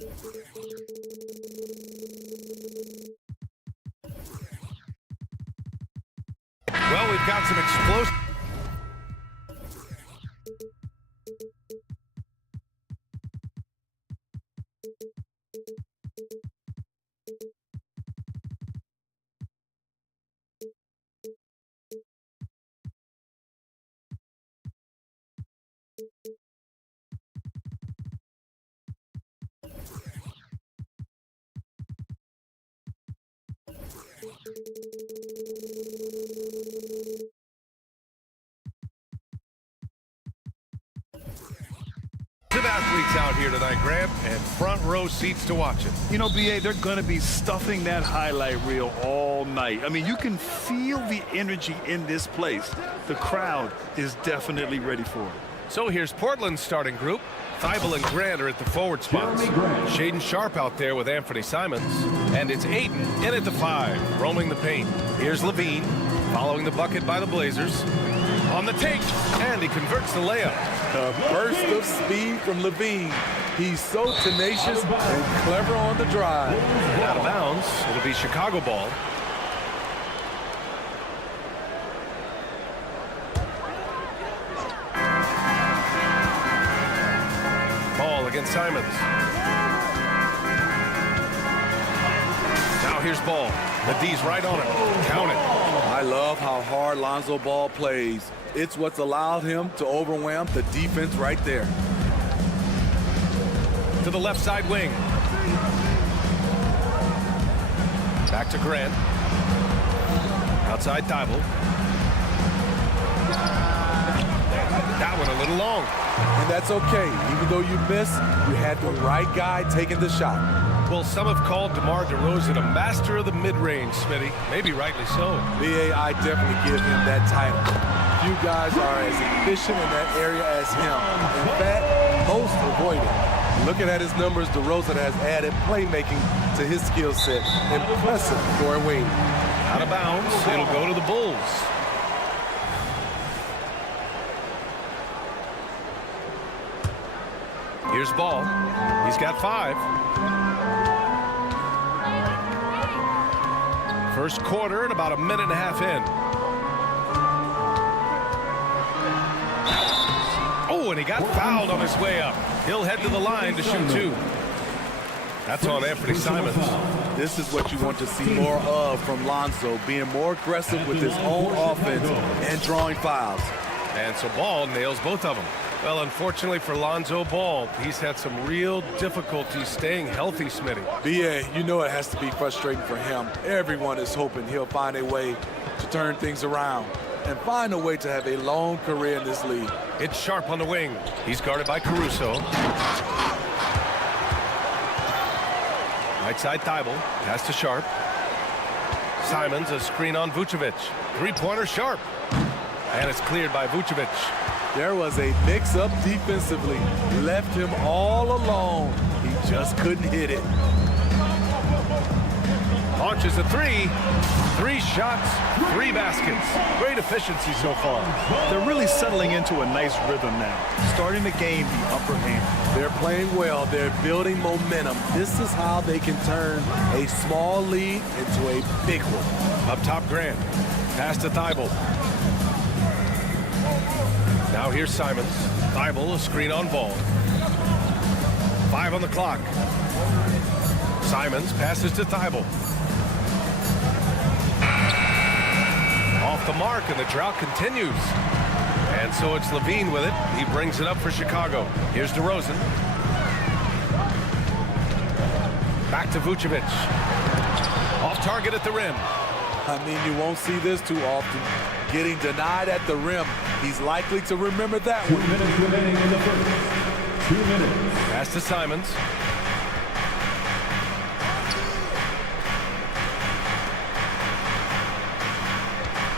Well, we've got some explosive. Athletes out here tonight, Graham, and front row seats to watch it. You know, BA, they're going to be stuffing that highlight reel all night. I mean, you can feel the energy in this place. The crowd is definitely ready for it. So here's Portland's starting group. Thibault and Grant are at the forward spots. Shaden Sharp out there with Anthony Simons. And it's Ayton in at the 5, roaming the paint. Here's Levine, following the bucket by the Blazers. On the take, and he converts the layup. A burst of speed from Levine. He's so tenacious and clever on the drive. And out of bounds, it'll be Chicago ball. Ball against Simons. Now here's Ball. The D's right on it. Count it. I love how hard Lonzo Ball plays. It's what's allowed him to overwhelm the defense right there. To the left side wing. Back to Grant. Outside Thibault. That one a little long. And that's okay. Even though you missed, you had the right guy taking the shot. Well, some have called DeMar DeRozan a master of the mid-range, Smitty. Maybe rightly so. BA, I definitely give him that title. Few guys are as efficient in that area as him. In fact, most avoid it. Looking at his numbers, DeRozan has added playmaking to his skill set. Impressive for a wing. Out of bounds, it'll go to the Bulls. Here's Ball. He's got 5. First quarter and about a minute and a half in. Oh, and he got fouled on his way up. He'll head to the line to shoot 2. That's on Anthony Simons. This is what you want to see more of from Lonzo, being more aggressive with his own offense and drawing fouls. And so Ball nails both of them. Well, unfortunately for Lonzo Ball, he's had some real difficulty staying healthy, Smitty. BA, you know it has to be frustrating for him. Everyone is hoping he'll find a way to turn things around and find a way to have a long career in this league. It's Sharp on the wing. He's guarded by Caruso. Right side Thibault. Pass to Sharp. Simons, a screen on Vucevic. Three-pointer Sharp. And it's cleared by Vucevic. There was a mix-up defensively. Left him all alone. He just couldn't hit it. Launches a 3. 3 shots, 3 baskets. Great efficiency so far. They're really settling into a nice rhythm now. Starting to gain the upper hand. They're playing well. They're building momentum. This is how they can turn a small lead into a big one. Up top, Grant. Pass to Thibault. Now here's Simons. Thibault, a screen on Ball. 5 on the clock. Simons passes to Thibault. Off the mark, and the drought continues. And so it's Levine with it. He brings it up for Chicago. Here's DeRozan. Back to Vucevic. Off target at the rim. I mean, you won't see this too often. Getting denied at the rim. He's likely to remember that one. 2 minutes remaining in the first. 2 minutes. Pass to Simons.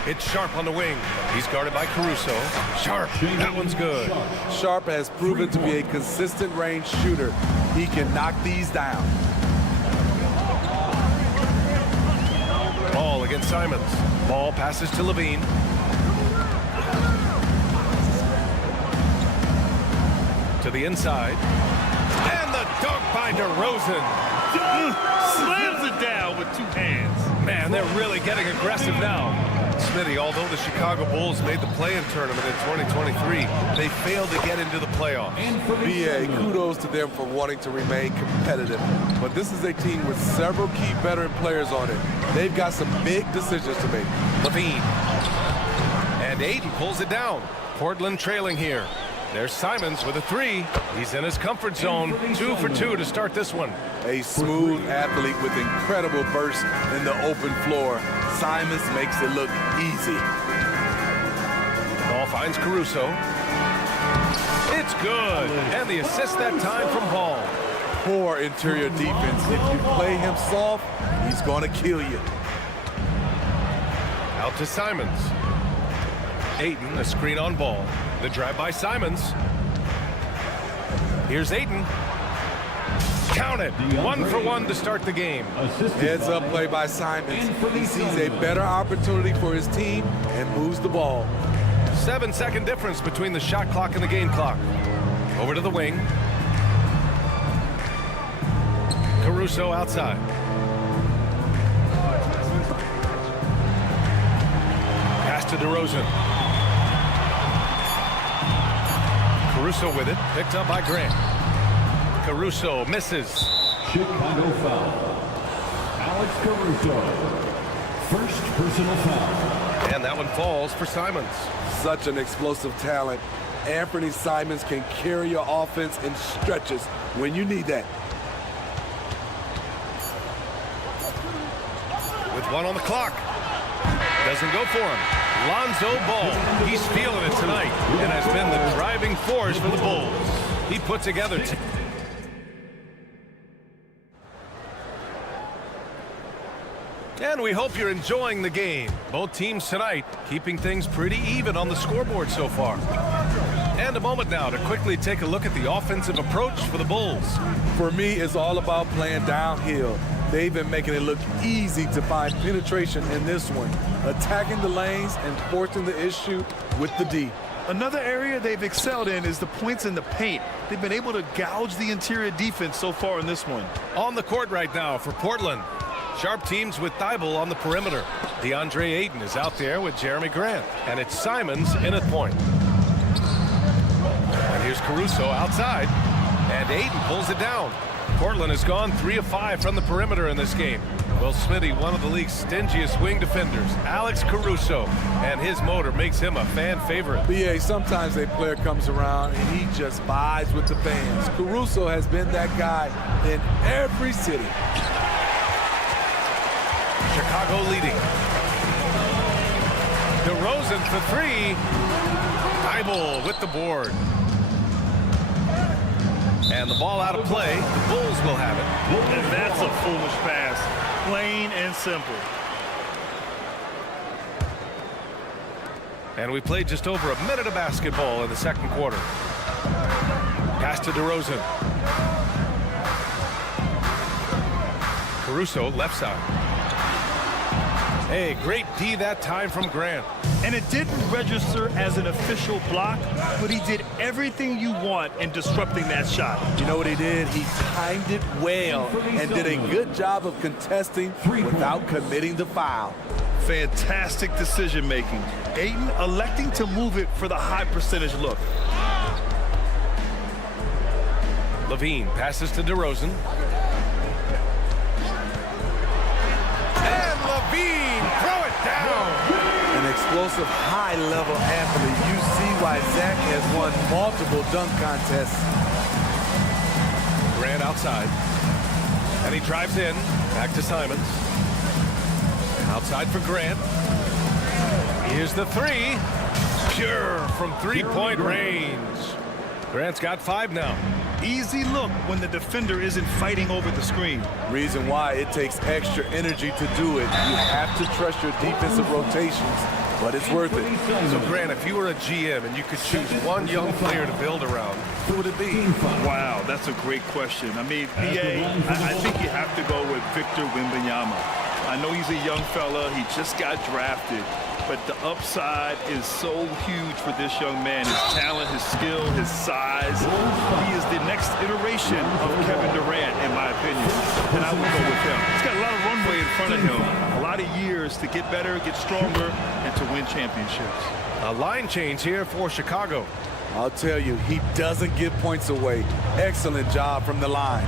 It's Sharp on the wing. He's guarded by Caruso. Sharp, that one's good. Sharp has proven to be a consistent range shooter. He can knock these down. Ball against Simons. Ball passes to Levine. To the inside. And the dunk by DeRozan. Slams it down with two hands. Man, they're really getting aggressive now. Smitty, although the Chicago Bulls made the play-in tournament in 2023, they failed to get into the playoffs. BA, kudos to them for wanting to remain competitive. But this is a team with several key veteran players on it. They've got some big decisions to make. Levine. And Aiden pulls it down. Portland trailing here. There's Simons with a three. He's in his comfort zone. 2 for 2 to start this one. A smooth athlete with incredible burst in the open floor. Simons makes it look easy. Ball finds Caruso. It's good. And the assist that time from Ball. Poor interior defense. If you play him soft, he's going to kill you. Out to Simons. Ayton, a screen on Ball. The drive by Simons. Here's Ayton. Count it. 1 for 1 to start the game. Heads up play by Simons. He sees a better opportunity for his team and moves the ball. 7-second difference between the shot clock and the game clock. Over to the wing. Caruso outside. Pass to DeRozan. Caruso with it, picked up by Grant. Caruso misses. Chicago foul. Alex Caruso. First personal foul. And that one falls for Simons. Such an explosive talent. Anthony Simons can carry your offense in stretches when you need that. With 1 on the clock. Doesn't go for him. Lonzo Ball. He's feeling it tonight and has been the driving force for the Bulls. He put together. And we hope you're enjoying the game. Both teams tonight keeping things pretty even on the scoreboard so far. And a moment now to quickly take a look at the offensive approach for the Bulls. For me, it's all about playing downhill. They've been making it look easy to find penetration in this one, attacking the lanes and forcing the issue with the D. Another area they've excelled in is the points in the paint. They've been able to gouge the interior defense so far in this one. On the court right now for Portland. Sharp teams with Thibault on the perimeter. DeAndre Ayton is out there with Jeremy Grant. And it's Simons in at point. And here's Caruso outside. And Ayton pulls it down. Portland has gone 3 of 5 from the perimeter in this game. Well, Smitty, one of the league's stingiest wing defenders, Alex Caruso, and his motor makes him a fan favorite. BA, sometimes a player comes around and he just vibes with the fans. Caruso has been that guy in every city. Chicago leading. DeRozan for 3. Thibault with the board. And the ball out of play. The Bulls will have it. And that's a foolish pass. Plain and simple. And we played just over a minute of basketball in the second quarter. Pass to DeRozan. Caruso left side. Hey, great D that time from Grant. And it didn't register as an official block, but he did everything you want in disrupting that shot. You know what he did? He timed it well and did a good job of contesting without committing the foul. Fantastic decision making. Ayton electing to move it for the high percentage look. Levine passes to DeRozan. And Levine, throw it down. An explosive, high-level athlete. You see why Zach has won multiple dunk contests. Grant outside. And he drives in. Back to Simons. Outside for Grant. Here's the 3. Pure from three-point range. Grant's got 5 now. Easy look when the defender isn't fighting over the screen. Reason why it takes extra energy to do it. You have to trust your defensive rotations, but it's worth it. So, Grant, if you were a GM and you could choose one young player to build around, who would it be? Wow, that's a great question. I mean, BA, I think you have to go with Victor Wembanyama. I know he's a young fella. He just got drafted. but the upside is so huge for this young man. His talent, his skill, his size. He is the next iteration of Kevin Durant, in my opinion, and I would go with him. He's got a lot of runway in front of him, a lot of years to get better, get stronger, and to win championships. A line change here for Chicago. I'll tell you, he doesn't give points away. Excellent job from the line.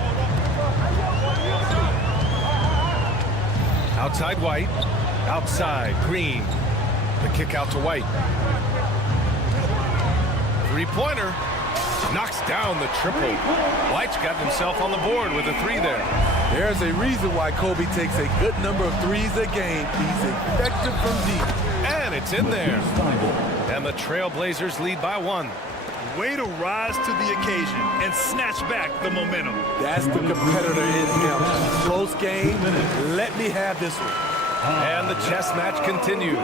Outside White, outside Green. The kick out to White. Three-pointer, knocks down the triple. White's got himself on the board with a three there. There's a reason why Kobe takes a good number of threes a game. He's effective from deep. And it's in there. And the Trailblazers lead by 1. Way to rise to the occasion and snatch back the momentum. That's the competitor in him. Close game. Let me have this one. And the chess match continues.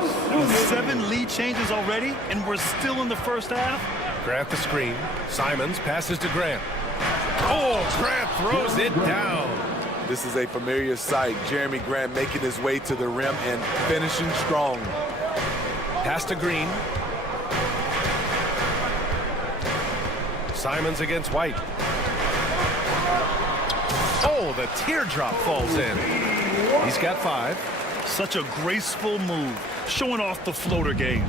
7 lead changes already, and we're still in the first half. Grant the screen. Simons passes to Grant. Oh, Grant throws it down. This is a familiar sight. Jeremy Grant making his way to the rim and finishing strong. Pass to Green. Simons against White. Oh, the teardrop falls in. He's got 5. Such a graceful move, showing off the floater game.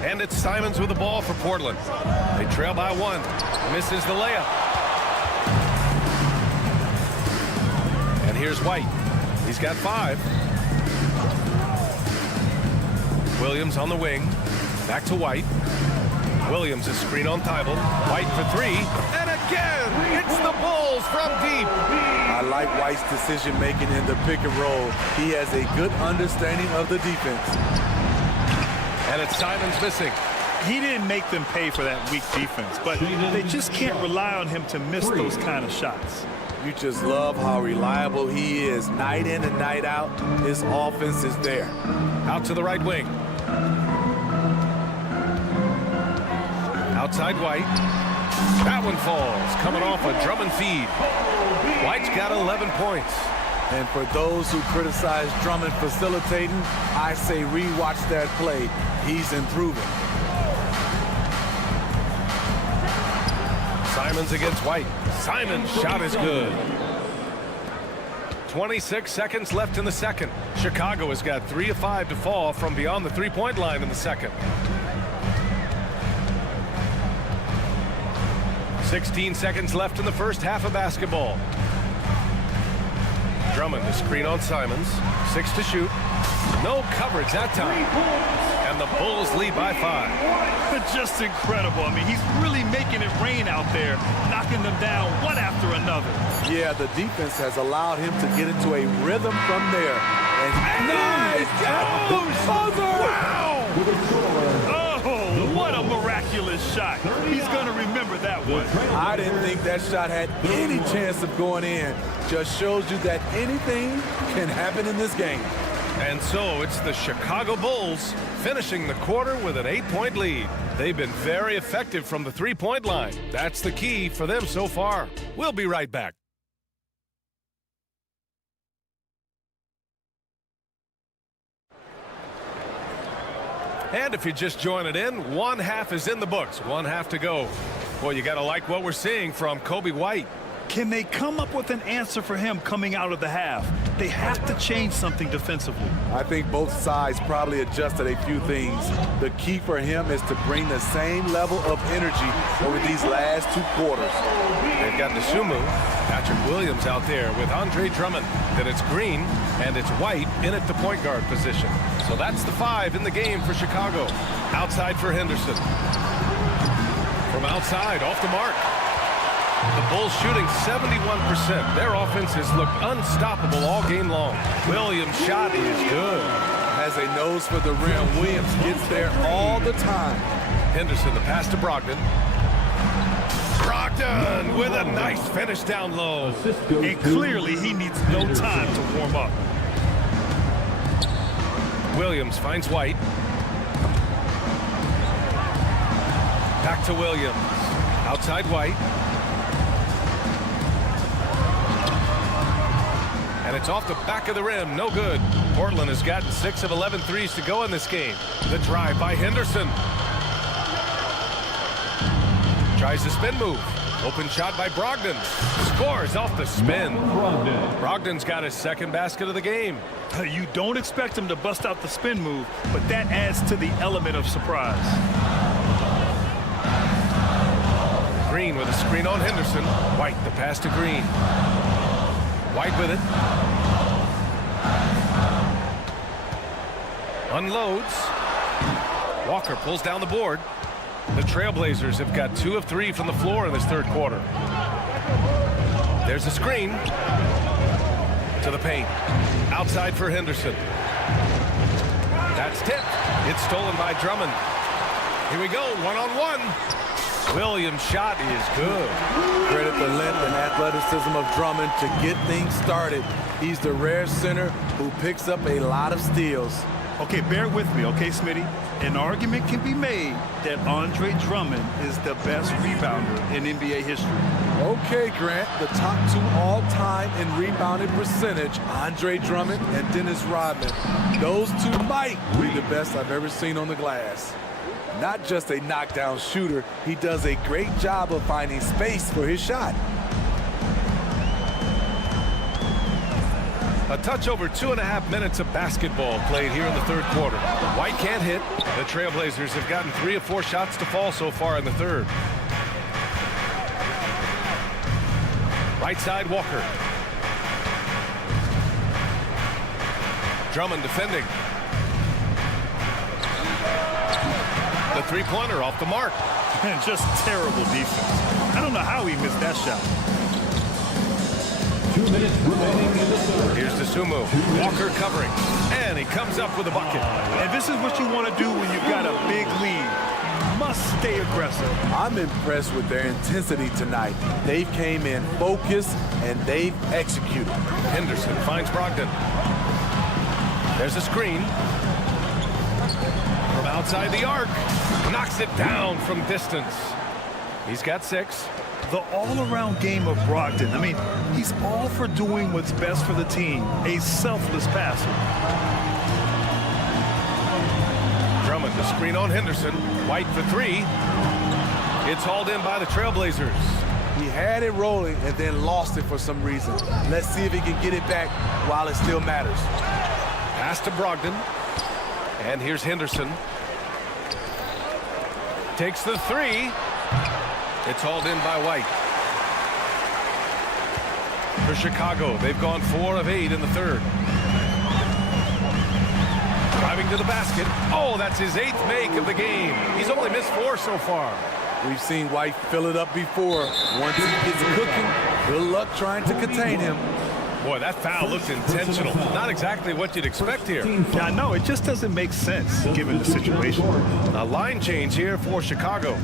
And it's Simons with the ball for Portland. They trail by 1. Misses the layup. And here's White. He's got 5. Williams on the wing. Back to White. Williams is screen on Thibault. White for 3. And again, it's the Bulls from deep. I like White's decision-making in the pick and roll. He has a good understanding of the defense. And it's Simons missing. He didn't make them pay for that weak defense, but they just can't rely on him to miss those kind of shots. You just love how reliable he is. Night in and night out, his offense is there. Out to the right wing. Outside White. That one falls, coming off a Drummond feed. White's got 11 points. And for those who criticize Drummond facilitating, I say rewatch that play. He's improving. Simons against White. Simons' shot is good. 26 seconds left in the second. Chicago has got 3 of 5 to fall from beyond the three-point line in the second. 16 seconds left in the first half of basketball. Drummond the screen on Simons. 6 to shoot. No coverage that time. And the Bulls lead by 5. Just incredible. I mean, he's really making it rain out there, knocking them down one after another. Yeah, the defense has allowed him to get into a rhythm from there. And nice! Wow! Oh, what a miraculous shot. He's going to remember that one. I didn't think that shot had any chance of going in. Just shows you that anything can happen in this game. And so it's the Chicago Bulls finishing the quarter with an 8-point lead. They've been very effective from the three-point line. That's the key for them so far. We'll be right back. And if you're just joining in, one half is in the books. One half to go. Well, you got to like what we're seeing from Kobe White. Can they come up with an answer for him coming out of the half? They have to change something defensively. I think both sides probably adjusted a few things. The key for him is to bring the same level of energy over these last 2 quarters. They've got Nasumu, Patrick Williams out there with Andre Drummond. Then it's Green, and it's White in at the point guard position. So that's the 5 in the game for Chicago. Outside for Henderson. From outside, off the mark. The Bulls shooting 71%. Their offense has looked unstoppable all game long. Williams' shot is good. Has a nose for the rim. Williams gets there all the time. Henderson, the pass to Brogdon. Brogdon with a nice finish down low. And clearly he needs no time to warm up. Williams finds White. Back to Williams. Outside White. And it's off the back of the rim. No good. Portland has gotten 6 of 11 threes to go in this game. The drive by Henderson. Tries the spin move. Open shot by Brogdon. Scores off the spin. Brogdon's got his second basket of the game. You don't expect him to bust out the spin move, but that adds to the element of surprise. Green with a screen on Henderson. White the pass to Green. White with it. Unloads. Walker pulls down the board. The Trailblazers have got 2 of 3 from the floor in this third quarter. There's a screen. To the paint. Outside for Henderson. That's tipped. It's stolen by Drummond. Here we go, one-on-one. Williams' shot is good. Credit the length and athleticism of Drummond to get things started. He's the rare center who picks up a lot of steals. Okay, bear with me, okay, Smitty? An argument can be made that Andre Drummond is the best rebounder in NBA history. Okay, Grant, the top 2 all-time in rebounding percentage, Andre Drummond and Dennis Rodman. Those 2 might be the best I've ever seen on the glass. Not just a knockdown shooter, he does a great job of finding space for his shot. A touch over 2.5 minutes of basketball played here in the third quarter. White can't hit. The Trailblazers have gotten 3 of 4 shots to fall so far in the third. Right side, Walker. Drummond defending. The three-pointer off the mark. And just terrible defense. I don't know how he missed that shot. 2 minutes remaining in the third. Here's the Sumo. Walker covering. And he comes up with a bucket. And this is what you want to do when you've got a big lead. Must stay aggressive. I'm impressed with their intensity tonight. They came in focused and they've executed. Henderson finds Brogdon. There's a screen. From outside the arc. Knocks it down from distance. He's got 6. The all-around game of Brogdon. I mean, he's all for doing what's best for the team. A selfless passer. Drummond, the screen on Henderson. White for 3. It's hauled in by the Trailblazers. He had it rolling and then lost it for some reason. Let's see if he can get it back while it still matters. Pass to Brogdon. And here's Henderson. Takes the 3. It's hauled in by White. For Chicago, they've gone 4 of 8 in the third. Driving to the basket. Oh, that's his 8th make of the game. He's only missed 4 so far. We've seen White fill it up before. Once he gets cooking, good luck trying to contain him. Boy, that foul looked intentional. Not exactly what you'd expect here. Yeah, I know. It just doesn't make sense given the situation. A line change here for Chicago.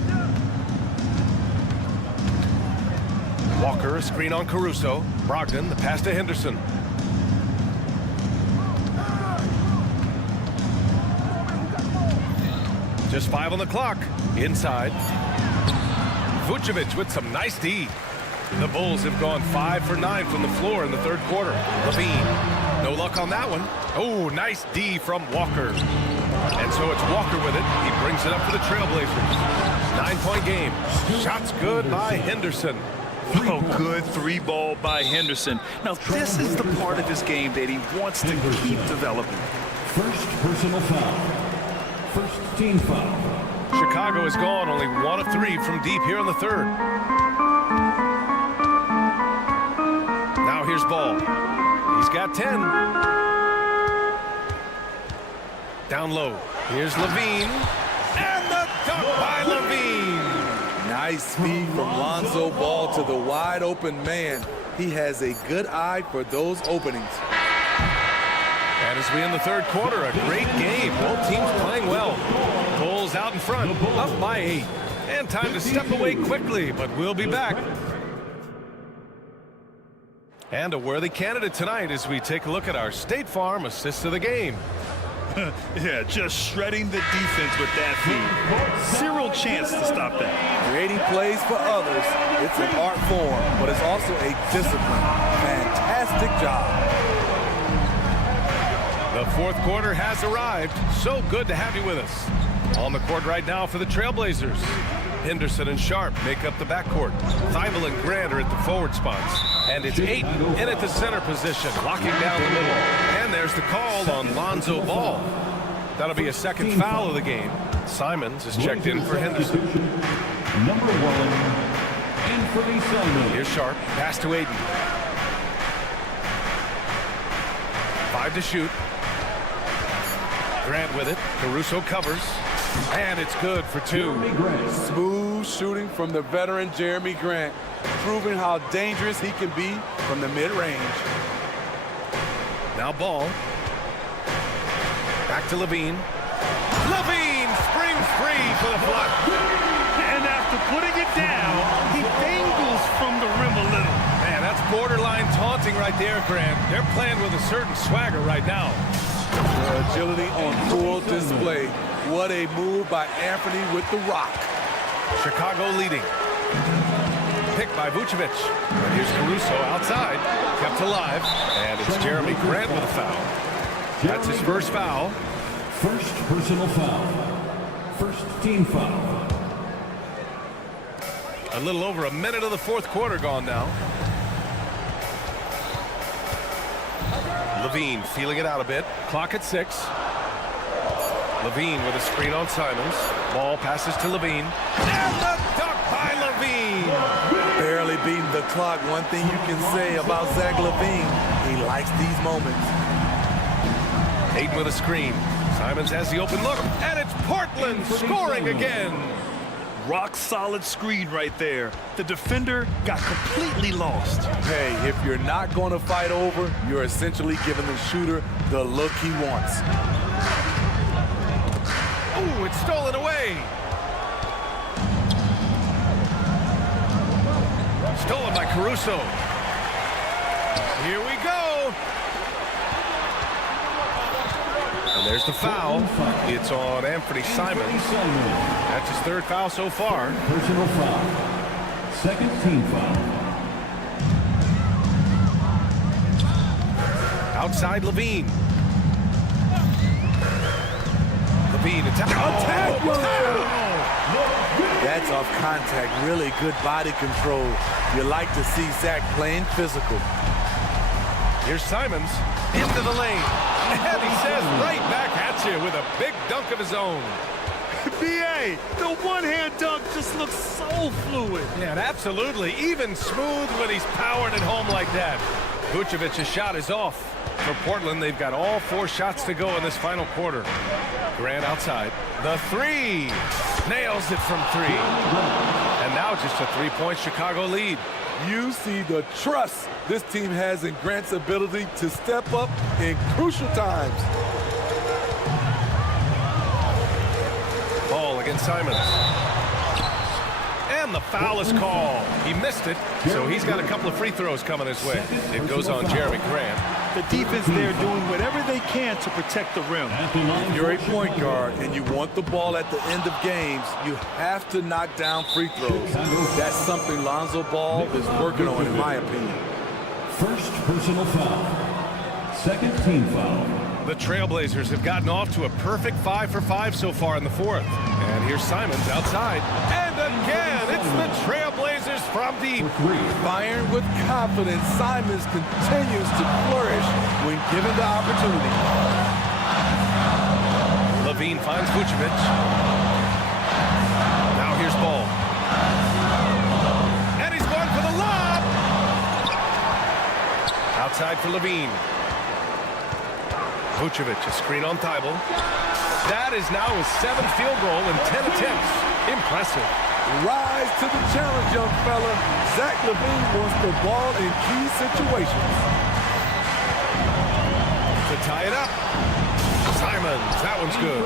Walker, a screen on Caruso. Brogdon, the pass to Henderson. Just 5 on the clock. Inside. Vucevic with some nice D. The Bulls have gone 5 for 9 from the floor in the third quarter. Levine, no luck on that one. Oh, nice D from Walker. And so it's Walker with it. He brings it up for the Trailblazers. 9-point game. Shots good by Henderson. Oh, good 3-ball by Henderson. Now, this is the part of his game that he wants to keep developing. First personal foul. First team foul. Chicago has gone only 1 of 3 from deep here in the third. Now here's Ball. He's got 10. Down low. Here's Levine. And the dunk by Levine. Nice speed from Lonzo Ball to the wide open man. He has a good eye for those openings. And as we end the third quarter, a great game. Both teams playing well. Bulls out in front, up by 8. And time to step away quickly, but we'll be back. And a worthy candidate tonight as we take a look at our State Farm assist of the game. Yeah, just shredding the defense with that feed. Zero chance to stop that. Creating plays for others, it's an art form, but it's also a discipline. Fantastic job. fourth quarter has arrived. So good to have you with us. On the court right now for the Trailblazers. Henderson and Sharp make up the backcourt. Thibault and Grant are at the forward spots. And it's Ayton in at the center position, locking down the middle. And there's the call on Lonzo Ball. That'll be a second foul of the game. Simons is checked in for Henderson. Number 1, Anthony Simons. Here's Sharp, pass to Ayton. 5 to shoot. Grant with it. Caruso covers. And it's good for 2. Smooth shooting from the veteran Jeremy Grant, proving how dangerous he can be from the mid-range. Now Ball. Back to Levine. Levine springs free for the block. And after putting it down, he dangles from the rim a little. Man, that's borderline taunting right there, Grant. They're playing with a certain swagger right now. The agility on full display. What a move by Anthony with the rock. Chicago leading. Picked by Vucevic. And here's Caruso outside. Kept alive. And it's Jeremy Grant with a foul. That's his first foul. First personal foul. First team foul. A little over a minute of the fourth quarter gone now. Levine feeling it out a bit. Clock at 6. Levine with a screen on Simons. Ball passes to Levine. And the dunk by Levine. Barely beating the clock. One thing you can say about Zach Levine, he likes these moments. Ayton with a screen. Simons has the open look. And it's Portland scoring again. Rock solid screen right there. The defender got completely lost. Hey, if you're not going to fight over, you're essentially giving the shooter the look he wants. Ooh, it's stolen away. Stolen by Caruso. Here we go. And there's the foul. It's on Anthony Simons. That's his third foul so far. Personal foul. Second team foul. Outside Levine. Levine attack. That's off contact. Really good body control. You like to see Zach playing physical. Here's Simons into the lane. And he says right back at you with a big dunk of his own. B.A., the one-hand dunk just looks so fluid. Yeah, and absolutely. Even smooth when he's powering it home like that. Vucevic's shot is off. For Portland, they've got all 4 shots to go in this final quarter. Grant outside. The 3. Nails it from 3. And now just a 3-point Chicago lead. You see the trust this team has in Grant's ability to step up in crucial times. Ball against Simons. And the foul is called. He missed it, so he's got a couple of free throws coming his way. It goes on Jeremy Grant. The defense there doing whatever they can to protect the rim. If you're a point guard and you want the ball at the end of games, you have to knock down free throws. That's something Lonzo Ball is working on, in my opinion. First personal foul. Second team foul. The Trailblazers have gotten off to a perfect 5 for 5 so far in the fourth. And here's Simons outside. And again, it's the Trailblazers from deep. Firing with confidence, Simons continues to flourish when given the opportunity. Levine finds Vucevic. Now here's Ball. And he's going for the lob. Outside for Levine. Vucevic, a screen on Thibault. That is now his 7th field goal in 10 attempts. Impressive. Rise to the challenge, young fella. Zach LaVine wants the ball in key situations. To tie it up. Simons, that one's good.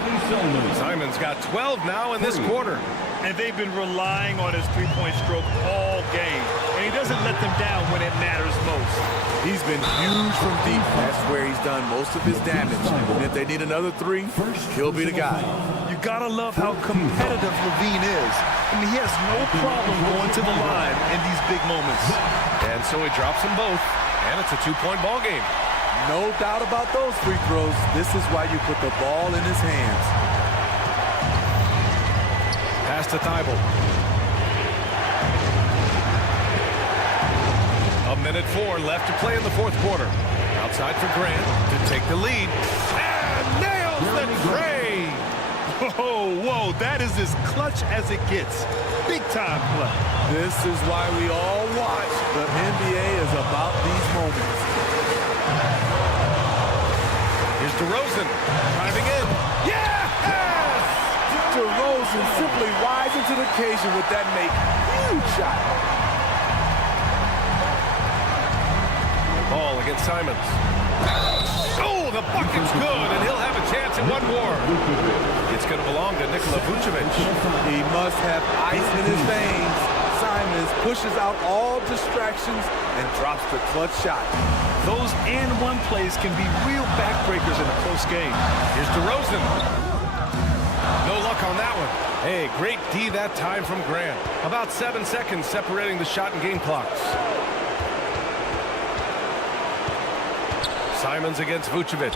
Simons got 12 now in this quarter. And they've been relying on his three-point stroke all game. And he doesn't let them down when it matters most. He's been huge from deep. That's where he's done most of his damage. And if they need another 3, he'll be the guy. You gotta love how competitive Levine is. I mean, he has no problem going to the line in these big moments. And so he drops them both. And it's a 2-point ball game. No doubt about those free throws. This is why you put the ball in his hands. Pass to Thibault. 1:04 left to play in the fourth quarter. Outside for Grant to take the lead. And nails the tray. Whoa, that is as clutch as it gets. Big time play. This is why we all watch. The NBA is about these moments. Here's DeRozan driving in. Yes! DeRozan simply rises to the occasion with that huge shot. Ball against Simons. Oh, the bucket's good, and he'll have a chance at one more. It's going to belong to Nikola Vucevic. He must have ice in his veins. Simons pushes out all distractions and drops the clutch shot. Those and-one plays can be real backbreakers in a close game. Here's DeRozan. No luck on that one. Hey, great D that time from Grant. About 7 seconds separating the shot and game clocks. Simons against Vucevic.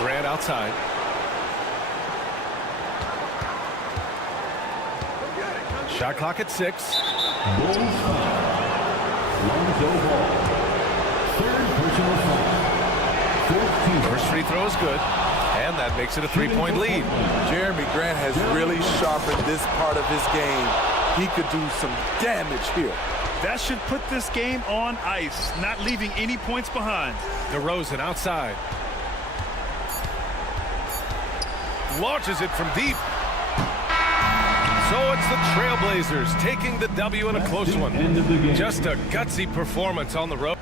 Grant outside. Shot clock at 6. Lonzo Ball. Third personal foul. 14. First free throw is good. And that makes it a 3-point lead. Jeremy Grant has really sharpened this part of his game. He could do some damage here. That should put this game on ice, not leaving any points behind. DeRozan outside. Launches it from deep. So it's the Trailblazers taking the W in a close one. Just a gutsy performance on the road.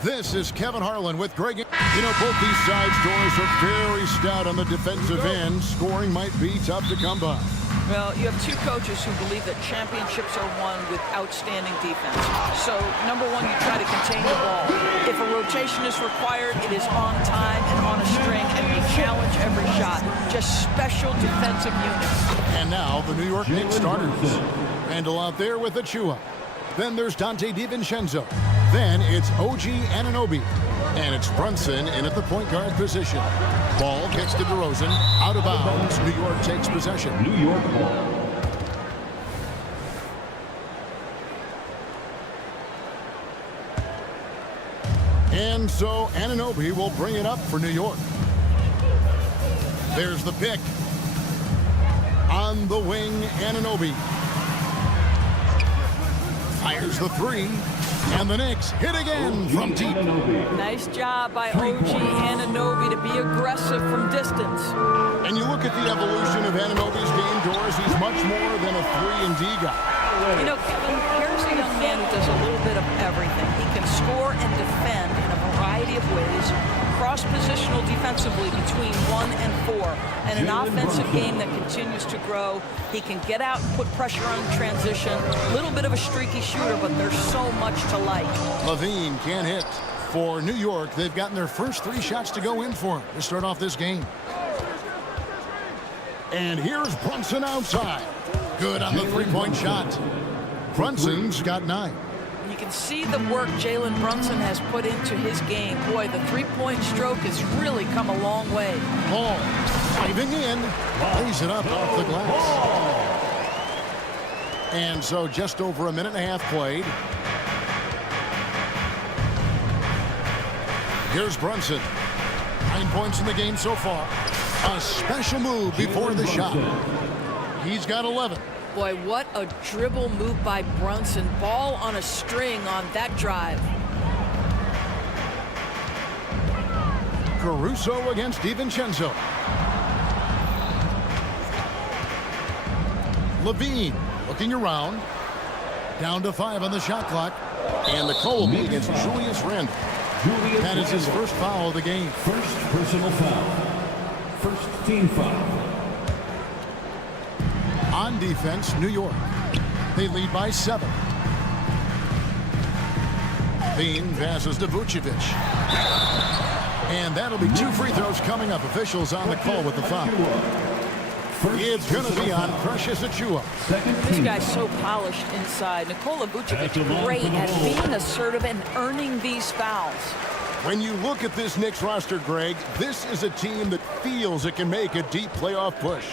This is Kevin Harlan with Greg. You know, both these side stories are very stout on the defensive end. Scoring might be tough to come by. Well, you have two coaches who believe that championships are won with outstanding defense. So, number one, you try to contain the ball. If a rotation is required, it is on time and on a string, and they challenge every shot. Just special defensive units. And now, the New York Knicks starters. Randall out there with Achua. Then there's Dante DiVincenzo. Then it's OG Anunoby. And it's Brunson in at the point guard position. Ball gets to DeRozan. Out of bounds. New York takes possession. New York ball. And so Anunoby will bring it up for New York. There's the pick. On the wing, Anunoby. Fires the three. And the Knicks hit again from deep. Nice job by OG Anunoby to be aggressive from distance. And you look at the evolution of Anunoby's game, Doris. He's much more than a 3-and-D guy. You know, Kevin, here's a young man who does a little bit of everything. He can score and defend in a variety of ways, cross-positional defensively between 1 and 4, and an offensive game that continues to grow. He can get out and put pressure on transition. A little bit of a streaky shooter, but there's so much to like. Levine can't hit. For New York, they've gotten their first 3 shots to go in for him to start off this game. And here's Brunson outside. Good on the three-point shot. Brunson's got 9. You can see the work Jalen Brunson has put into his game. Boy, the three-point stroke has really come a long way. Ball diving in, lays it up off the glass. And so just over a minute and a half played. Here's Brunson. 9 points in the game so far. A special move before the shot. He's got 11. Boy, what a dribble move by Brunson. Ball on a string on that drive. Caruso against DiVincenzo. Levine looking around. Down to 5 on the shot clock. And the call will be against Julius Randle. That is his first foul of the game. First personal foul. First team foul. On defense, New York. They lead by 7. Bean passes to Vucevic. And that'll be 2 free throws coming up. Officials on the call with the foul. It's going to be on Precious Achua. This guy's so polished inside. Nikola Vucevic, great at being assertive and earning these fouls. When you look at this Knicks roster, Greg, this is a team that feels it can make a deep playoff push.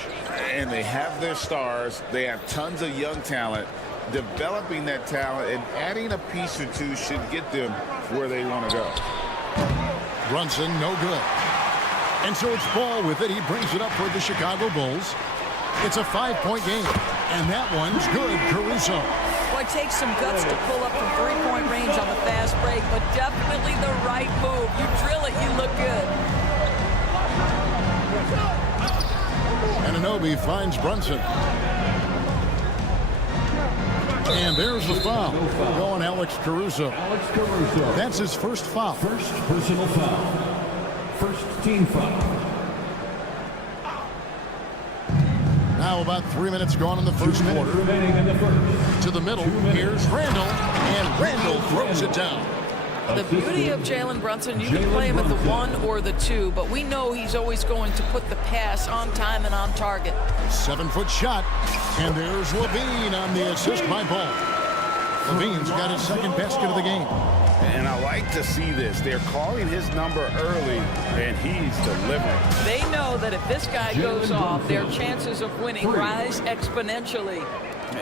And they have their stars. They have tons of young talent. Developing that talent and adding a piece or two should get them where they want to go. Brunson, no good. And so it's Ball with it. He brings it up for the Chicago Bulls. It's a 5-point game. And that one's good, Caruso. Well, it takes some guts to pull up from 3-point range on the fast break, but definitely the right move. You drill it, you look good. Anunoby finds Brunson. And there's the foul. Going Alex Caruso. That's his first foul. First personal foul. First team foul. Now about 3 minutes gone in the first quarter. To the middle. Here's Randall. And Randall throws it down. The beauty of Jalen Brunson, you can play him at the 1 or the 2, but we know he's always going to put the pass on time and on target. 7-foot shot. And there's Levine on the assist by Ball. Levine's got his second basket of the game. And I like to see this. They're calling his number early, and he's delivering. They know that if this guy goes off, their chances of winning rise exponentially.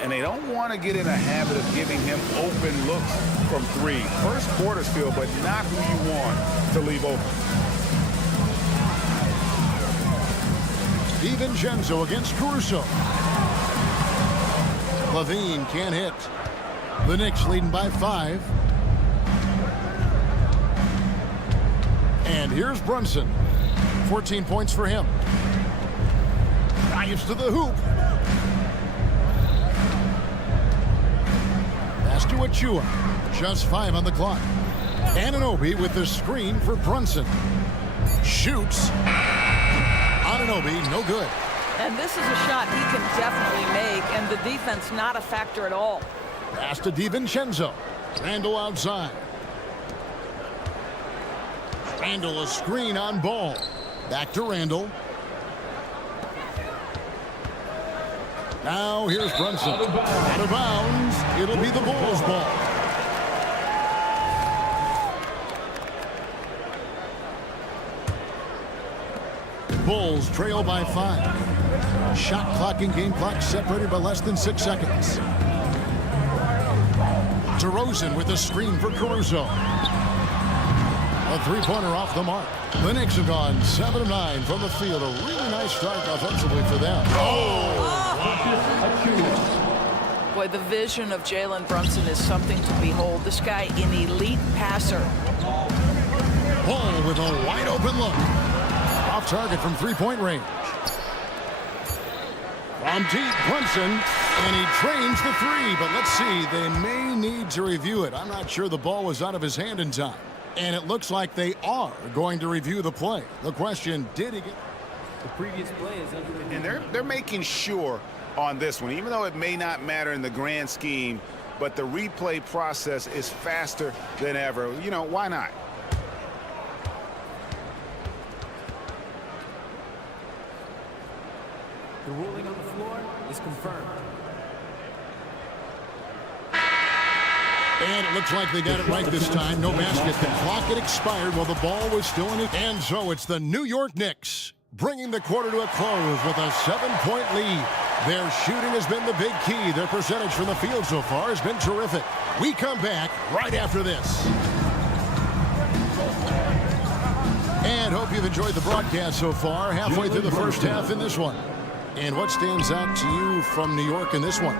And they don't want to get in a habit of giving him open looks from 3. First quarter's feel, but not who you want to leave open. DiVincenzo against Caruso. Levine can't hit. The Knicks leading by 5. And here's Brunson. 14 points for him. Dives to the hoop. Achua. Just 5 on the clock. Anunoby with the screen for Brunson. Shoots. Anunoby, no good. And this is a shot he can definitely make, and the defense not a factor at all. Pass to DiVincenzo. Randall outside. Randall a screen on Ball. Back to Randall. Now here's Brunson. Out of bounds. It'll be the Bulls' ball. Bulls trail by 5. Shot clock and game clock separated by less than 6 seconds. DeRozan with a screen for Caruso. A three-pointer off the mark. The Knicks have gone 7 of 9 from the field. A really nice start offensively for them. Boy, the vision of Jalen Brunson is something to behold. This guy, an elite passer. Ball with a wide open look. Off target from three-point range. From deep, Brunson, and he drains the three. But let's see, they may need to review it. I'm not sure the ball was out of his hand in time. And it looks like they are going to review the play. The question, did he get... The previous play is under review. And they're making sure on this one, even though it may not matter in the grand scheme, but the replay process is faster than ever. You know, why not? The ruling on the floor is confirmed. And it looks like they got it right this time. No basket. The clock had expired while the ball was still in it. And so it's the New York Knicks bringing the quarter to a close with a 7-point lead. Their shooting has been the big key. Their percentage from the field so far has been terrific. We come back right after this. And hope you've enjoyed the broadcast so far. Halfway through the first half in this one. And what stands out to you from New York in this one?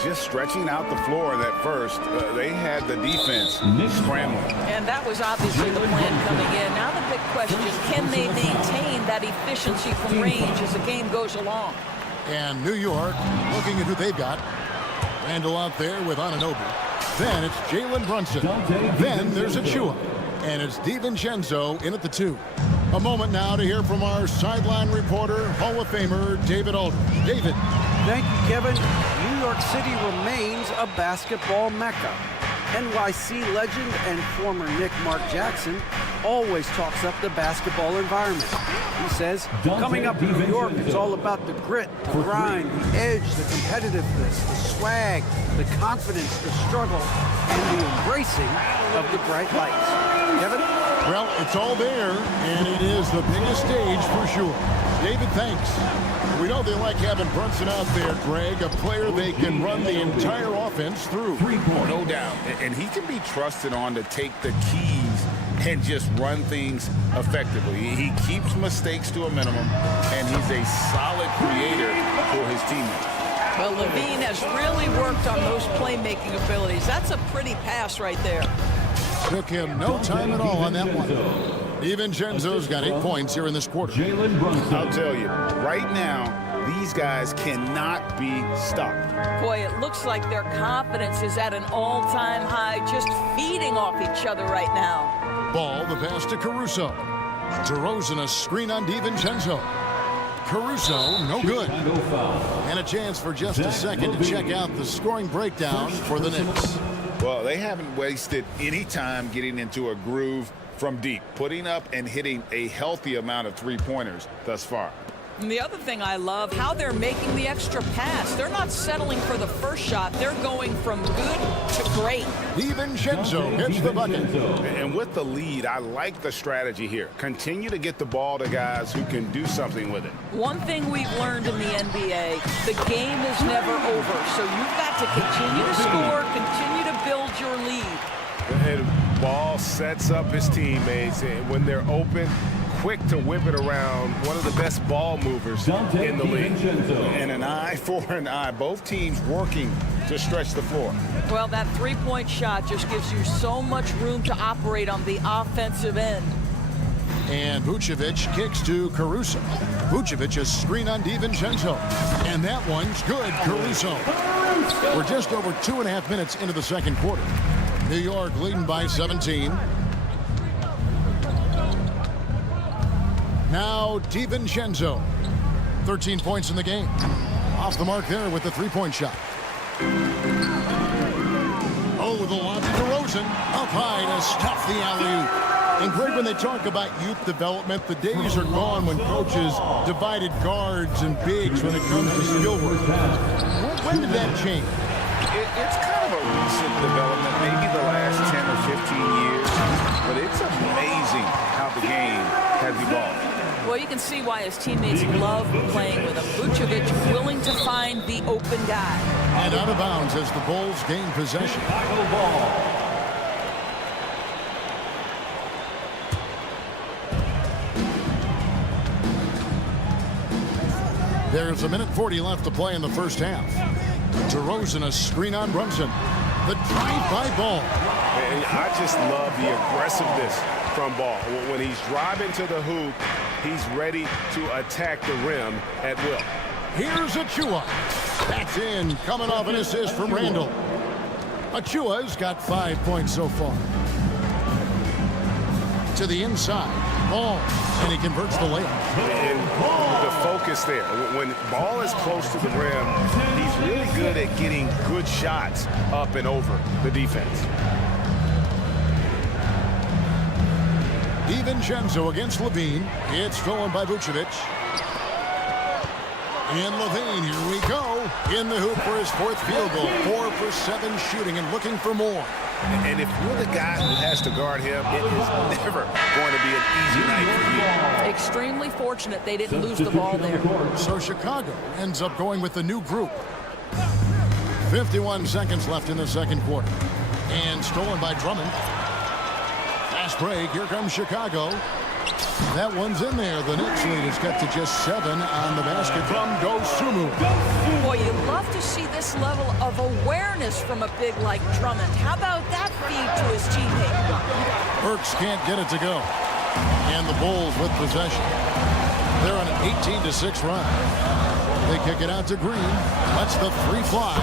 Just stretching out the floor in that first. They had the defense scrambling. And that was obviously the plan coming in. Now the big question, can they maintain that efficiency from range as the game goes along? And New York looking at who they've got. Randall out there with Anunoby. Then it's Jalen Brunson. Then there's Achua. And it's DiVincenzo in at the 2. A moment now to hear from our sideline reporter, Hall of Famer David Aldridge. David. Thank you, Kevin. New York City remains a basketball mecca. NYC legend and former Knick Mark Jackson always talks up the basketball environment. He says, coming up in New York, it's all about the grit, the grind, the edge, the competitiveness, the swag, the confidence, the struggle, and the embracing of the bright lights. Kevin? Well, it's all there, and it is the biggest stage for sure. David, thanks. We know they like having Brunson out there, Greg, a player they can run the entire offense through. No doubt. And he can be trusted on to take the keys and just run things effectively. He keeps mistakes to a minimum, and he's a solid creator for his teammates. Well, Levine has really worked on those playmaking abilities. That's a pretty pass right there. Took him no time at all on that one. DiVincenzo's got 8 points here in this quarter. I'll tell you, right now, these guys cannot be stopped. Boy, it looks like their confidence is at an all-time high, just feeding off each other right now. Ball, the pass to Caruso. DeRozan, a screen on DiVincenzo. Caruso, no good. And a chance for just a second to check out the scoring breakdown for the Knicks. Well, they haven't wasted any time getting into a groove from deep, putting up and hitting a healthy amount of three-pointers thus far. And the other thing I love, how they're making the extra pass. They're not settling for the first shot. They're going from good to great. DiVincenzo hits the bucket. And with the lead, I like the strategy here. Continue to get the ball to guys who can do something with it. One thing we've learned in the NBA, the game is never over. So you've got to continue to score, continue to build your lead. And Ball sets up his teammates, and when they're open, quick to whip it around. One of the best ball movers in the league. And an eye for an eye. Both teams working to stretch the floor. Well, that three-point shot just gives you so much room to operate on the offensive end. And Vucevic kicks to Caruso. Vucevic, a screen on DiVincenzo. And that one's good, Caruso. We're just over 2.5 minutes into the second quarter. New York leading by 17. Now DiVincenzo. 13 points in the game. Off the mark there with the three-point shot. Oh, the lob to DeRozan. Up high to stuff the alley-oop. And Greg, when they talk about youth development, the days are gone when coaches divided guards and bigs when it comes to skill work. When did that change? It's kind of a recent development, maybe the last 10 or 15 years, but it's amazing how the game has evolved. Well, you can see why his teammates love playing with him. Vucevic willing to find the open guy. And out of bounds as the Bulls gain possession. There's 1:40 left to play in the first half. DeRozan, a screen on Brunson. The drive-by Ball. And I just love the aggressiveness from Ball. When he's driving to the hoop, he's ready to attack the rim at will. Here's Achua. That's in, coming off an assist from Randall. Achua's got 5 points so far. To the inside. Ball. And he converts the layup. And the focus there. When Ball is close to the rim, he's really good at getting good shots up and over the defense. DiVincenzo against Levine. It's stolen by Vucevic. And Levine, here we go. In the hoop for his fourth field goal. 4 for 7 shooting and looking for more. And if you're the guy who has to guard him, it is never going to be an easy night for you. Extremely fortunate they didn't lose the ball there. So Chicago ends up going with the new group. 51 seconds left in the second quarter. And stolen by Drummond. Fast break. Here comes Chicago. That one's in there. The Knicks lead is cut to just 7 on the basket from Dosunmu. Boy, you love to see this level of awareness from a big like Drummond. How about that feed to his teammate? Burks can't get it to go. And the Bulls with possession. They're on an 18-6 run. They kick it out to Green. Lets the three fly.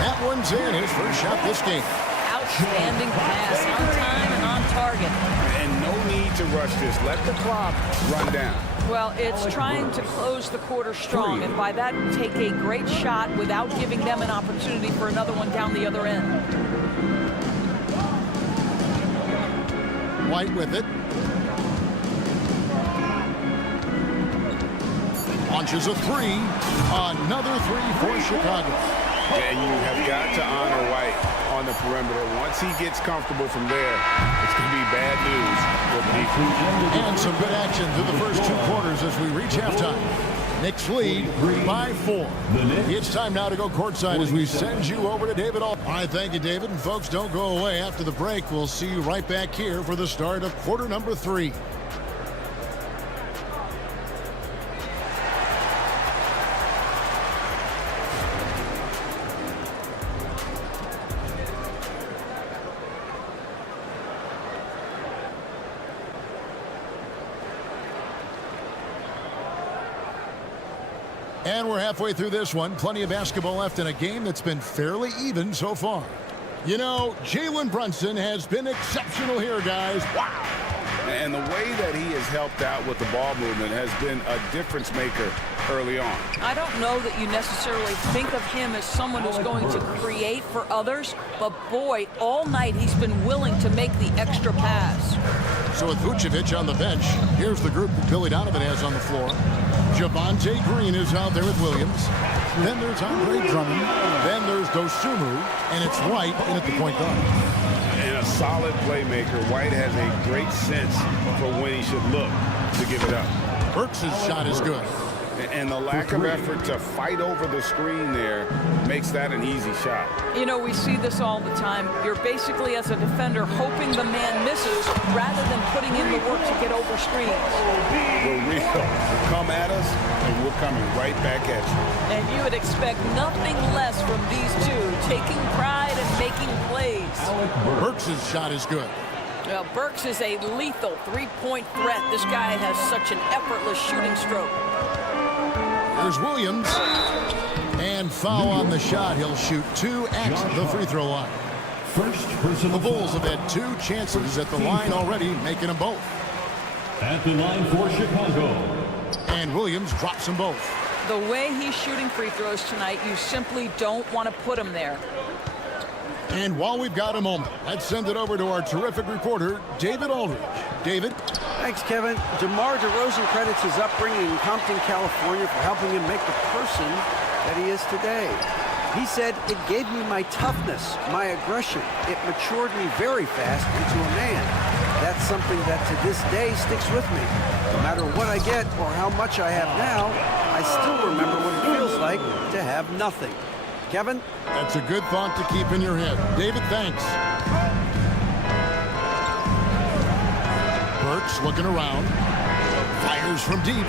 That one's in. His first shot this game. Outstanding pass, on time and on target. And no need to rush this. Let the clock run down. Well, it's trying to close the quarter strong, and by that, take a great shot without giving them an opportunity for another one down the other end. White with it. Launches a three. Another three for Chicago. And you have got to honor White on the perimeter. Once he gets comfortable from there, it's going to be bad news for the defense. And some good action through the first 2 quarters as we reach halftime. Knicks lead by 4. It's time now to go courtside as we send you over to David. All right, thank you, David. And folks, don't go away. After the break, we'll see you right back here for the start of quarter number 3. And we're halfway through this one. Plenty of basketball left in a game that's been fairly even so far. You know, Jalen Brunson has been exceptional here, guys. Wow. And the way that he has helped out with the ball movement has been a difference maker early on. I don't know that you necessarily think of him as someone who's going to create for others, but boy, all night he's been willing to make the extra pass. So with Vucevic on the bench, here's the group that Billy Donovan has on the floor. Javonte Green is out there with Williams. Then there's Andre Drummond. Then there's Dosunmu. And it's White in at the point guard. And a solid playmaker. White has a great sense for when he should look to give it up. Burks' shot is good. And the lack of effort to fight over the screen there makes that an easy shot. You know, we see this all the time. You're basically, as a defender, hoping the man misses rather than putting in the work to get over screens. We're real. Come at us, and we're coming right back at you. And you would expect nothing less from these two, taking pride and making plays. Burks' shot is good. Well, Burks is a lethal three-point threat. This guy has such an effortless shooting stroke. Here's Williams. And foul on the shot. He'll shoot 2 at the free throw line. The Bulls have had 2 chances at the line already, making them both. At the line for Chicago. And Williams drops them both. The way he's shooting free throws tonight, you simply don't want to put him there. And while we've got a moment, let's send it over to our terrific reporter, David Aldridge. David? Thanks, Kevin. DeMar DeRozan credits his upbringing in Compton, California for helping him make the person that he is today. He said, "It gave me my toughness, my aggression. It matured me very fast into a man. That's something that to this day sticks with me. No matter what I get or how much I have now, I still remember what it feels like to have nothing." Kevin? That's a good thought to keep in your head. David, thanks. Burks looking around. Fires from deep.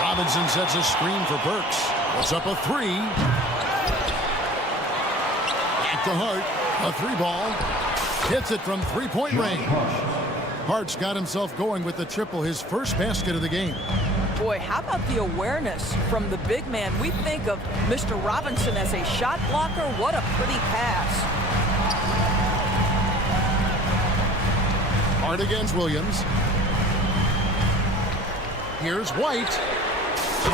Robinson sets a screen for Burks. Puts up a 3. At the Hart, a 3-ball. Hits it from three-point range. Hart's got himself going with the triple, his first basket of the game. Boy, how about the awareness from the big man? We think of Mr. Robinson as a shot blocker. What a pretty pass. Hart against Williams. Here's White.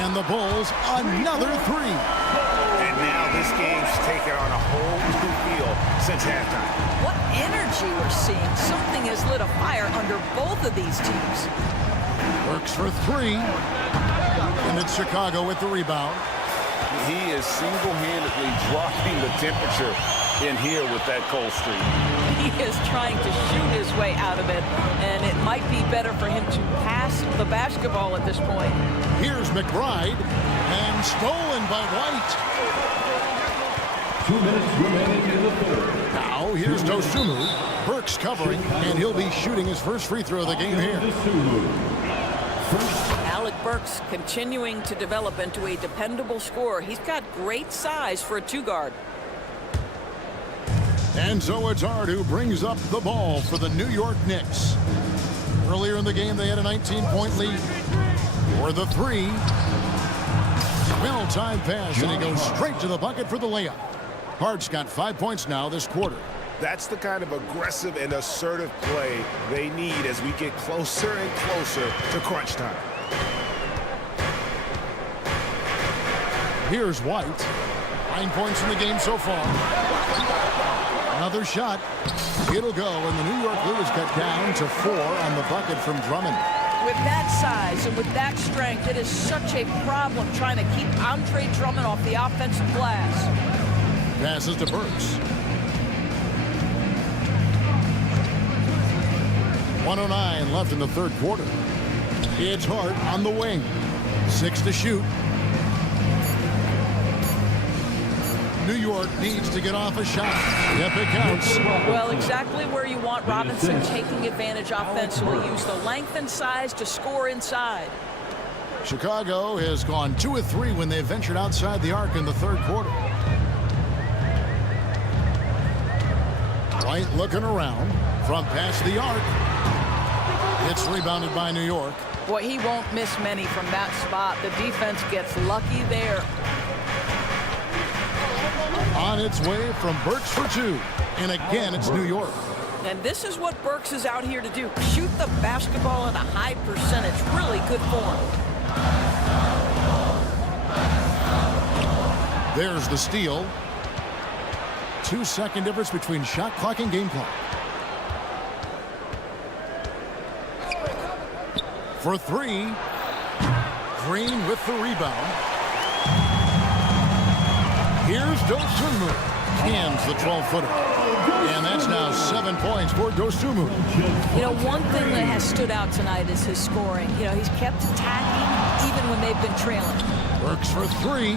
And the Bulls, another 3. And now this game's taken on a whole new feel since halftime. What energy we're seeing. Something has lit a fire under both of these teams. Works for 3. And it's Chicago with the rebound. He is single-handedly dropping the temperature in here with that cold streak. He is trying to shoot his way out of it, and it might be better for him to pass the basketball at this point. Here's McBride, and stolen by White. 2 minutes remaining in the third. Now here's Dosunmu. Burks covering, and he'll be shooting his first free throw of the game here. Alec Burks continuing to develop into a dependable scorer. He's got great size for a 2-guard. And so it's Hart who brings up the ball for the New York Knicks. Earlier in the game, they had a 19-point lead. For the 3. Well-timed pass, and he goes straight to the bucket for the layup. Hart's got 5 points now this quarter. That's the kind of aggressive and assertive play they need as we get closer and closer to crunch time. Here's White. 9 points in the game so far. Another shot. It'll go, and the New York lead is cut down to 4 on the bucket from Drummond. With that size and with that strength, it is such a problem trying to keep Andre Drummond off the offensive glass. Passes to Burks. 1:09 left in the third quarter. It's Hart on the wing. 6 to shoot. New York needs to get off a shot. Yep, it counts. Well, exactly where you want Robinson, taking advantage offensively. Use the length and size to score inside. Chicago has gone 2 of 3 when they ventured outside the arc in the third quarter. White looking around from past the arc. It's rebounded by New York. Boy, he won't miss many from that spot. The defense gets lucky there. On its way from Burks for 2. And again, it's New York. And this is what Burks is out here to do. Shoot the basketball at a high percentage. Really good form. There's the steal. 2-second difference between shot clock and game clock. For 3. Green with the rebound. Here's Dosunmu. Cans the 12-footer. And that's now 7 points for Dosunmu. You know, one thing that has stood out tonight is his scoring. You know, he's kept attacking even when they've been trailing. Works for 3.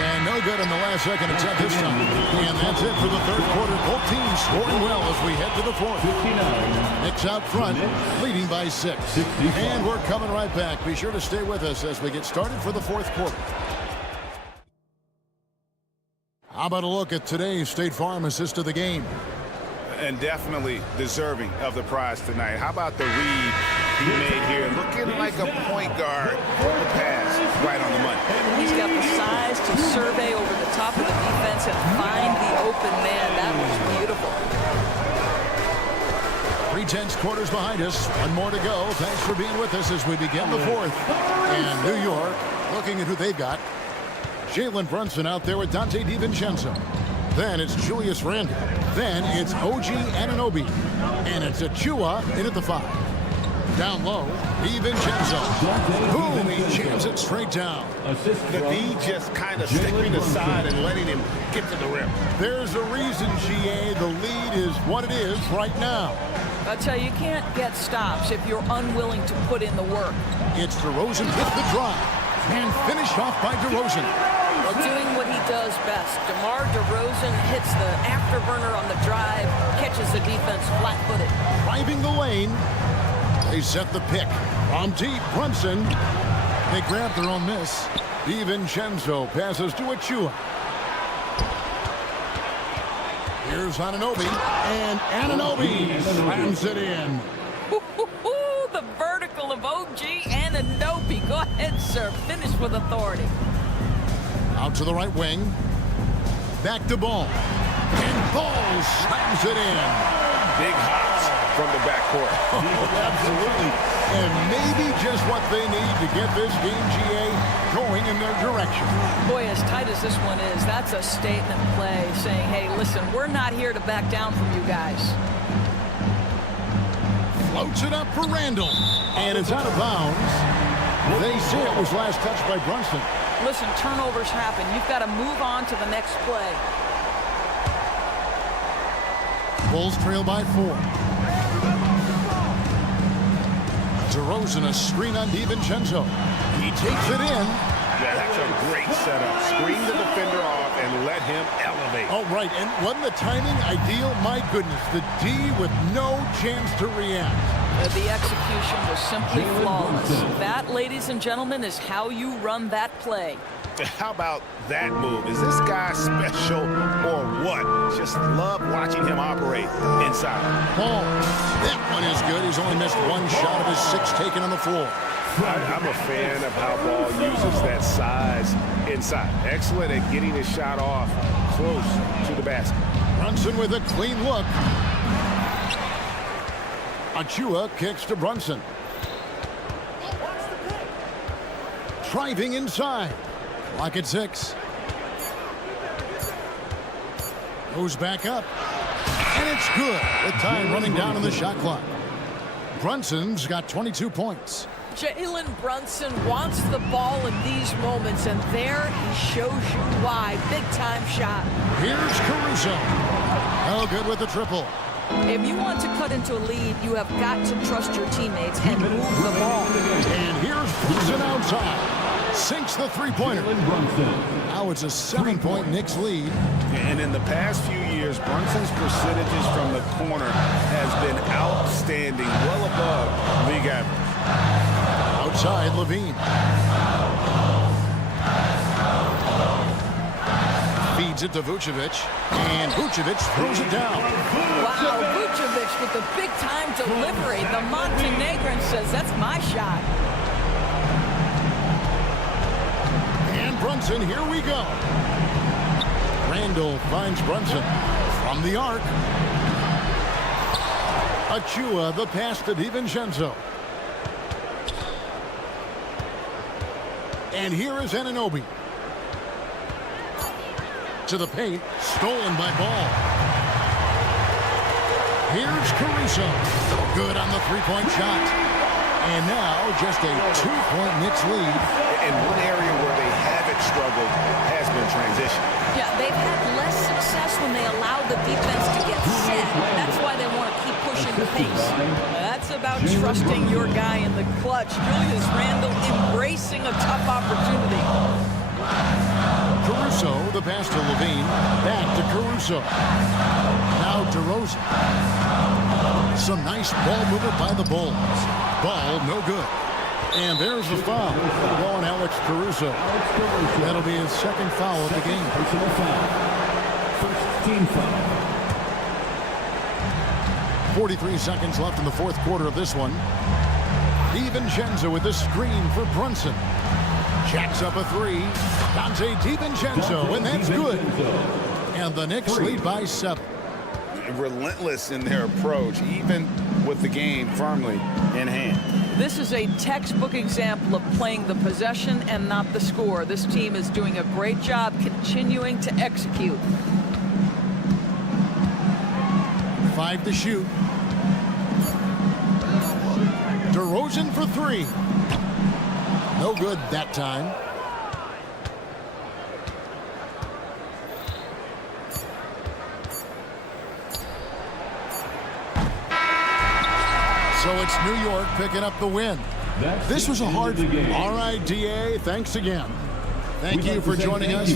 And no good in the last second attempt this time. And that's it for the third quarter. Both teams scoring well as we head to the fourth. Knicks out front, leading by 6. And we're coming right back. Be sure to stay with us as we get started for the fourth quarter. How about a look at today's State Farm assist of the game? And definitely deserving of the prize tonight. How about the read he made here? Looking like a point guard. The pass right on the money. He's got the size to survey over the top of the defense and find the open man. That was beautiful. 3/10 quarters behind us. One more to go. Thanks for being with us as we begin the fourth. And New York, looking at who they've got. Jalen Brunson out there with Dante DiVincenzo. Then it's Julius Randle. Then it's OG Anunoby. And it's Achua in at the 5. Down low, DiVincenzo. Boom, he jams it straight down. The D just kind of stepping aside and letting him get to the rim. There's a reason, GA, the lead is what it is right now. I tell you, you can't get stops if you're unwilling to put in the work. It's DeRozan with the drive. And finished off by DeRozan. Doing what he does best. DeMar DeRozan hits the afterburner on the drive, catches the defense flat-footed. Driving the lane. They set the pick. From deep, Brunson. They grab their own miss. DiVincenzo passes to Achua. Here's Anunoby. And Anunoby slams it in. The vertical of OG Anunoby. Go ahead, sir. Finish with authority. Out to the right wing. Back to Ball. And Ball slams it in. Big hops from the backcourt. Absolutely. And maybe just what they need to get this game, GA, going in their direction. Boy, as tight as this one is, that's a statement play saying, hey, listen, we're not here to back down from you guys. Floats it up for Randle. And it's out of bounds. They say it was last touched by Brunson. Listen, turnovers happen. You've got to move on to the next play. Bulls trail by 4. DeRozan, a screen on DiVincenzo. He takes it in. Yeah, that's a great setup. Screen the defender off and let him elevate. Oh, right. And wasn't the timing ideal? My goodness. The D with no chance to react. The execution was simply flawless. That, ladies and gentlemen, is how you run that play. How about that move? Is this guy special or what? Just love watching him operate inside. Ball. That one is good. He's only missed one shot of his 6 taken on the floor. I'm a fan of how Ball uses that size inside. Excellent at getting his shot off close to the basket. Brunson with a clean look. Achua kicks to Brunson. Driving inside. Clock at 6. Goes back up. And it's good. With time running down on the shot clock. Brunson's got 22 points. Jalen Brunson wants the ball in these moments, and there he shows you why. Big-time shot. Here's Caruso. Oh, good with the triple. If you want to cut into a lead, you have got to trust your teammates and move the ball. And here's Brunson outside. Sinks the three-pointer. Now it's a 7-point Knicks lead. And in the past few years, Brunson's percentages from the corner has been outstanding, well above league average. Outside, Levine. Feeds it to Vucevic. And Vucevic throws it down. Wow, Vucevic with the big-time delivery. The Montenegrin says, that's my shot. And Brunson, here we go. Randle finds Brunson from the arc. Achua, the pass to DiVincenzo. And here is Anunoby. To the paint, stolen by Ball. Here's Caruso. Good on the three-point shot. And now just a 2-point Knicks lead. And one area where they haven't struggled has been transition. Yeah, they've had less success when they allow the defense to get set. That's why they want to keep pushing the pace. That's about trusting your guy in the clutch. Julius Randle embracing a tough opportunity. Caruso, the pass to Levine. Back to Caruso. Now DeRozan. Some nice ball movement by the Bulls. Ball, no good. And there's the foul. Going Alex Caruso. That'll be his second foul of the game. team foul. 43 seconds left in the fourth quarter of this one. DiVincenzo with the screen for Brunson. Jacks up a three. Dante DiVincenzo, and that's good. And the Knicks lead by 7. Relentless in their approach, even with the game firmly in hand. This is a textbook example of playing the possession and not the score. This team is doing a great job continuing to execute. 5 to shoot. DeRozan for 3. No good that time. So it's New York picking up the win. This was a hard. All right, DA, thanks again. Thank you for joining us.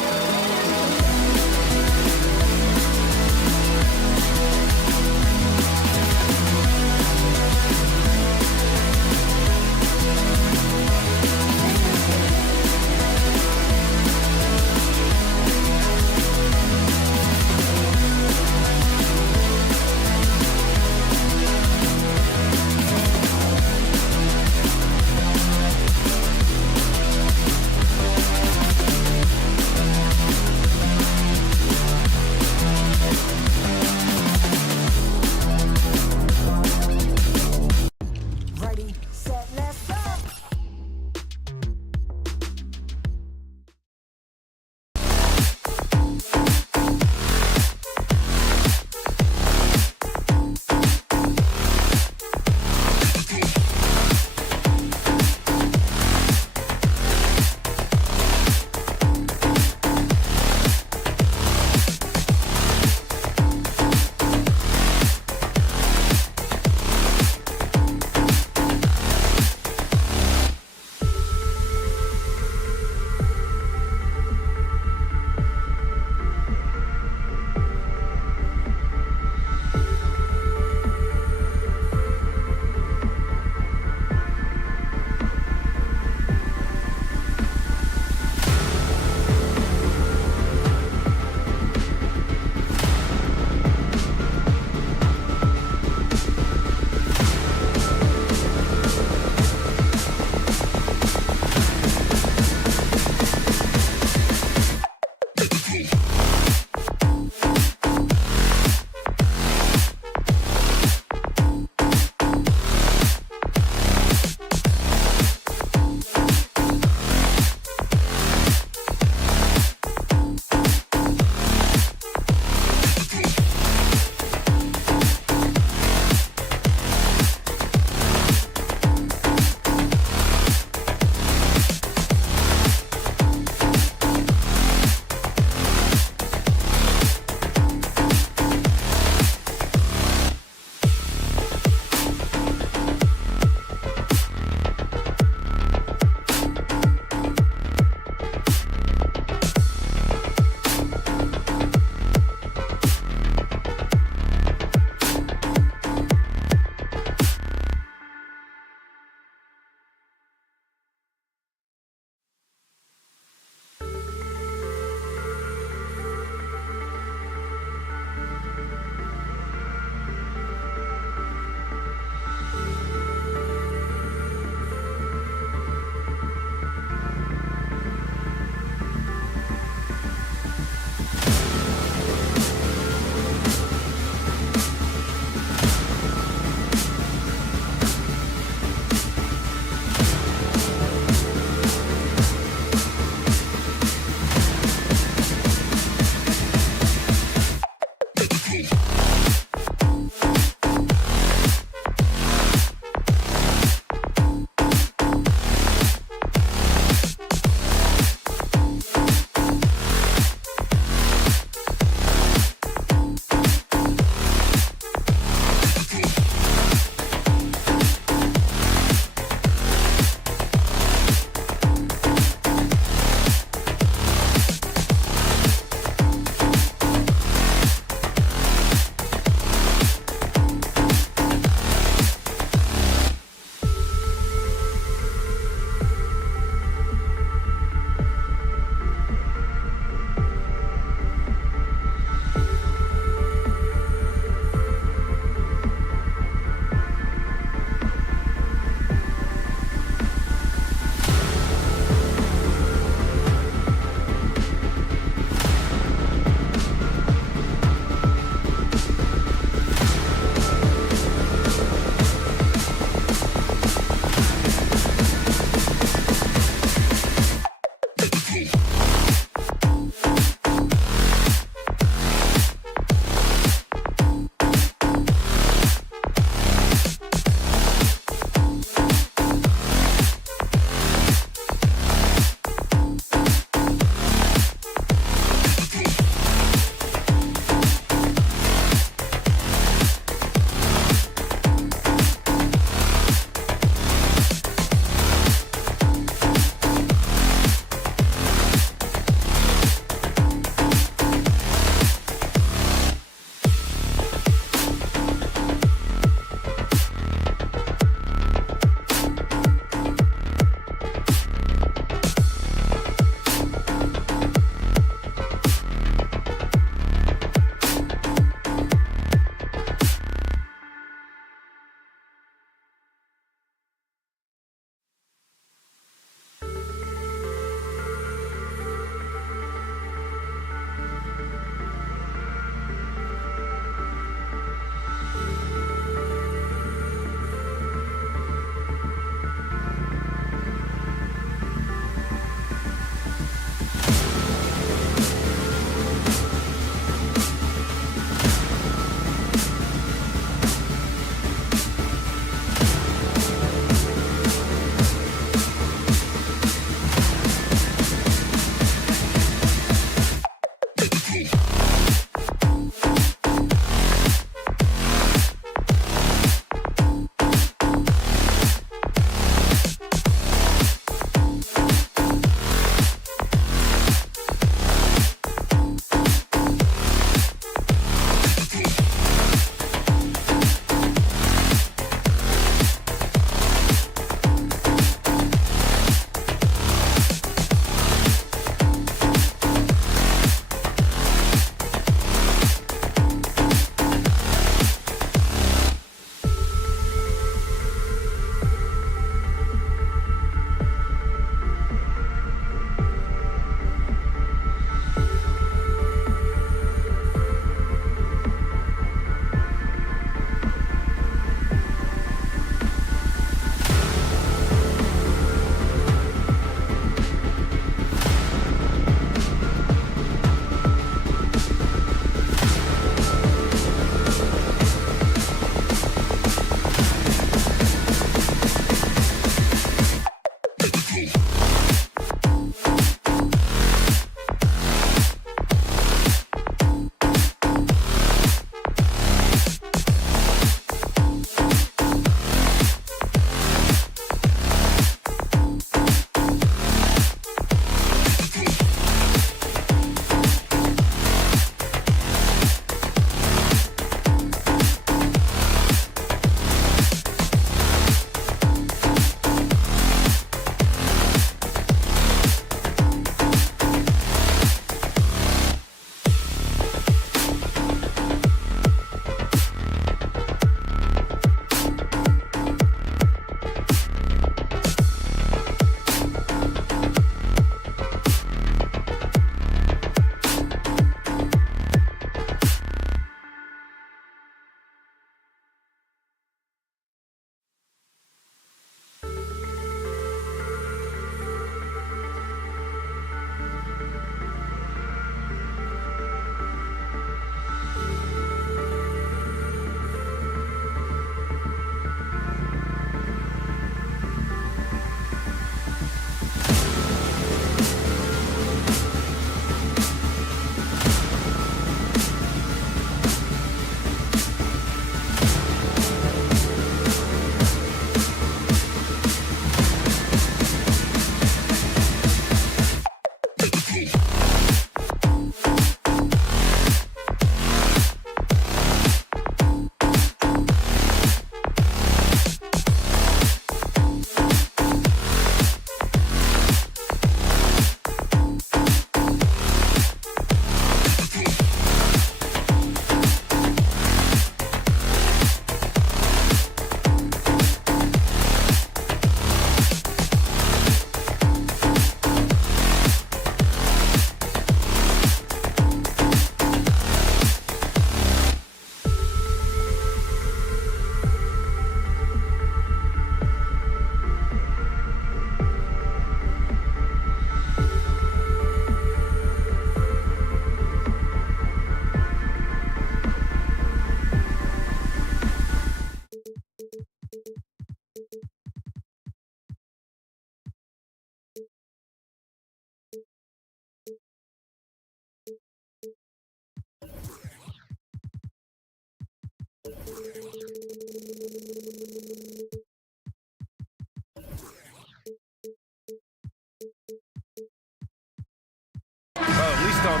Well, at least on...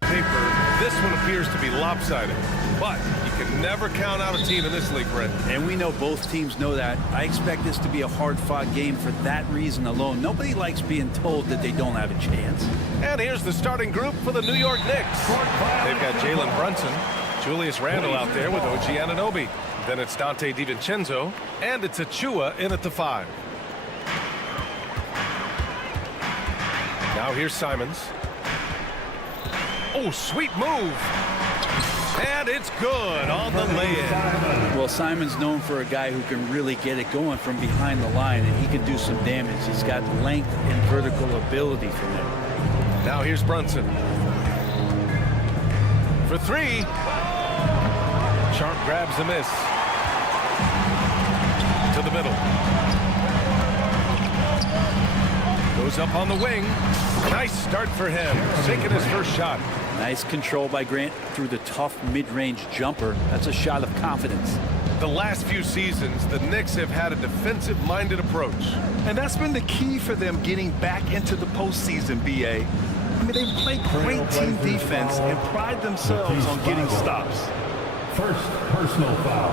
paper, this one appears to be lopsided. But you can never count out a team in this league, Brent. And we know both teams know that. I expect this to be a hard-fought game for that reason alone. Nobody likes being told that they don't have a chance. And here's the starting group for the New York Knicks. They've got Jalen Brunson, Julius Randle out there with OG Anunoby. Then it's Donte DiVincenzo, and it's Achua in at the 5. Now here's Simons. Oh, sweet move. And it's good on the lay-in. Well, Simon's known for a guy who can really get it going from behind the line, and he can do some damage. He's got length and vertical ability from him. Now here's Brunson. For 3. Sharp grabs the miss. To the middle. Goes up on the wing. Nice start for him. Taking his first shot. Nice control by Grant through the tough mid-range jumper. That's a shot of confidence. The last few seasons, the Knicks have had a defensive-minded approach. And that's been the key for them getting back into the postseason, B.A. I mean, they play great team defense and pride themselves on getting stops. First personal foul.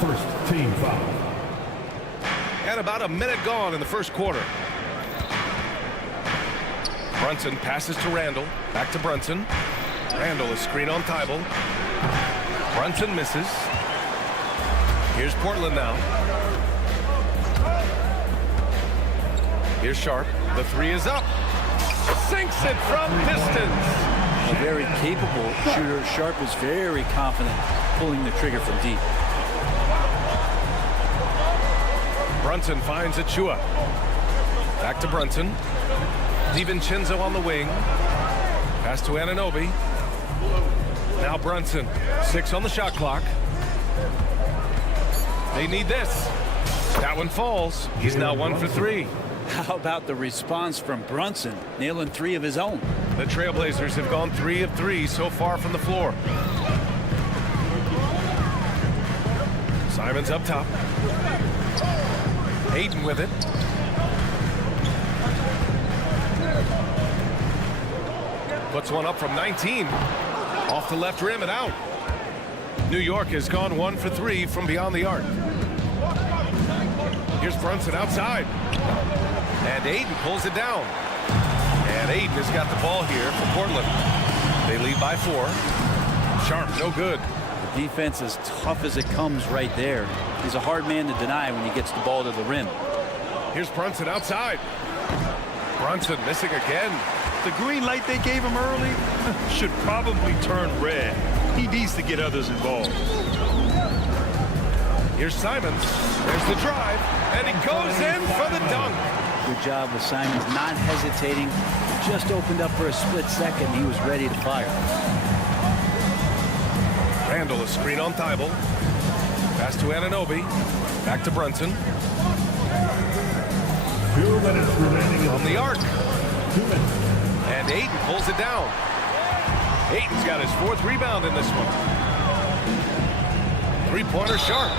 First team foul. And about a minute gone in the first quarter. Brunson passes to Randle. Back to Brunson. Randle is screen on Thibault. Brunson misses. Here's Portland now. Here's Sharp. The 3 is up. Sinks it from distance. A very capable shooter. Sharp is very confident pulling the trigger from deep. Brunson finds Achua. Back to Brunson. DiVincenzo on the wing. Pass to Anunoby. Now Brunson. 6 on the shot clock. They need this. That one falls. He's now 1 for 3. How about the response from Brunson, nailing 3 of his own? The Trailblazers have gone 3 of 3 so far from the floor. Simons up top. Ayton with it. Puts one up from 19. Off the left rim and out. New York has gone 1 for 3 from beyond the arc. Here's Brunson outside. And Ayton pulls it down. And Ayton has got the ball here for Portland. They lead by 4. Sharp, no good. The defense is tough as it comes right there. He's a hard man to deny when he gets the ball to the rim. Here's Brunson outside. Brunson missing again. The green light they gave him early should probably turn red. He needs to get others involved. Here's Simons. There's the drive. And he goes in for the dunk. Good job with Simons not hesitating. Just opened up for a split second. He was ready to fire. Randle Randall, a screen on Thibault. Pass to Anunoby. Back to Brunson. 2 minutes remaining. From the arc. 2 minutes. And Ayton pulls it down. Ayton's got his 4th rebound in this one. Three-pointer Sharp.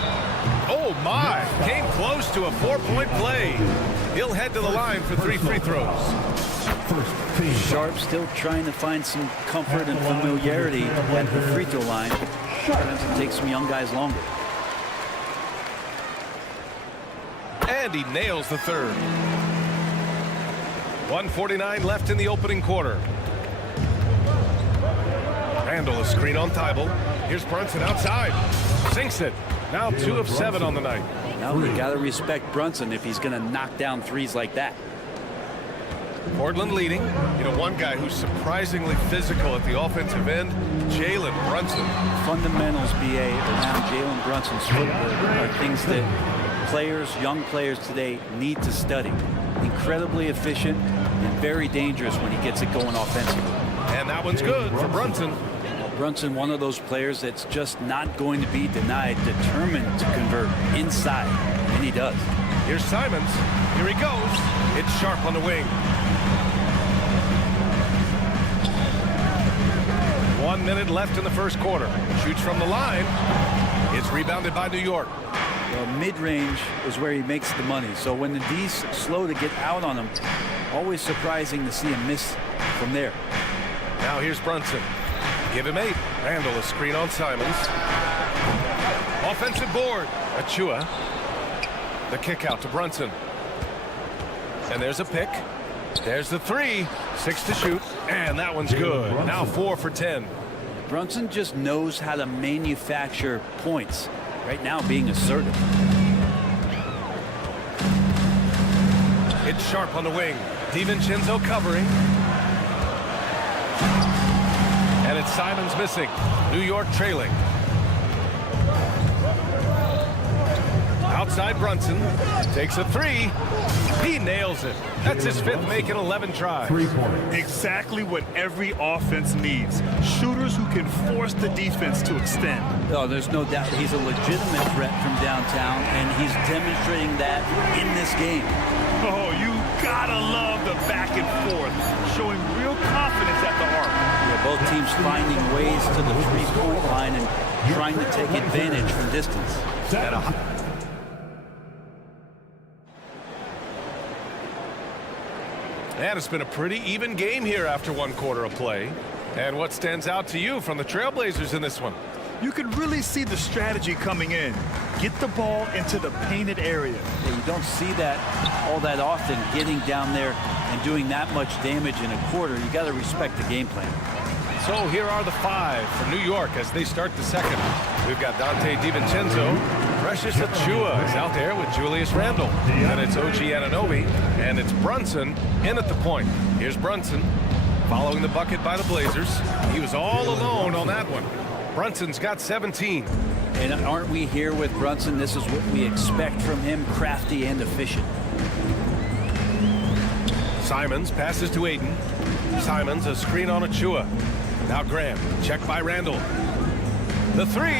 Oh, my. Came close to a 4-point play. He'll head to the line for 3 free throws. First team. Sharp still trying to find some comfort and familiarity at the free throw line. Sometimes it takes some young guys longer. And he nails the 3rd. 1:49 left in the opening quarter. Randall, a screen on Thibault. Here's Brunson outside. Sinks it. Now 2 of 7 on the night. Now you got to respect Brunson if he's going to knock down threes like that. Portland leading. You know, one guy who's surprisingly physical at the offensive end, Jalen Brunson. Fundamentals, BA, around Jalen Brunson's footwork are things that young players today need to study. Incredibly efficient and very dangerous when he gets it going offensively. And that one's good for Brunson. Brunson, one of those players that's just not going to be denied, determined to convert inside, and he does. Here's Simons. Here he goes. It's Sharp on the wing. 1 minute left in the first quarter. Shoots from the line. It's rebounded by New York. Well, mid-range is where he makes the money. So when the D's slow to get out on him, always surprising to see him miss from there. Now here's Brunson. Give him 8. Randall, a screen on Simons. Offensive board. Achua. The kick out to Brunson. And there's a pick. There's the 3. 6 to shoot. And that one's good. Now 4 for 10. Brunson just knows how to manufacture points. Right now being assertive. It's Sharp on the wing. DiVincenzo covering. And it's Simons missing. New York trailing. Outside Brunson. Takes a 3. He nails it. That's his 5th make in 11 tries. 3 points. Exactly what every offense needs. Shooters who can force the defense to extend. Oh, there's no doubt he's a legitimate threat from downtown, and he's demonstrating that in this game. Oh, you gotta love the back and forth, showing real confidence at the arc. Yeah, both teams finding ways to the three-point line and trying to take advantage from distance. And it's been a pretty even game here after 1 quarter of play. And what stands out to you from the Trailblazers in this one? You can really see the strategy coming in. Get the ball into the painted area. Yeah, you don't see that all that often, getting down there and doing that much damage in a quarter. You got to respect the game plan. So here are the 5 for New York as they start the second. We've got Dante DiVincenzo. Precious Achua is out there with Julius Randle. And it's OG Anunoby. And it's Brunson in at the point. Here's Brunson following the bucket by the Blazers. He was all alone on that one. Brunson's got 17. And aren't we here with Brunson? This is what we expect from him, crafty and efficient. Simons passes to Ayton. Simons, a screen on Achua. Now Graham, checked by Randall. The 3.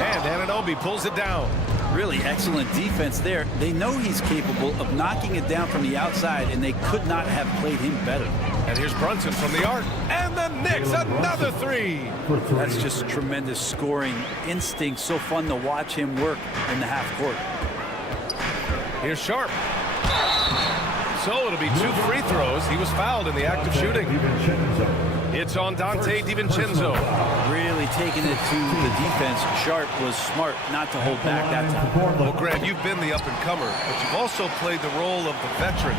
And Anunoby pulls it down. Really excellent defense there. They know he's capable of knocking it down from the outside, and they could not have played him better. And here's Brunson from the arc. And the Knicks, another 3. That's just tremendous scoring instinct. So fun to watch him work in the half court. Here's Sharp. So it'll be 2 free throws. He was fouled in the act of shooting. It's on Dante DiVincenzo. Really taking it to the defense. Sharp was smart not to hold back that time. Well, Grant, you've been the up-and-comer, but you've also played the role of the veteran.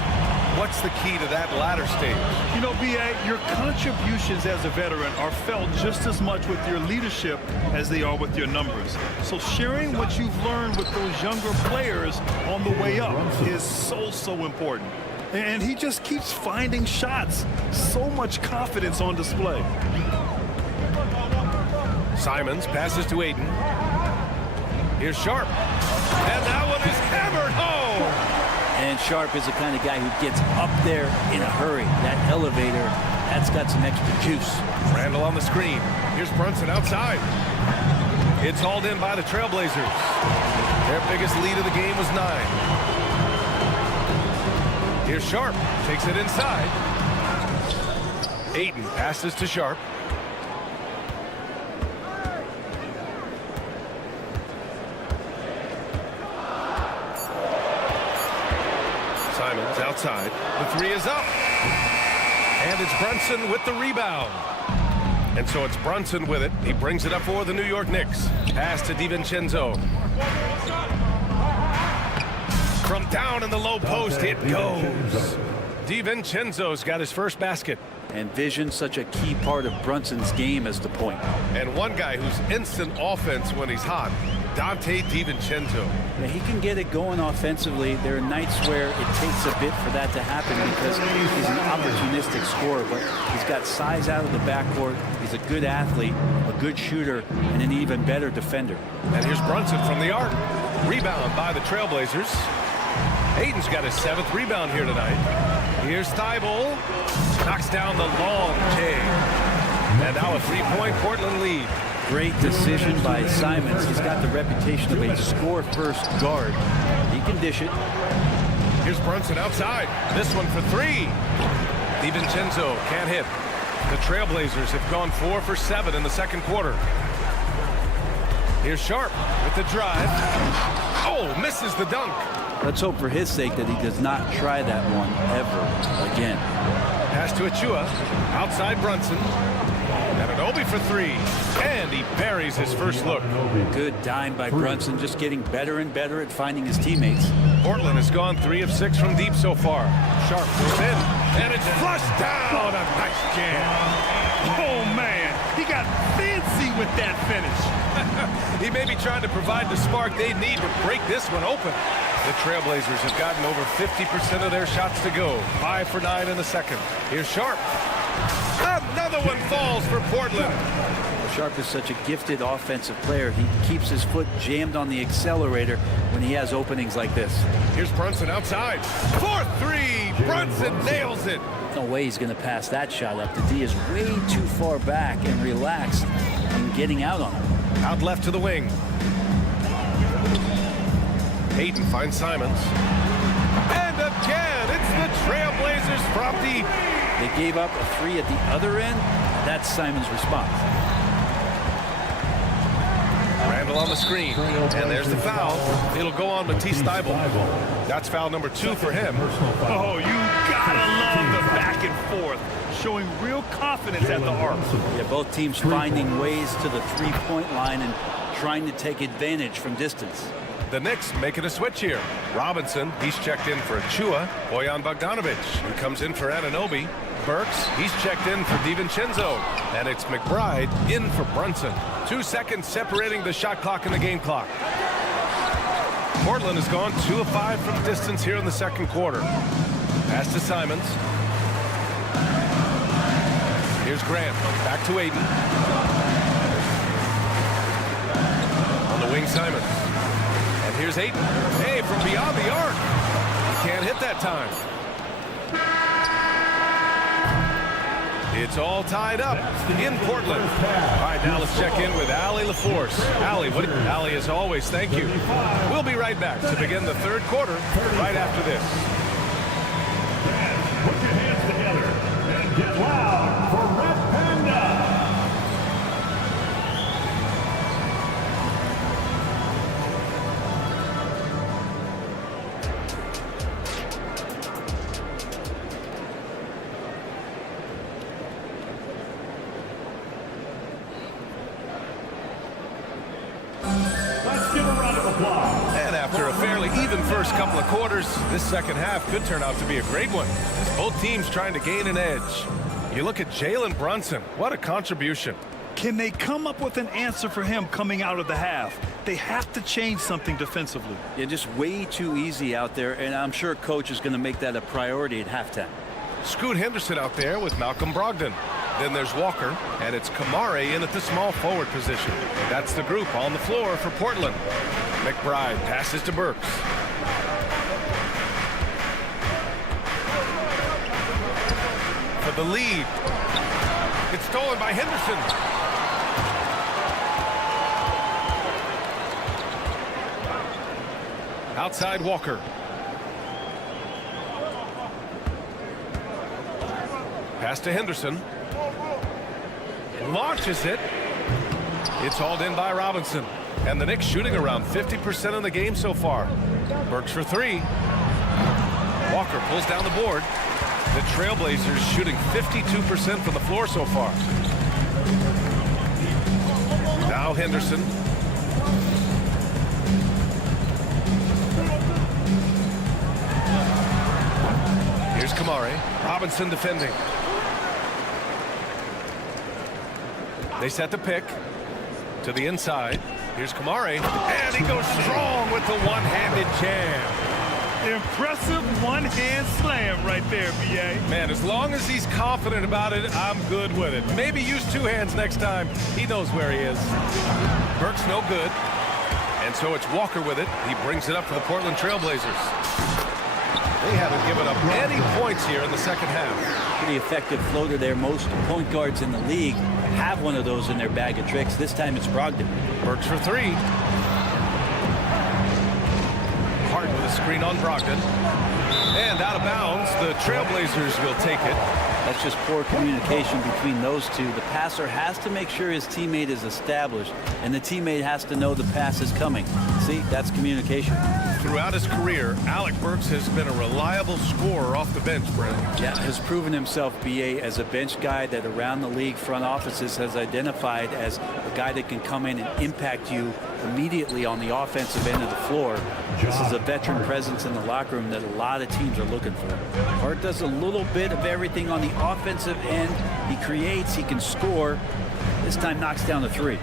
What's the key to that latter stage? You know, B.A., your contributions as a veteran are felt just as much with your leadership as they are with your numbers. So sharing what you've learned with those younger players on the way up is so important. And he just keeps finding shots. So much confidence on display. Simons passes to Ayton. Here's Sharp. And that one is hammered home. And Sharp is the kind of guy who gets up there in a hurry. That elevator That's got some extra juice. Randall on the screen. Here's Brunson outside. It's hauled in by the Trailblazers. Their biggest lead of the game was 9. Here's Sharp. Takes it inside. Ayton passes to Sharp. Simons outside. The 3 is up. And it's Brunson with the rebound. And so it's Brunson with it. He brings it up for the New York Knicks. Pass to DiVincenzo. From down in the low post, it goes. DiVincenzo's got his first basket. And vision, such a key part of Brunson's game as the point. And one guy who's instant offense when he's hot, Dante DiVincenzo. Yeah, he can get it going offensively. There are nights where it takes a bit for that to happen because he's an opportunistic scorer, but he's got size out of the backcourt. He's a good athlete, a good shooter, and an even better defender. And here's Brunson from the arc. Rebound by the Trailblazers. Ayton's got his 7th rebound here tonight. Here's Thibault. Knocks down the long J. And now a 3-point Portland lead. Great decision by Simons. He's got the reputation of a score-first guard. He can dish it. Here's Brunson outside. This one for 3. DiVincenzo can't hit. The Trailblazers have gone 4 for 7 in the second quarter. Here's Sharp with the drive. Oh, misses the dunk. Let's hope for his sake that he does not try that one ever again. Pass to Achua. Outside Brunson. Anunoby for 3. And he buries his first look. Good dime by Brunson, just getting better and better at finding his teammates. Portland has gone 3 of 6 from deep so far. Sharp goes in. And it's flushed down. A nice jam. Oh, man. He got fancy with that finish. He may be trying to provide the spark they need to break this one open. The Trailblazers have gotten over 50% of their shots to go. 5 for 9 in the second. Here's Sharp. Another one falls for Portland. Sharp is such a gifted offensive player. He keeps his foot jammed on the accelerator when he has openings like this. Here's Brunson outside. For 3. Brunson nails it. No way he's going to pass that shot up. The D is way too far back and relaxed in getting out on him. Out left to the wing. Ayton finds Simons. And again, it's the Trailblazers from deep. They gave up a 3 at the other end. That's Simons' response. Randall on the screen. And there's the foul. It'll go on Matisse Thybulle. That's foul number 2 for him. Oh, you gotta love the back and forth. Showing real confidence at the arc. Yeah, both teams finding ways to the 3-point line and trying to take advantage from distance. The Knicks making a switch here. Robinson, he's checked in for Achua. Bojan Bogdanovic, who comes in for Anunoby. Burks, he's checked in for DiVincenzo. And it's McBride in for Brunson. 2 seconds separating the shot clock and the game clock. Portland has gone 2 of 5 from distance here in the second quarter. Pass to Simons. Here's Grant. Back to Ayton. On the wing, Simons. And here's Ayton. Hey, from beyond the arc. He can't hit that time. It's all tied up in Portland. All right, now let's check in with Allie LaForce. Allie, Allie, as always, thank you. We'll be right back to begin the third quarter right after this. Put your hands together and get loud for Red Panda. And after a fairly even first couple of quarters, this second half could turn out to be a great one. Both teams trying to gain an edge. You look at Jalen Brunson. What a contribution. Can they come up with an answer for him coming out of the half? They have to change something defensively. Yeah, just way too easy out there, and I'm sure coach is going to make that a priority at halftime. Scoot Henderson out there with Malcolm Brogdon. Then there's Walker, and it's Kamare in at the small forward position. That's the group on the floor for Portland. McBride passes to Burks. For for the lead. It's stolen by Henderson. Outside Walker. Pass to Henderson. Launches it. It's hauled in by Robinson. And the Knicks shooting around 50% in the game so far. Burks for three. Walker pulls down the board. The Trailblazers shooting 52% from the floor so far. Now Henderson. Here's Kamari. Robinson defending. They set the pick to the inside. Here's Kamari. And he goes strong with the one-handed jam. Impressive one-hand slam right there, B.A. Man, as long as he's confident about it, I'm good with it. Maybe use two hands next time. He knows where he is. Burks no good. And so it's Walker with it. He brings it up for the Portland Trailblazers. They haven't given up any points here in the second half. Pretty effective floater there. Most point guards in the league have one of those in their bag of tricks. This time it's Brogdon. Burks for three. Hart with a screen on Brogdon. And out of bounds, the Trailblazers will take it. That's just poor communication between those two. The passer has to make sure his teammate is established, and the teammate has to know the pass is coming. See, that's communication. Throughout his career, Alec Burks has been a reliable scorer off the bench, Brent. Yeah, has proven himself, B.A., as a bench guy that around the league front offices has identified as a guy that can come in and impact you immediately on the offensive end of the floor. This is a veteran presence in the locker room that a lot of teams are looking for. Hart does a little bit of everything on the offensive end. He creates, he can score. This time knocks down the three.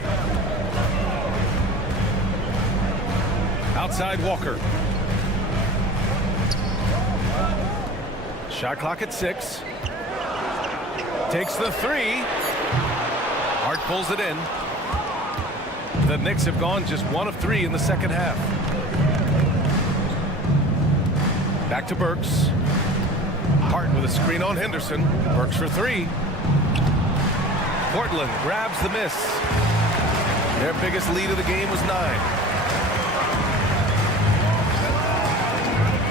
Outside Walker. Shot clock at 6. Takes the three. Hart pulls it in. The Knicks have gone just 1 of 3 in the second half. Back to Burks. Hart with a screen on Henderson. Burks for three. Portland grabs the miss. Their biggest lead of the game was 9.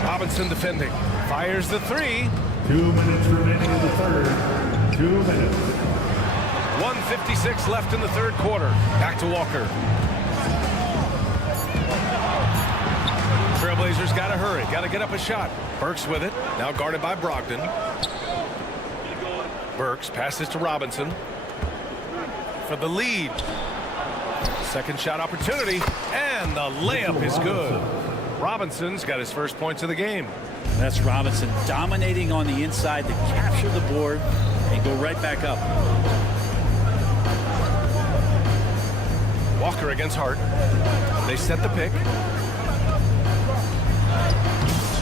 Robinson defending. Fires the three. 2 minutes remaining in the third. 2 minutes. 1:56 left in the third quarter. Back to Walker. Trailblazers got to hurry. Got to get up a shot. Burks with it. Now guarded by Brogdon. Burks passes to Robinson for the lead. Second shot opportunity. And the layup is good. Robinson's got his first points of the game. That's Robinson dominating on the inside to capture the board and go right back up. Walker against Hart. They set the pick.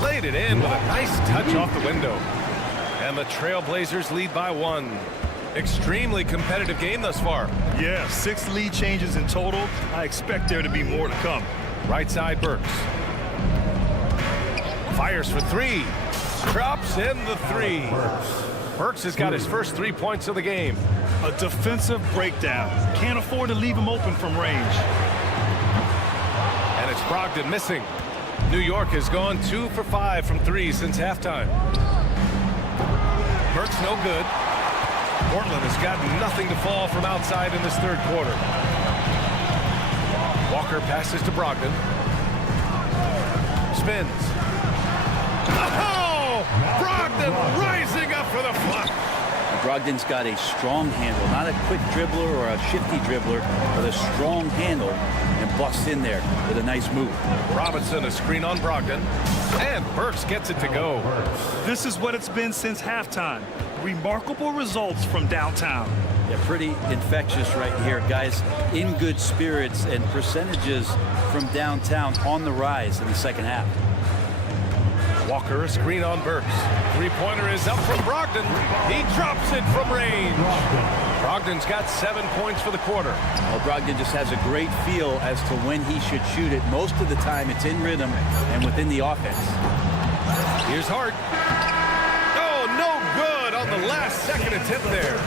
Laid it in with a nice touch off the window. And the Trailblazers lead by 1. Extremely competitive game thus far. Yeah, 6 lead changes in total. I expect there to be more to come. Right side Burks. Fires for three. Drops in the three. Burks has got his first 3 points of the game. A defensive breakdown. Can't afford to leave him open from range. And it's Brogdon missing. New York has gone 2 for 5 from 3 since halftime. Burks no good. Portland has got nothing to fall from outside in this third quarter. Walker passes to Brogdon. Spins. Oh! Brogdon rising up for the flush. Brogdon's got a strong handle, not a quick dribbler or a shifty dribbler, but a strong handle, and busts in there with a nice move. Robinson a screen on Brogdon, and Burks gets it to go. This is what it's been since halftime. Remarkable results from downtown. Yeah, pretty infectious right here. Guys in good spirits, and percentages from downtown on the rise in the second half. Walker a screen on Burks. Three-pointer is up from Brogdon. He drops it from range. Brogdon's got 7 points for the quarter. Well, Brogdon just has a great feel as to when he should shoot it. Most of the time it's in rhythm and within the offense. Here's Hart. Oh, no good on the last-second attempt there.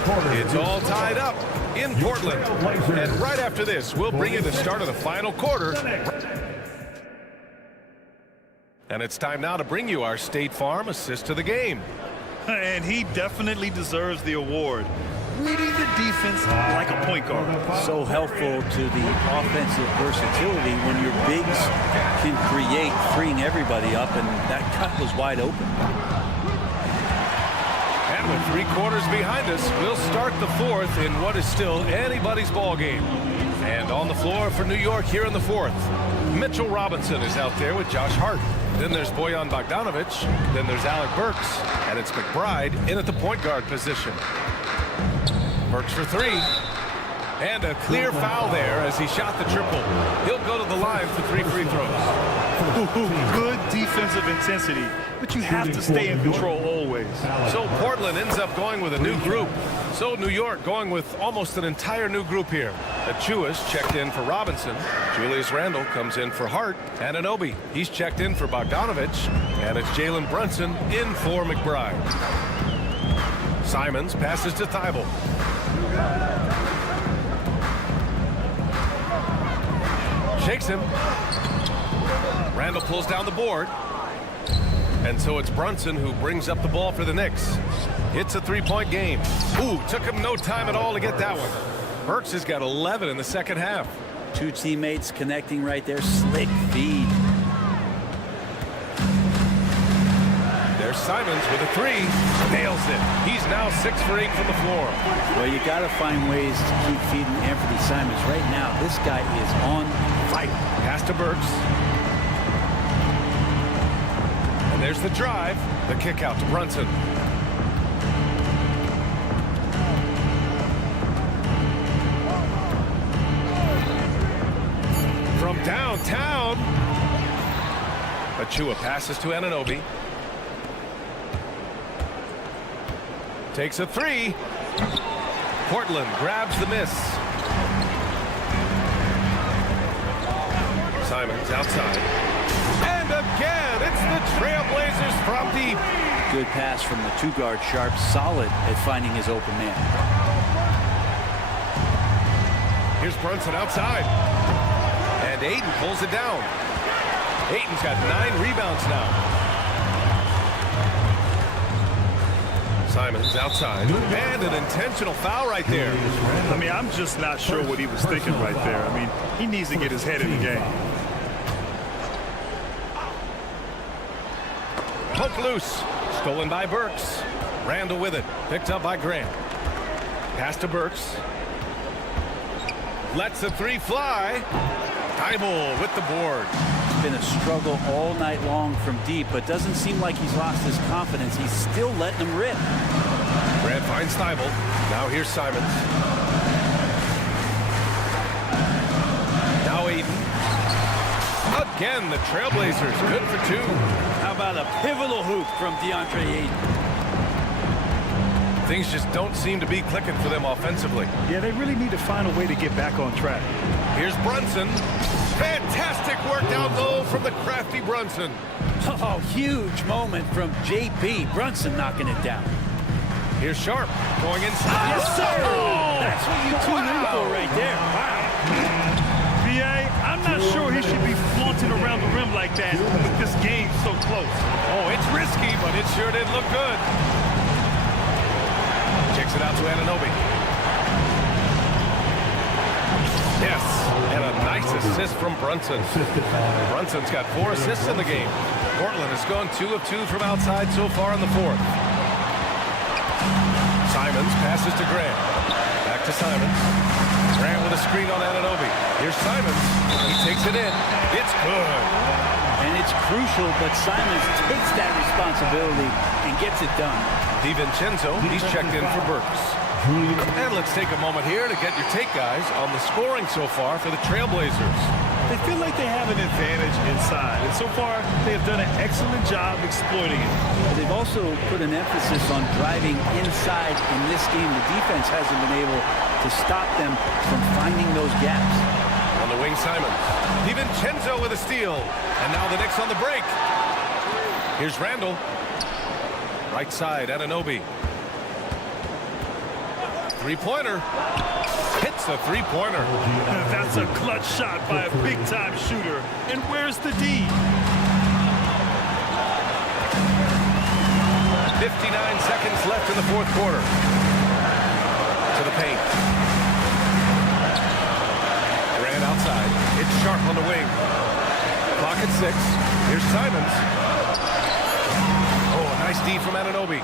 It's all tied up in Portland. And right after this, we'll bring you the start of the final quarter. And it's time now to bring you our State Farm assist to the game. And he definitely deserves the award. Reading the defense like a point guard. So helpful to the offensive versatility when your bigs can create, freeing everybody up, and that cut was wide open. And with 3 quarters behind us, we'll start the fourth in what is still anybody's ball game. And on the floor for New York here in the fourth, Mitchell Robinson is out there with Josh Hart. Then there's Bojan Bogdanovic. Then there's Alec Burks. And it's McBride in at the point guard position. Burks for 3. And a clear foul there as he shot the triple. He'll go to the line for 3 free throws. Good defensive intensity, but you have to stay in control always. So Portland ends up going with a new group. So New York going with almost an entire new group here. Achua's checked in for Robinson. Julius Randle comes in for Hart. And Anunoby, he's checked in for Bogdanovic. And it's Jalen Brunson in for McBride. Simons passes to Thibault. Shakes him. Randle pulls down the board. And so it's Brunson who brings up the ball for the Knicks. It's a 3-point game. Ooh, took him no time at all to get that one. Burks has got 11 in the second half. 2 teammates connecting right there. Slick feed. There's Simons with a 3. Nails it. He's now 6 for 8 from the floor. Well, you got to find ways to keep feeding Anthony Simons. Right now, this guy is on fire. Pass to Burks. And there's the drive. The kick out to Brunson. From downtown. Achua passes to Anunoby. Takes a 3. Portland grabs the miss. Simons outside. And again, it's the Trailblazers from deep. Good pass from the 2-guard Sharp. Solid at finding his open man. Here's Brunson outside. And Ayton pulls it down. Ayton's got 9 rebounds now. Simons outside. And an intentional foul right there. I mean, I'm just not sure what he was thinking right there. I mean, he needs to get his head in the game. Poke loose. Stolen by Burks. Randle with it. Picked up by Grant. Pass to Burks. Lets the 3 fly. Thibault with the board. It's been a struggle all night long from deep, but doesn't seem like he's lost his confidence. He's still letting them rip. Grant finds Thibault. Now here's Simons. Now Ayton. Again, the Trailblazers good for 2. How about a pivotal hoop from DeAndre Ayton? Things just don't seem to be clicking for them offensively. Yeah, they really need to find a way to get back on track. Here's Brunson. Fantastic work down low from the crafty Brunson. Oh, huge moment from JP. Brunson knocking it down. Here's Sharp going inside. Yes, sir! Oh, that's what you tune in for right there. Wow. BA, I'm not sure he should be flaunting around the rim like that with this game so close. Oh, it's risky, but it sure did look good. Kicks it out to Anunoby. Yes, and a nice assist from Brunson. Brunson's got 4 assists in the game. Portland has gone 2 of 2 from outside so far in the fourth. Simons passes to Grant. Back to Simons. Grant with a screen on Anunoby. Here's Simons. He takes it in. It's good. And it's crucial, but Simons takes that responsibility and gets it done. DiVincenzo, he's checked in for Burks. And let's take a moment here to get your take, guys, on the scoring so far for the Trailblazers. They feel like they have an advantage inside, and so far they have done an excellent job exploiting it. They've also put an emphasis on driving inside in this game. The defense hasn't been able to stop them from finding those gaps. On the wing, Simons. DiVincenzo with a steal. And now the Knicks on the break. Here's Randle. Right side, Anunoby. Three-pointer. Hits the three-pointer. That's a clutch shot by a big-time shooter. And where's the D? 59 seconds left in the fourth quarter. To the paint. Durant outside. It's Sharp on the wing. Clock at 6. Here's Simons. Oh, a nice D from Anunoby.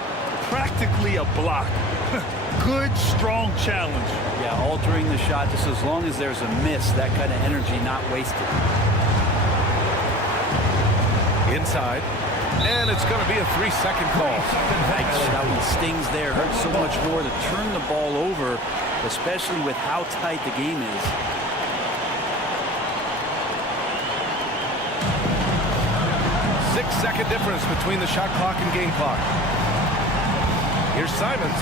Practically a block. Good, strong challenge. Yeah, altering the shot just as long as there's a miss, that kind of energy not wasted. Inside. And it's going to be a 3-second call. That one stings there. Hurts so much more to turn the ball over, especially with how tight the game is. Six-second difference between the shot clock and game clock. Here's Simons.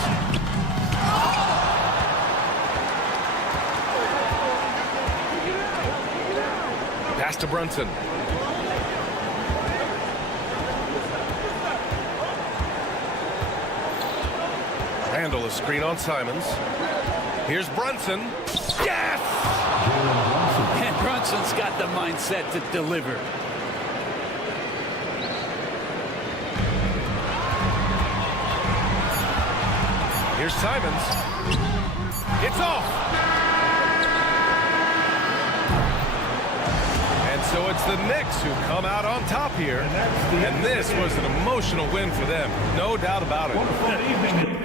Pass to Brunson. Handle a screen on Simons. Here's Brunson. Yes! And Brunson's got the mindset to deliver. Here's Simons. It's off. And so it's the Knicks who come out on top here. And this was an emotional win for them. No doubt about it.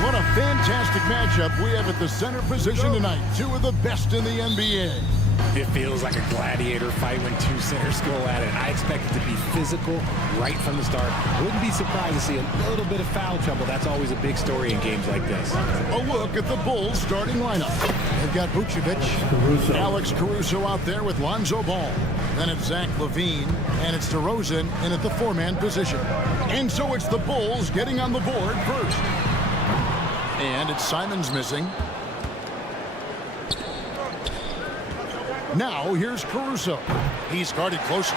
What a fantastic matchup we have at the center position tonight. Two of the best in the NBA. It feels like a gladiator fight when two centers go at it. I expect it to be physical right from the start. Wouldn't be surprised to see a little bit of foul trouble. That's always a big story in games like this. A look at the Bulls starting lineup. They've got Vucevic, Alex Caruso out there with Lonzo Ball. Then it's Zach LaVine, and it's DeRozan in at the four-man position. And so it's the Bulls getting on the board first. And it's Simons missing. Now here's Caruso. He's guarded closely.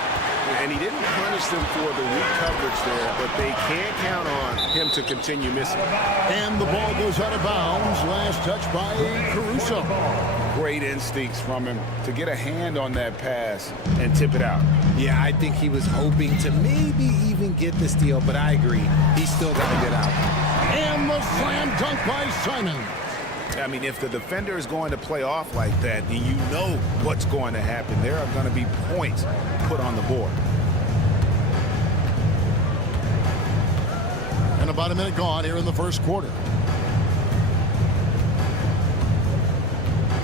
And he didn't punish them for the weak coverage there, but they can't count on him to continue missing. And the ball goes out of bounds. Last touch by Caruso. Great instincts from him to get a hand on that pass and tip it out. Yeah, I think he was hoping to maybe even get the steal, but I agree. He's still got to get out. And the slam dunk by Simons. I mean, if the defender is going to play off like that, then you know what's going to happen. There are going to be points put on the board. And about a minute gone here in the first quarter.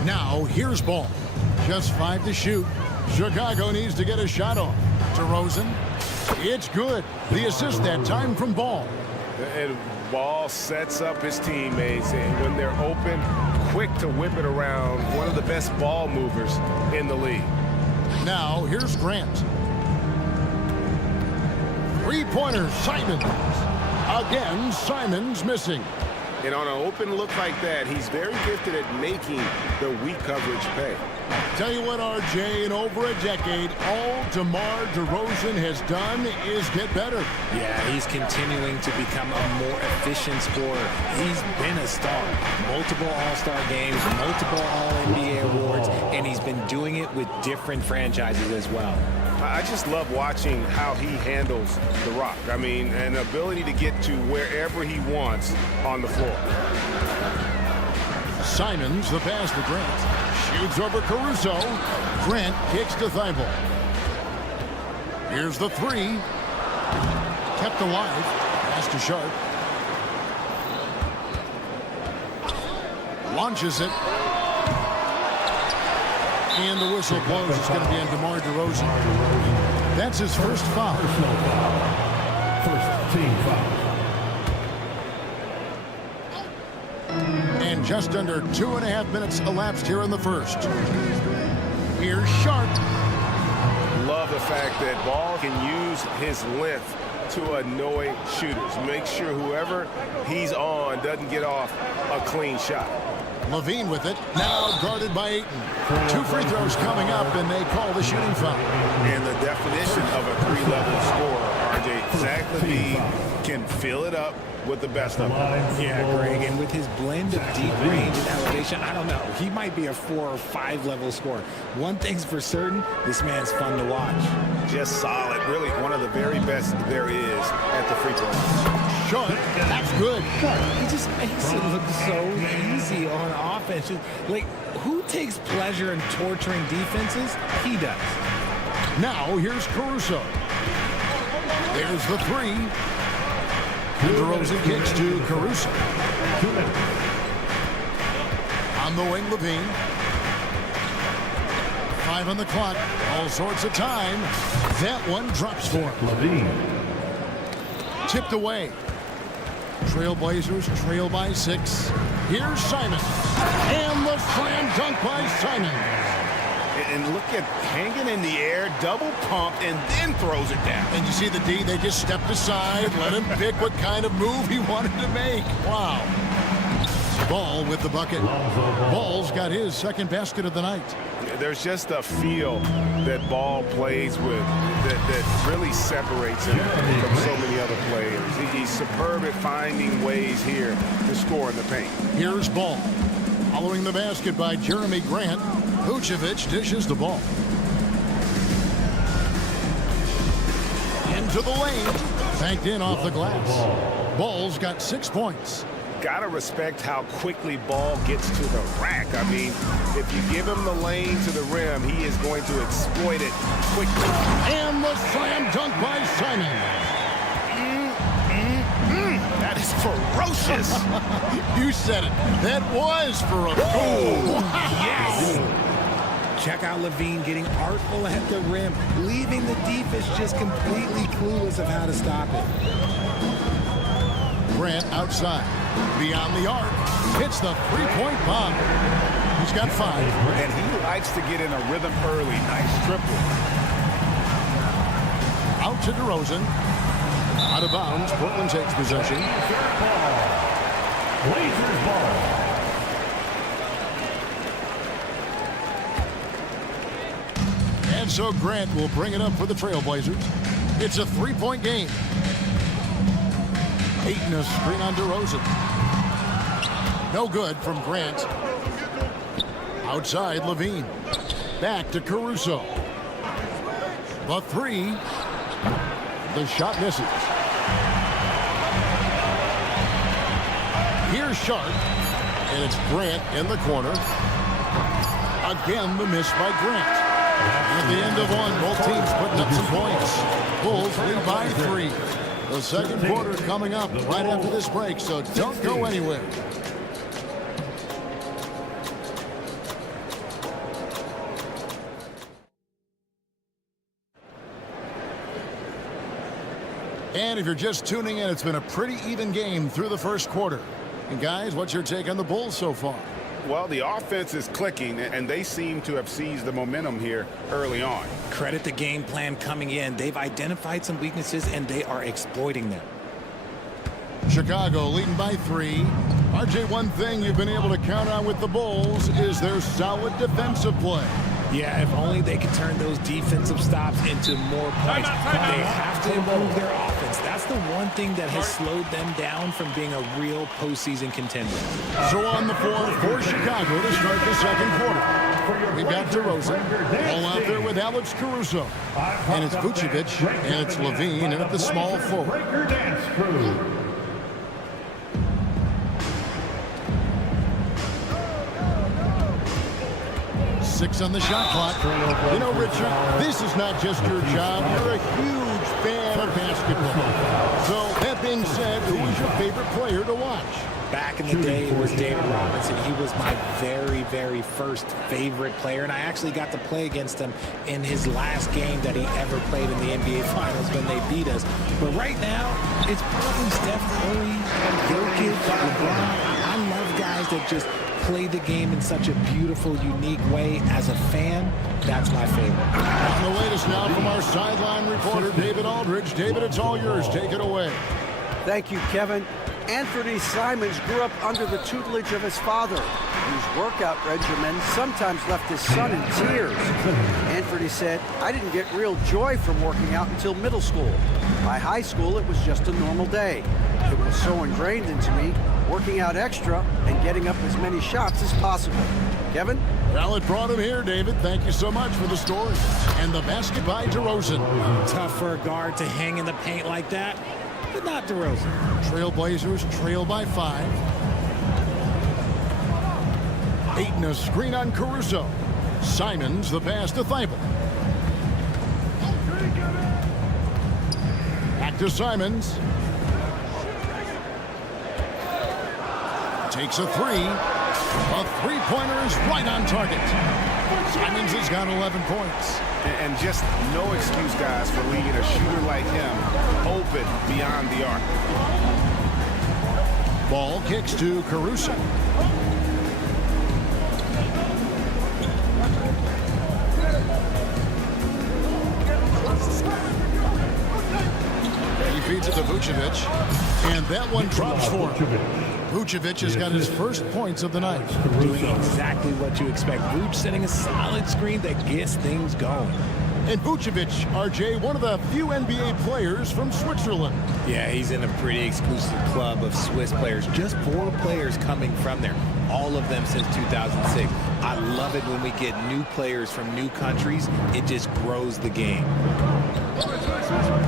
Now, here's Ball. Just 5 to shoot. Chicago needs to get a shot off. DeRozan. It's good. The assist that time from Ball. And Ball sets up his teammates, and when they're open, quick to whip it around. One of the best ball movers in the league. Now, here's Grant. Three-pointer, Simons. Again, Simons missing. And on an open look like that, he's very gifted at making the weak coverage pay. Tell you what, RJ, in over a decade, all DeMar DeRozan has done is get better. Yeah, he's continuing to become a more efficient scorer. He's been a star. Multiple All-Star games, multiple All-NBA awards, and he's been doing it with different franchises as well. I just love watching how he handles the rock. I mean, an ability to get to wherever he wants on the floor. Simons, the pass to Grant. Shoots over Caruso. Grant kicks to Thibault. Here's the three. Kept alive. Pass to Sharp. Launches it. And the whistle blows. It's going to be on DeMar DeRozan. That's his first foul. First team foul. And just under 2.5 minutes elapsed here in the first. Here's Sharp. Love the fact that Ball can use his length to annoy shooters. Make sure whoever he's on doesn't get off a clean shot. LaVine with it. Now guarded by Ayton. 2 free throws coming up, and they call the shooting foul. And the definition of a 3-level scorer, RJ, Zach LaVine can fill it up with the best of them. Yeah, Greg, and with his blend of deep range and elevation, I don't know. He might be a 4 or 5 level scorer. One thing's for certain, this man's fun to watch. Just solid. Really one of the very best there is at the free throw line. Short. That's good. He just makes it look so easy on offense. Like, who takes pleasure in torturing defenses? He does. Now, here's Caruso. There's the three. And DeRozan kicks to Caruso. On the wing, LaVine. 5 on the clock. All sorts of time. That one drops for him. LaVine. Tipped away. Trailblazers trail by 6. Here's Simons. And the slam dunk by Simons. And look at hanging in the air, double pump, and then throws it down. And you see the D, they just stepped aside, let him pick what kind of move he wanted to make. Wow. Ball with the bucket. Ball's got his second basket of the night. There's just a feel that Ball plays with that really separates him from so many other other players. He's superb at finding ways here to score in the paint. Here's Ball. Following the basket by Jeremy Grant, Vucevic dishes the ball. Into the lane. Banked in off the glass. Ball's got 6 points. Gotta respect how quickly Ball gets to the rack. I mean, if you give him the lane to the rim, he is going to exploit it quickly. And the slam dunk by Simon. That is ferocious. You said it. That was ferocious. Oh, yes. Check out Levine getting artful at the rim, leaving the defense just completely clueless of how to stop it. Grant outside. Beyond the arc. Hits the three-point bomb. He's got 5. And he likes to get in a rhythm early. Nice triple. Out to DeRozan. Out of bounds. Portland takes possession. Blazers ball. And so Grant will bring it up for the Trailblazers. It's a 3-point game. Ayton a screen on DeRozan. No good from Grant. Outside Levine. Back to Caruso. The 3. The shot misses. Here's Sharp. And it's Grant in the corner. Again, the miss by Grant. At the end of one, both teams putting up some points. Bulls lead by 3. The second quarter coming up right after this break, so don't go anywhere. And if you're just tuning in, it's been a pretty even game through the first quarter. And guys, what's your take on the Bulls so far? Well, the offense is clicking, and they seem to have seized the momentum here early on. Credit the game plan coming in. They've identified some weaknesses, and they are exploiting them. Chicago leading by 3. RJ, one thing you've been able to count on with the Bulls is their solid defensive play. Yeah, if only they could turn those defensive stops into more points. They have to improve their offense. That's the one thing that has slowed them down from being a real postseason contender. So on the floor for Chicago to start the second quarter. We've got DeRozan all out there with Alex Caruso. And it's Vucevic, and it's Levine, and at the small forward. 6 on the shot clock. You know, Richard, this is not just your job. You're a huge fan of basketball. So, that being said, who was your favorite player to watch? Back in the day, it was David Robinson. He was my very, very first favorite player, and I actually got to play against him in his last game that he ever played in the NBA Finals when they beat us. But right now, it's probably Steph Curry, Jokic, LeBron. I love guys that just play the game in such a beautiful, unique way. As a fan, that's my favorite. And the latest now from our sideline reporter, David Aldridge. David, it's all yours. Take it away. Thank you, Kevin. Anthony Simons grew up under the tutelage of his father, whose workout regimen sometimes left his son in tears. Anthony said, "I didn't get real joy from working out until middle school. By high school, it was just a normal day. It was so ingrained into me, working out extra and getting up as many shots as possible." Kevin? Well, it brought him here, David. Thank you so much for the story. And the basket by DeRozan. Tough for a guard to hang in the paint like that, but not DeRozan. Trailblazers trail by 5. Ayton a screen on Caruso. Simons the pass to Thibault. Back to Simons. Takes a 3. A three-pointer is right on target. Simons has got 11 points. And just no excuse, guys, for leaving a shooter like him open beyond the arc. Ball kicks to Caruso. He feeds it to Vucevic. And that one drops for him. Vucevic has got his first points of the night. Doing exactly what you expect. Vuce setting a solid screen that gets things going. And Vucevic, RJ, one of the few NBA players from Switzerland. Yeah, he's in a pretty exclusive club of Swiss players. Just 4 players coming from there, all of them since 2006. I love it when we get new players from new countries. It just grows the game.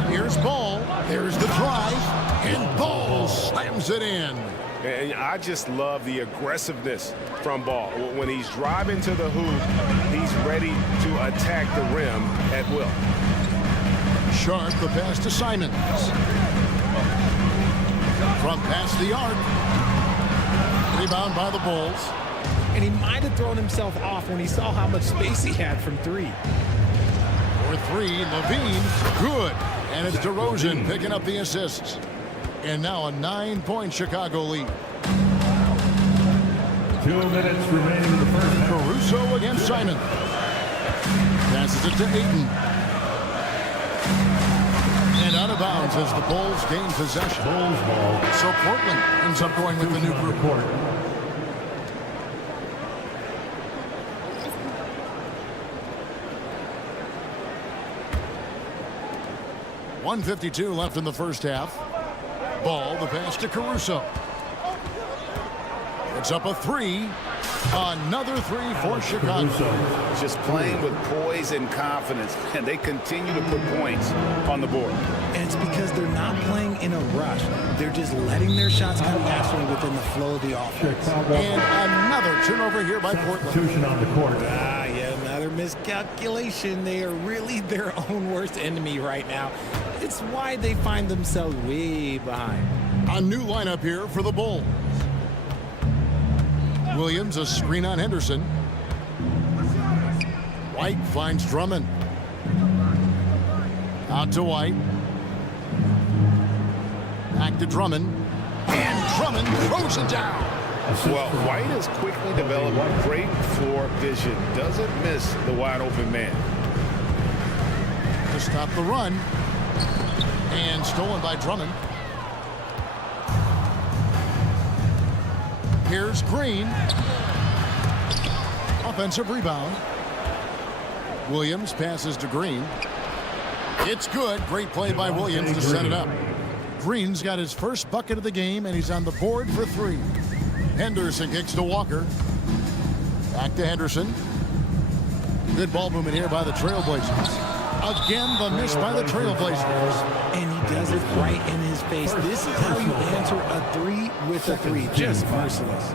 Here's Ball. There's the drive. And Ball slams it in. And I just love the aggressiveness from Ball. When he's driving to the hoop, he's ready to attack the rim at will. Sharp, the pass to Simons. From past the arc. Rebound by the Bulls. And he might have thrown himself off when he saw how much space he had from 3. For 3, Levine, good. And it's DeRozan picking up the assists. And now a 9-point Chicago lead. 2 minutes remaining in the first half. Caruso against Simon. Passes it to Ayton. And out of bounds as the Bulls gain possession. Bulls ball. So Portland ends up going with the new group. 1:52 left in the first half. Ball, the pass to Caruso. It's up a 3. Another 3 for Chicago. Just playing with poise and confidence, and they continue to put points on the board. And it's because they're not playing in a rush. They're just letting their shots come naturally within the flow of the offense. And another turnover here by Portland. On the court. Yeah, another miscalculation. They are really their own worst enemy right now. It's why they find themselves way behind. A new lineup here for the Bulls. Williams, a screen on Henderson. White finds Drummond. Out to White. Back to Drummond. And Drummond throws it down. Well, White has quickly developed great floor vision. Doesn't miss the wide open man. To stop the run. And stolen by Drummond. Here's Green. Offensive rebound. Williams passes to Green. It's good. Great play by Williams to set it up. Green's got his first bucket of the game, and he's on the board for 3. Henderson kicks to Walker. Back to Henderson. Good ball movement here by the Trailblazers. Again, the miss by the Trailblazers. And he does it right in his face. This is how you answer a 3 with a 3. Just merciless.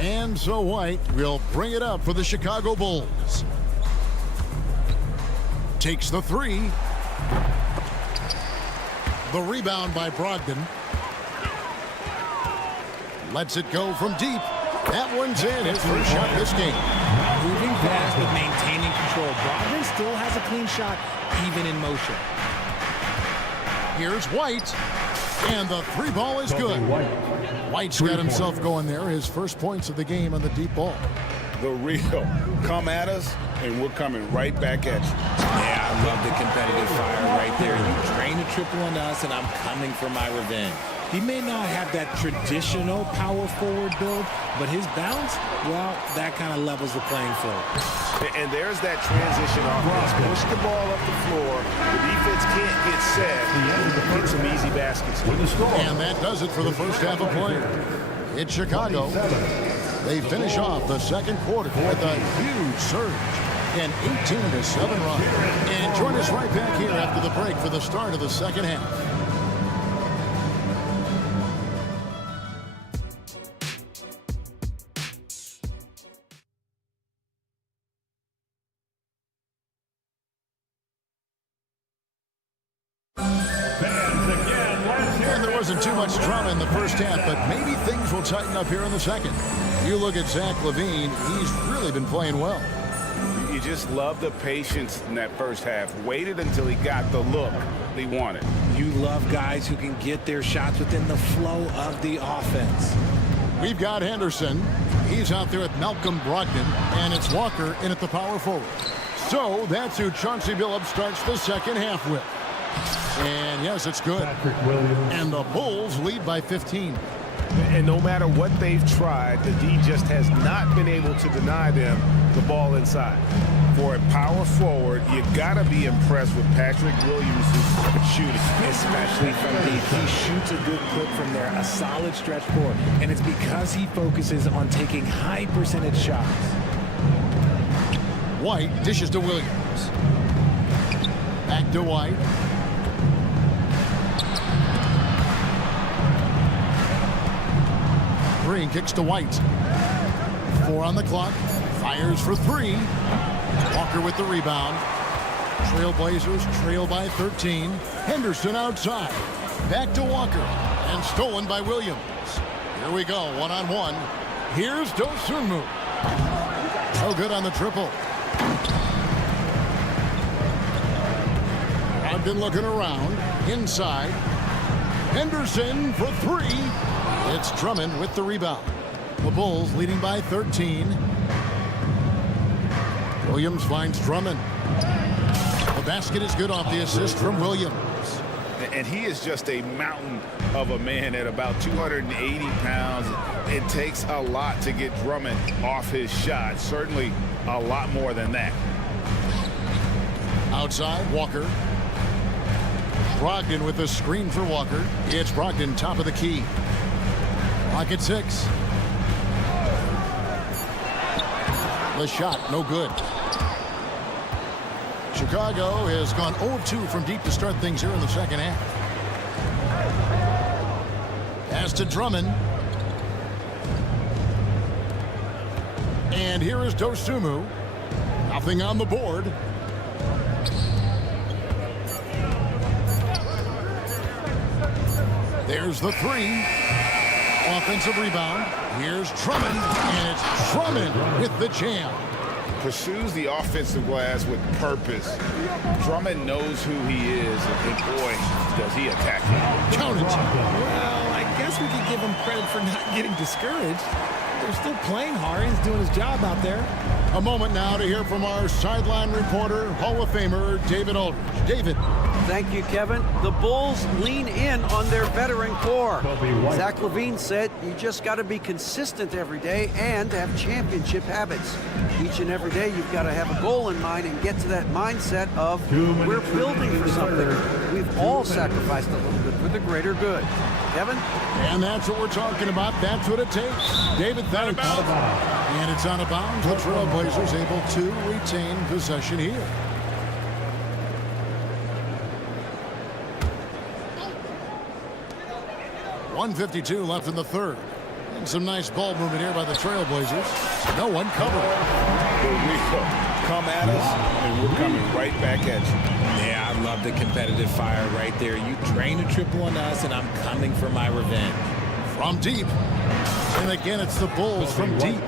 And so White will bring it up for the Chicago Bulls. Takes the 3. The rebound by Brogdon. Lets it go from deep. That one's in. His first shot this game. Moving fast but maintaining control. Brogdon still has a clean shot even in motion. Here's White. And the 3 ball is good. White's got himself going there. His first points of the game on the deep ball. The real. Come at us, and we're coming right back at you. Yeah, I love the competitive fire right there. You drain a triple on us, and I'm coming for my revenge. He may not have that traditional power forward build, but his bounce, well, that kind of levels the playing field. And there's that transition offense. Push the ball up the floor. The defense can't get set. Get some easy baskets. And that does it for the first half of play. It's Chicago. They finish off the second quarter with a huge surge. An 18-7 run. And join us right back here after the break for the start of the second half. Wasn't too much drama in the first half, but maybe things will tighten up here in the second. You look at Zach LaVine, he's really been playing well. You just love the patience in that first half. Waited until he got the look he wanted. You love guys who can get their shots within the flow of the offense. We've got Henderson. He's out there with Malcolm Brogdon, and it's Walker in at the power forward. So that's who Chauncey Billups starts the second half with. And yes, it's good. And the Bulls lead by 15. And no matter what they've tried, the D just has not been able to deny them the ball inside. For a power forward, you gotta be impressed with Patrick Williams' shooting. Especially from deep. He shoots a good clip from there, a solid stretch forward. And it's because he focuses on taking high percentage shots. White dishes to Williams. Back to White. Green kicks to White. 4 on the clock. Fires for 3. Walker with the rebound. Trailblazers trail by 13. Henderson outside. Back to Walker. And stolen by Williams. Here we go, one-on-one. Here's Dosunmu. So good on the triple. I've been looking around. Inside. Henderson for 3. It's Drummond with the rebound. The Bulls leading by 13. Williams finds Drummond. The basket is good off the assist from Williams. And he is just a mountain of a man at about 280 pounds. It takes a lot to get Drummond off his shot. Certainly a lot more than that. Outside, Walker. Brogdon with the screen for Walker. It's Brogdon, top of the key. Clock at 6. The shot, no good. Chicago has gone 0-2 from deep to start things here in the second half. Pass to Drummond. And here is Dosunmu. Nothing on the board. There's the 3. Offensive rebound. Here's Drummond. And it's Drummond with the jam. Pursues the offensive glass with purpose. Drummond knows who he is, and boy, does he attack him. Count it. Well, I guess we could give him credit for not getting discouraged. They're still playing hard. He's doing his job out there. A moment now to hear from our sideline reporter, Hall of Famer David Aldridge. David. Thank you, Kevin. The Bulls lean in on their veteran core. Zach LaVine said you just got to be consistent every day and have championship habits. Each and every day you've got to have a goal in mind and get to that mindset of we're building for something. We've all sacrificed a little bit for the greater good. Kevin? And that's what we're talking about. That's what it takes. David, thanks. And it's out of bounds. The Trailblazers able to retain possession here. .152 left in the third. And some nice ball movement here by the Trailblazers. No one covered. Here we go. Come at us, and we're coming right back at you. Yeah, I love the competitive fire right there. You drain a triple on us, and I'm coming for my revenge. From deep. And again, it's the Bulls from deep.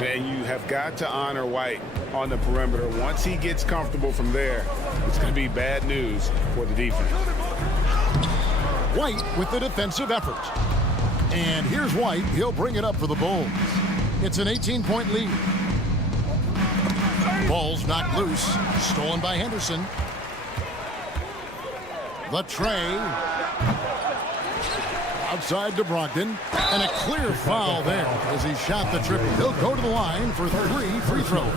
And you have got to honor White on the perimeter. Once he gets comfortable from there, it's going to be bad news for the defense. White with the defensive effort. And here's White. He'll bring it up for the Bulls. It's an 18-point lead. Ball's knocked loose. Stolen by Henderson. The tray. Outside to Brogdon. And a clear foul there as he shot the triple. He'll go to the line for 3 free throws.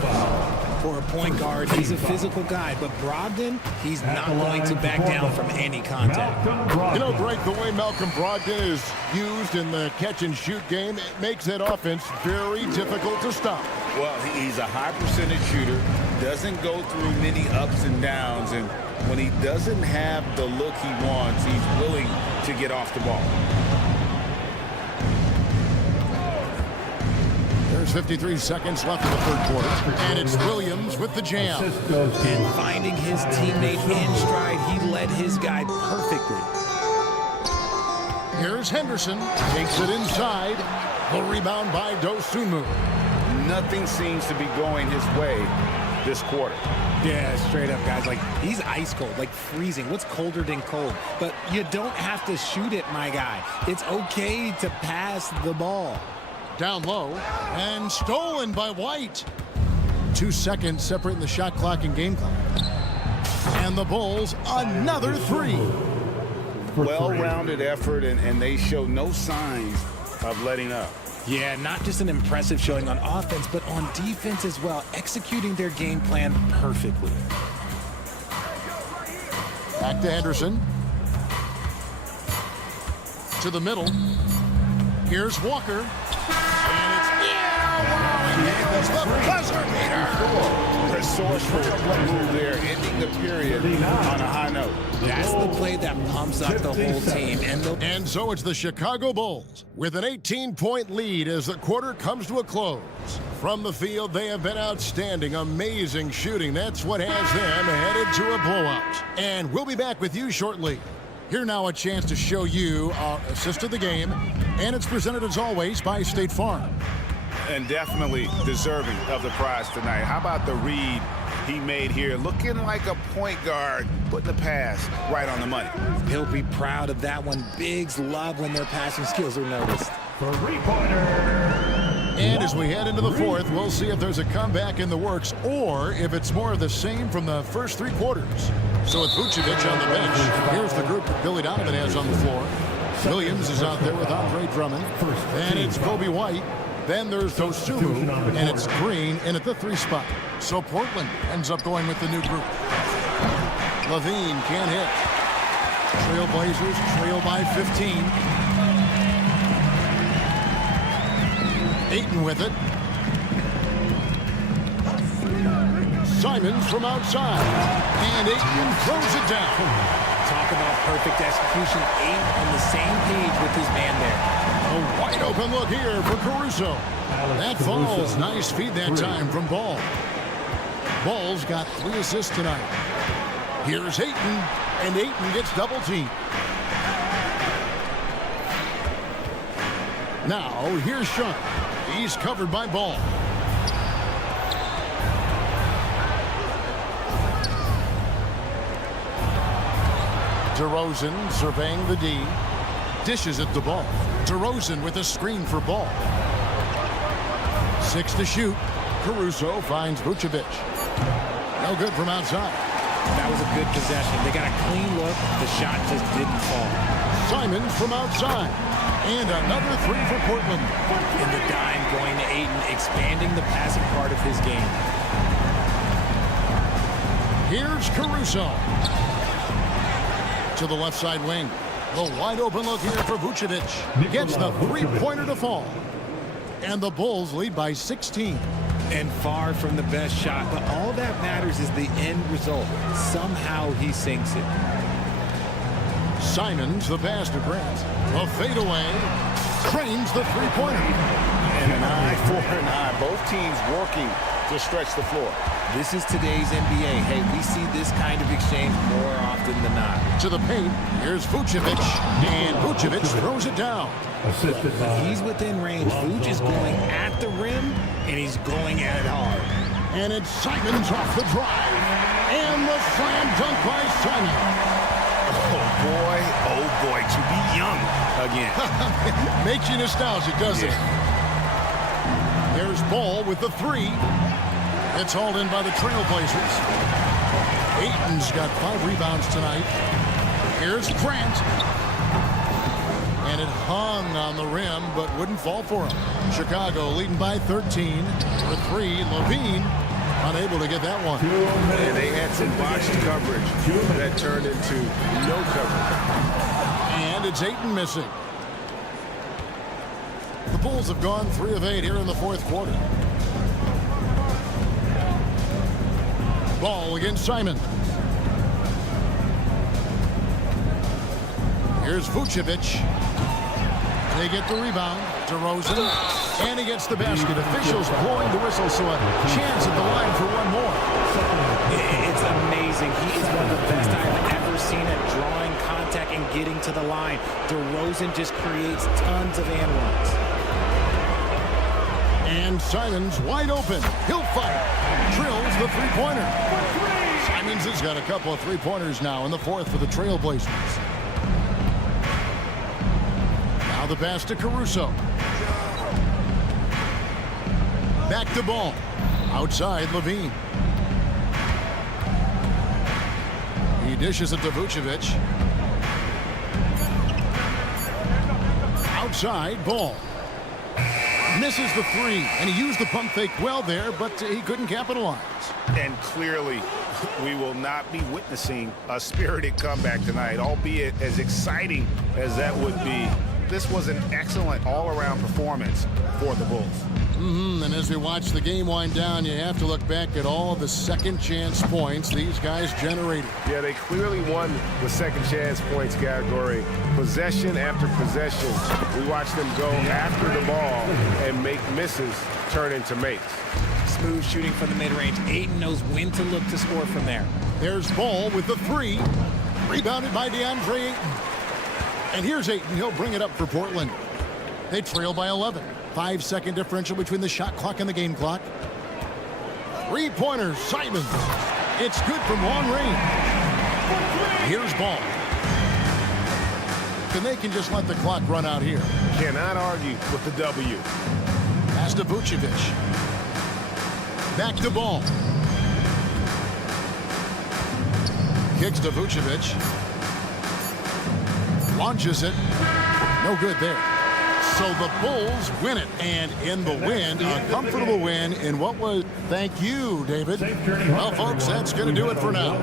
For a point guard, he's a physical guy, but Brogdon, he's not going to back down from any contact. You know, Greg, the way Malcolm Brogdon is used in the catch-and-shoot game, it makes that offense very difficult to stop. Well, he's a high percentage shooter, doesn't go through many ups and downs, and when he doesn't have the look he wants, he's willing to get off the ball. There's 53 seconds left in the third quarter, and it's Williams with the jam. And finding his teammate in stride, he led his guy perfectly. Here's Henderson, takes it inside. The rebound by Dosunmu. Nothing seems to be going his way this quarter. Yeah, straight up, guys. Like, he's ice cold, like freezing. What's colder than cold? But you don't have to shoot it, my guy. It's okay to pass the ball. Down low, and stolen by White. 2 seconds separating the shot clock and game clock. And the Bulls, another 3. Well-rounded effort, and they show no signs of letting up. Yeah, not just an impressive showing on offense, but on defense as well, executing their game plan perfectly. Back to Henderson. To the middle. Here's Walker. And it's it's the buzzer beater. Resourceful move there, ending the period on a high note. That's the play that pumps up the whole team. And so it's the Chicago Bulls with an 18-point lead as the quarter comes to a close. From the field, they have been outstanding, amazing shooting. That's what has them headed to a blowout. And we'll be back with you shortly. Here now a chance to show you our assist of the game, and it's presented as always by State Farm. And definitely deserving of the prize tonight. How about the read he made here? Looking like a point guard, putting the pass right on the money. He'll be proud of that one. Bigs love when their passing skills are noticed. And as we head into the fourth, we'll see if there's a comeback in the works or if it's more of the same from the first three quarters. So with Vucevic on the bench, here's the group that Billy Donovan has on the floor. Williams is out there with Andre Drummond. And it's Kobe White. Then there's Dosunmu, and it's Green in at the 3 spot. So Portland ends up going with the new group. Levine can't hit. Trailblazers trail by 15. Ayton with it. Simons from outside. And Ayton throws it down. Talk about perfect execution. Ayton on the same page with his man there. A wide open look here for Caruso. That falls. Nice feed that time from Ball. Ball's got 3 assists tonight. Here's Ayton, and Ayton gets double teamed. Now, here's Sean. He's covered by Ball. DeRozan surveying the D. Dishes at the ball. DeRozan with a screen for Ball. 6 to shoot. Caruso finds Vucevic. No good from outside. That was a good possession. They got a clean look. The shot just didn't fall. Simons from outside. And another 3 for Portland. And the dime going to Ayton, expanding the passing part of his game. Here's Caruso. To the left side wing. The wide open look here for Vucevic. Gets the 3-pointer to fall. And the Bulls lead by 16. And far from the best shot, but all that matters is the end result. Somehow he sinks it. Simons, the pass to Grant. A fadeaway. Cranes the 3-pointer. And an eye for an eye. Both teams working to stretch the floor. This is today's NBA. Hey, we see this kind of exchange more often than not. To the paint, here's Vucevic, and Vucevic throws it down. When he's within range, Vuce is going at the rim, and he's going at it hard. And it's Simons off the drive. And the slam dunk by Simons. Oh boy, to be young again. Makes you nostalgic, doesn't it? There's Ball with the 3. It's hauled in by the Trailblazers. Ayton's got 5 rebounds tonight. Here's Grant. And it hung on the rim, but wouldn't fall for him. Chicago leading by 13. For 3, Levine unable to get that one. And they had some botched coverage that turned into no coverage. And it's Ayton missing. The Bulls have gone 3 of 8 here in the fourth quarter. Ball against Simon. Here's Vucevic. They get the rebound. DeRozan. And he gets the basket. Officials blowing the whistle, so a chance at the line for one more. It's amazing. He is one of the best I've ever seen at drawing contact and getting to the line. DeRozan just creates tons of and runs. And Simons wide open. He'll fire. Drills the 3-pointer. Simons has got a couple of 3-pointers now in the fourth for the Trailblazers. Now the pass to Caruso. Back to Ball. Outside Levine. He dishes it to Vucevic. Outside Ball. Misses the three, and he used the pump fake well there, but he couldn't capitalize. And clearly, we will not be witnessing a spirited comeback tonight, albeit as exciting as that would be. This was an excellent all-around performance for the Bulls. And as we watch the game wind down, you have to look back at all the second chance points these guys generated. Yeah, they clearly won the second chance points category. Possession after possession, we watched them go after the ball and make misses turn into makes. Smooth shooting from the mid-range. Ayton knows when to look to score from there. There's Ball with the three. Rebounded by DeAndre Ayton. And here's Ayton. He'll bring it up for Portland. They trail by 11. 5-second differential between the shot clock and the game clock. Three-pointers, Simons. It's good from long range. Here's Ball. And they can just let the clock run out here. Cannot argue with the W. Pass to Vucevic. Back to Ball. Kicks to Vucevic. Launches it. No good there. So the Bulls win it, and in the win, a comfortable win in what was... Thank you, David. Well, folks, that's going to do it for now.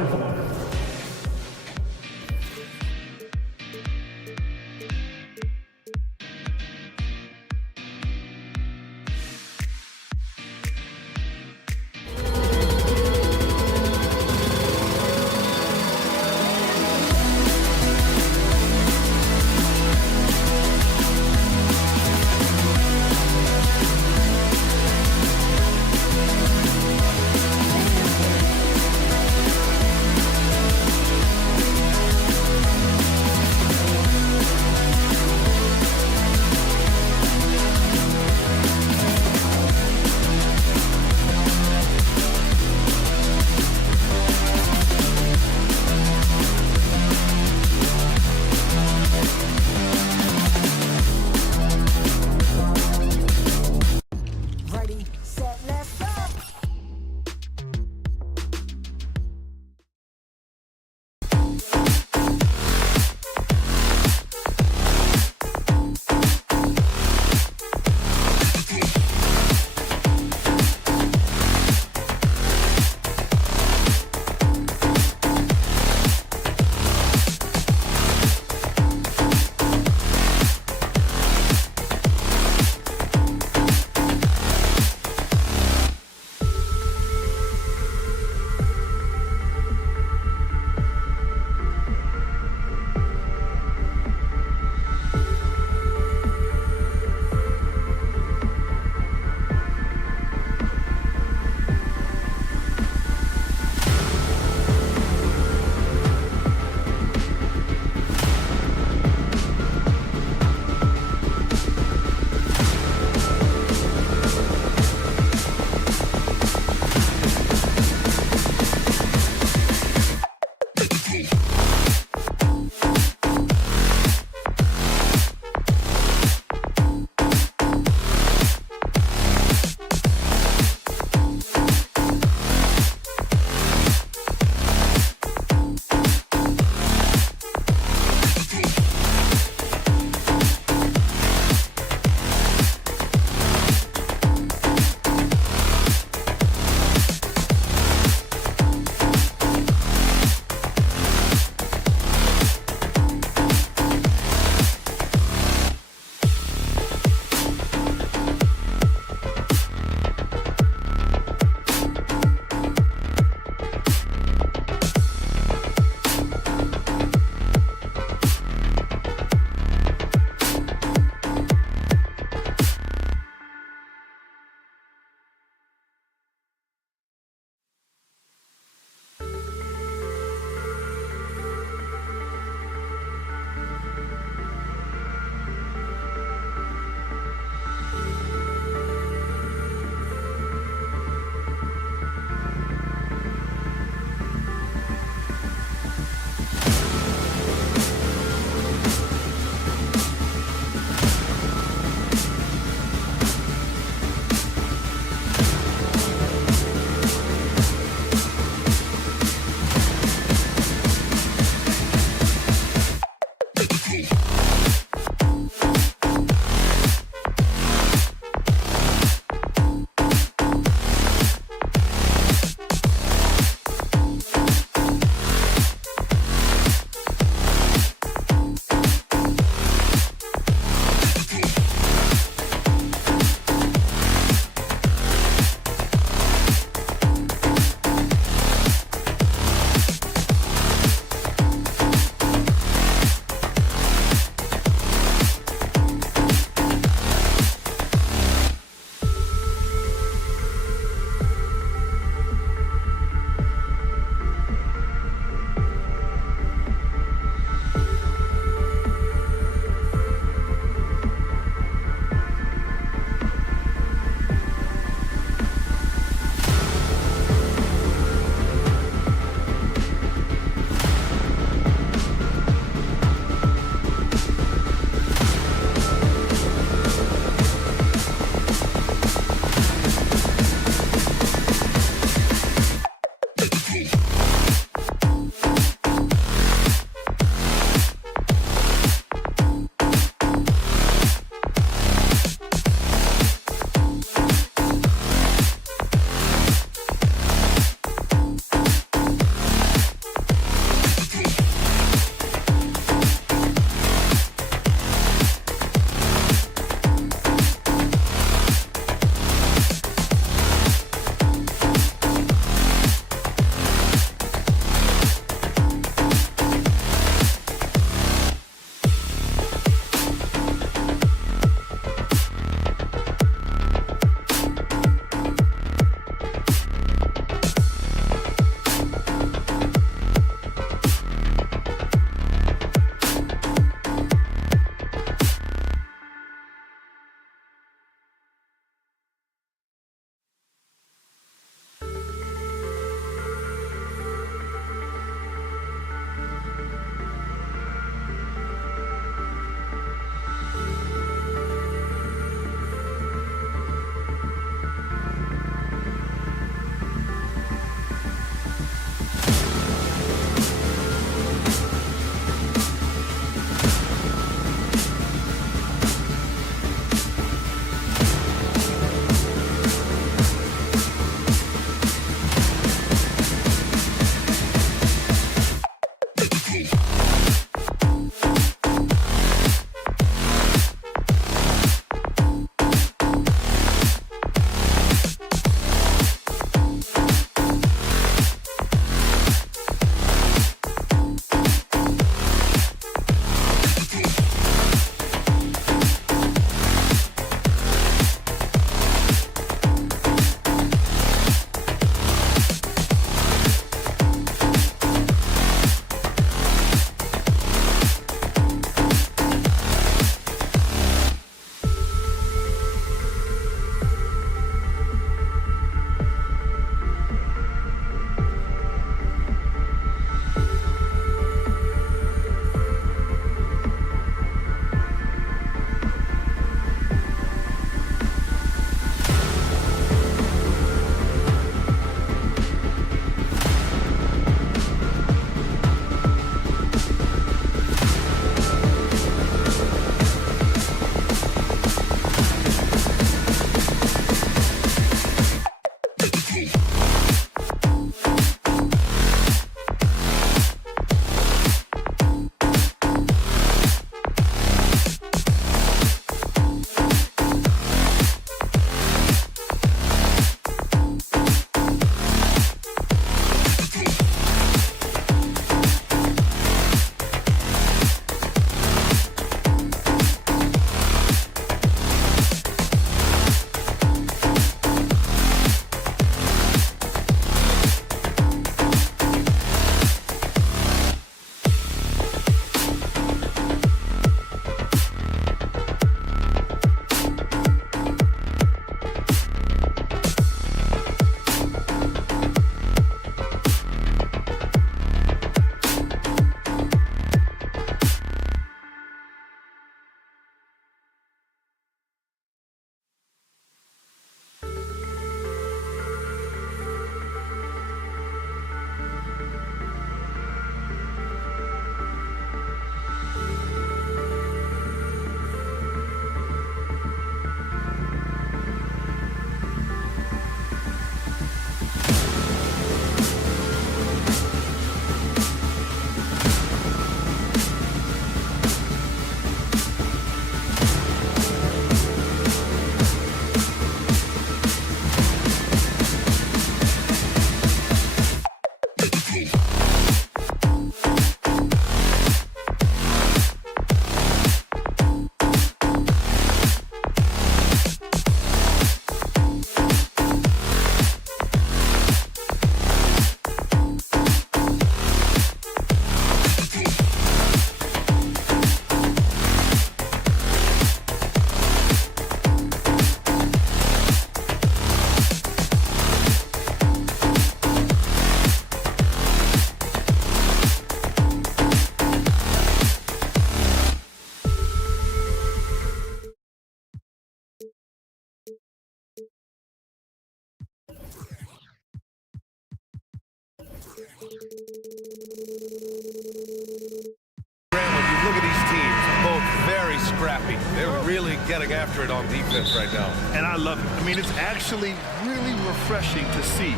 Look at these teams, both very scrappy. They're really getting after it on defense right now. And I love it. I mean, it's actually really refreshing to see.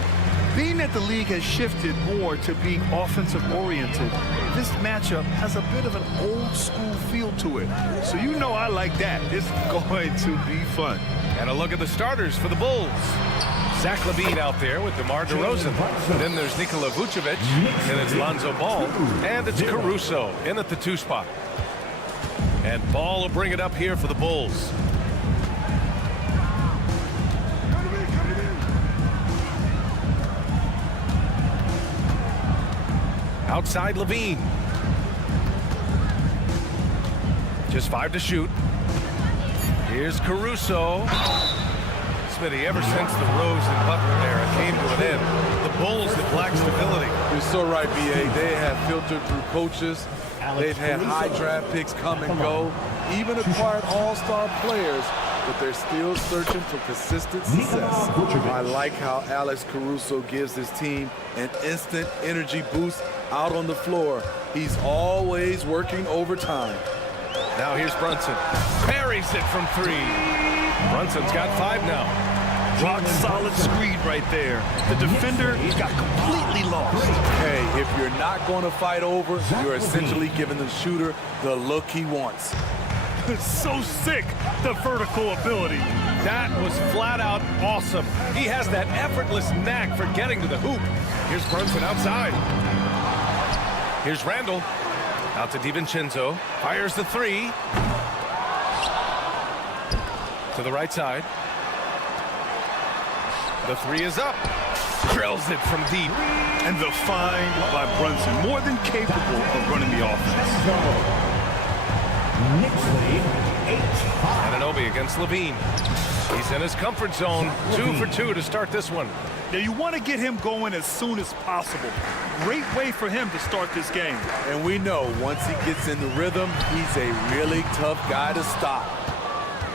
Being that the league has shifted more to being offensive-oriented, this matchup has a bit of an old-school feel to it. So you know I like that. It's going to be fun. And a look at the starters for the Bulls. Zach LaVine out there with DeMar DeRozan. Then there's Nikola Vucevic, and it's Lonzo Ball, and it's Caruso in at the 2 spot. And Ball will bring it up here for the Bulls. Outside LaVine. Just 5 to shoot. Here's Caruso. Smitty, ever since the Rose and Butler era came to an end, the Bulls have lacked stability. You're so right, B.A. They have filtered through coaches. They've had high draft picks come and go, even acquired all-star players, but they're still searching for consistent success. I like how Alex Caruso gives his team an instant energy boost out on the floor. He's always working overtime. Now here's Brunson. Parries it from 3. Brunson's got 5 now. Rock solid screen right there. The defender got completely lost. Hey, if you're not going to fight over, you're essentially giving the shooter the look he wants. It's so sick, the vertical ability. That was flat out awesome. He has that effortless knack for getting to the hoop. Here's Brunson outside. Here's Randall. Out to DiVincenzo. Fires the 3. To the right side. The 3 is up. Drills it from deep. And the find by Brunson, more than capable of running the offense. Anunoby against LaVine. He's in his comfort zone. 2 for 2 to start this one. Now you want to get him going as soon as possible. Great way for him to start this game. And we know once he gets in the rhythm, he's a really tough guy to stop.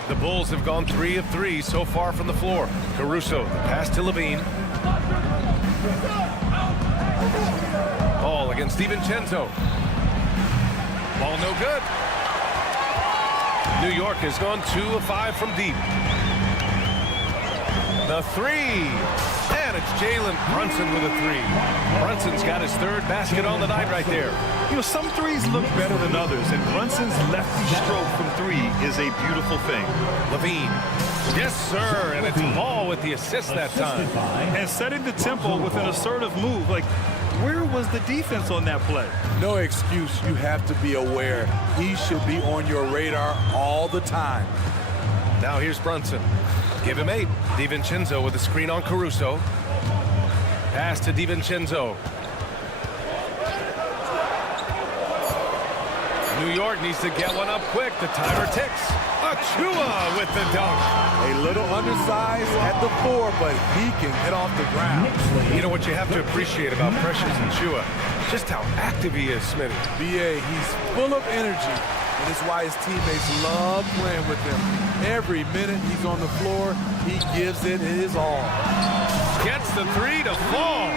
The Bulls have gone 3 of 3 so far from the floor. Caruso, the pass to LaVine. Ball against DiVincenzo. Ball no good. New York has gone 2 of 5 from deep. The 3. And it's Jalen Brunson with a 3. Brunson's got his 3rd basket on the night right there. You know, some threes look better than others, and Brunson's lefty stroke from 3 is a beautiful thing. LaVine. Yes, sir. And it's Ball with the assist that time. And setting the tempo with an assertive move. Like, where was the defense on that play? No excuse. You have to be aware. He should be on your radar all the time. Now here's Brunson. Give him 8. DiVincenzo with a screen on Caruso. Pass to DiVincenzo. New York needs to get one up quick. The timer ticks. Achua with the dunk. A little undersized at the 4, but he can hit off the ground. You know what you have to appreciate about Precious Achua? Just how active he is, Smitty. B.A., he's full of energy. And it's why his teammates love playing with him. Every minute he's on the floor, he gives it his all. Gets the 3 to fall.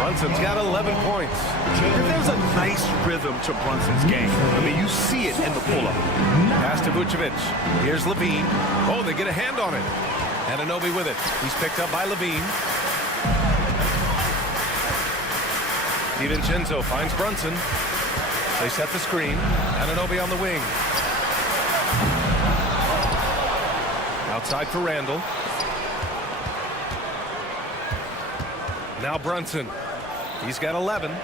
Brunson's got 11 points. There's a nice rhythm to Brunson's game. I mean, you see it in the pull-up. Pass to Vucevic. Here's LaVine. Oh, they get a hand on it. Anunoby with it. He's picked up by LaVine. DiVincenzo finds Brunson. They set the screen. Anunoby on the wing. Outside for Randall. Now Brunson. He's got 11. And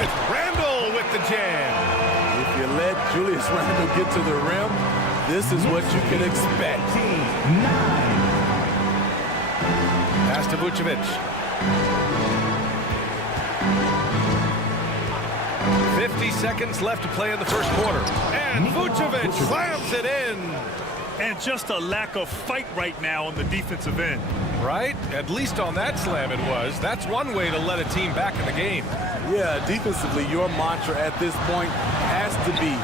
it's Randle with the jam. If you let Julius Randle get to the rim, this is what you can expect. Pass to Vucevic. 50 seconds left to play in the first quarter. And Vucevic slams it in. And just a lack of fight right now on the defensive end. Right? At least on that slam it was. That's one way to let a team back in the game. Yeah, defensively, your mantra at this point has to be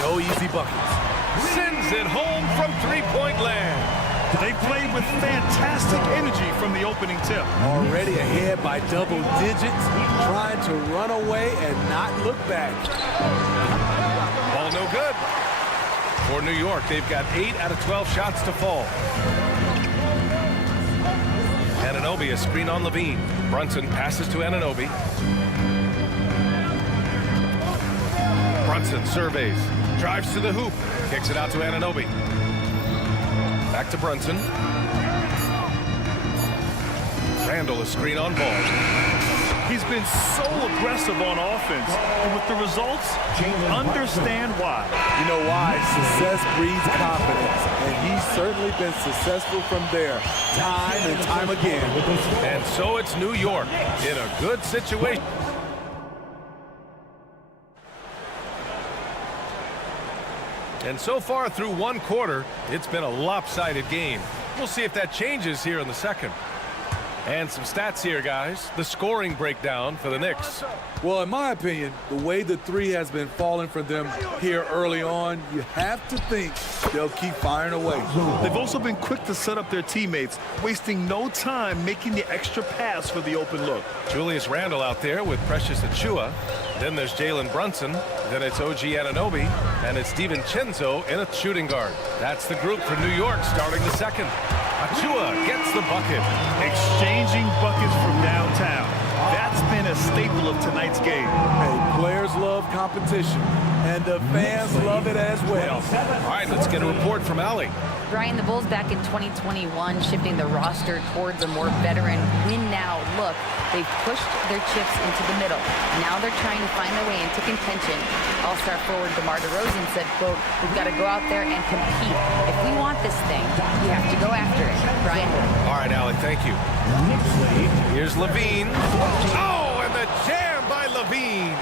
no easy buckets. Sends it home from three-point land. They played with fantastic energy from the opening tip. Already ahead by double digits, trying to run away and not look back. Ball no good. For New York, they've got 8 out of 12 shots to fall. Anunoby, a screen on Levine. Brunson passes to Anunoby. Brunson surveys, drives to the hoop, kicks it out to Anunoby. Back to Brunson. Randle, a screen on ball. He's been so aggressive on offense, and with the results, understand why. You know why? Success breeds confidence, and he's certainly been successful from there, time and time again. And so it's New York in a good situation. And so far through one quarter, it's been a lopsided game. We'll see if that changes here in the second. And some stats here, guys. The scoring breakdown for the Knicks. Well, in my opinion, the way the three has been falling for them here early on, you have to think they'll keep firing away. They've also been quick to set up their teammates, wasting no time making the extra pass for the open look. Julius Randle out there with Precious Achiuwa. Then there's Jalen Brunson. Then it's OG Anunoby. And it's DiVincenzo in a shooting guard. That's the group for New York starting the second. Achiuwa gets the bucket. Exchanging buckets from downtown. That's been a staple of tonight's game. Hey, players love competition, and the fans love it as well. All right, let's get a report from Ali. Brian, the Bulls back in 2021 shifting the roster towards a more veteran win-now look. They've pushed their chips into the middle. Now they're trying to find their way into contention. All-star forward DeMar DeRozan said, quote, "We've got to go out there and compete. If we want this thing, we have to go after it." Brian? All right, Ali, thank you. Here's Levine. Oh, and the jam by Levine.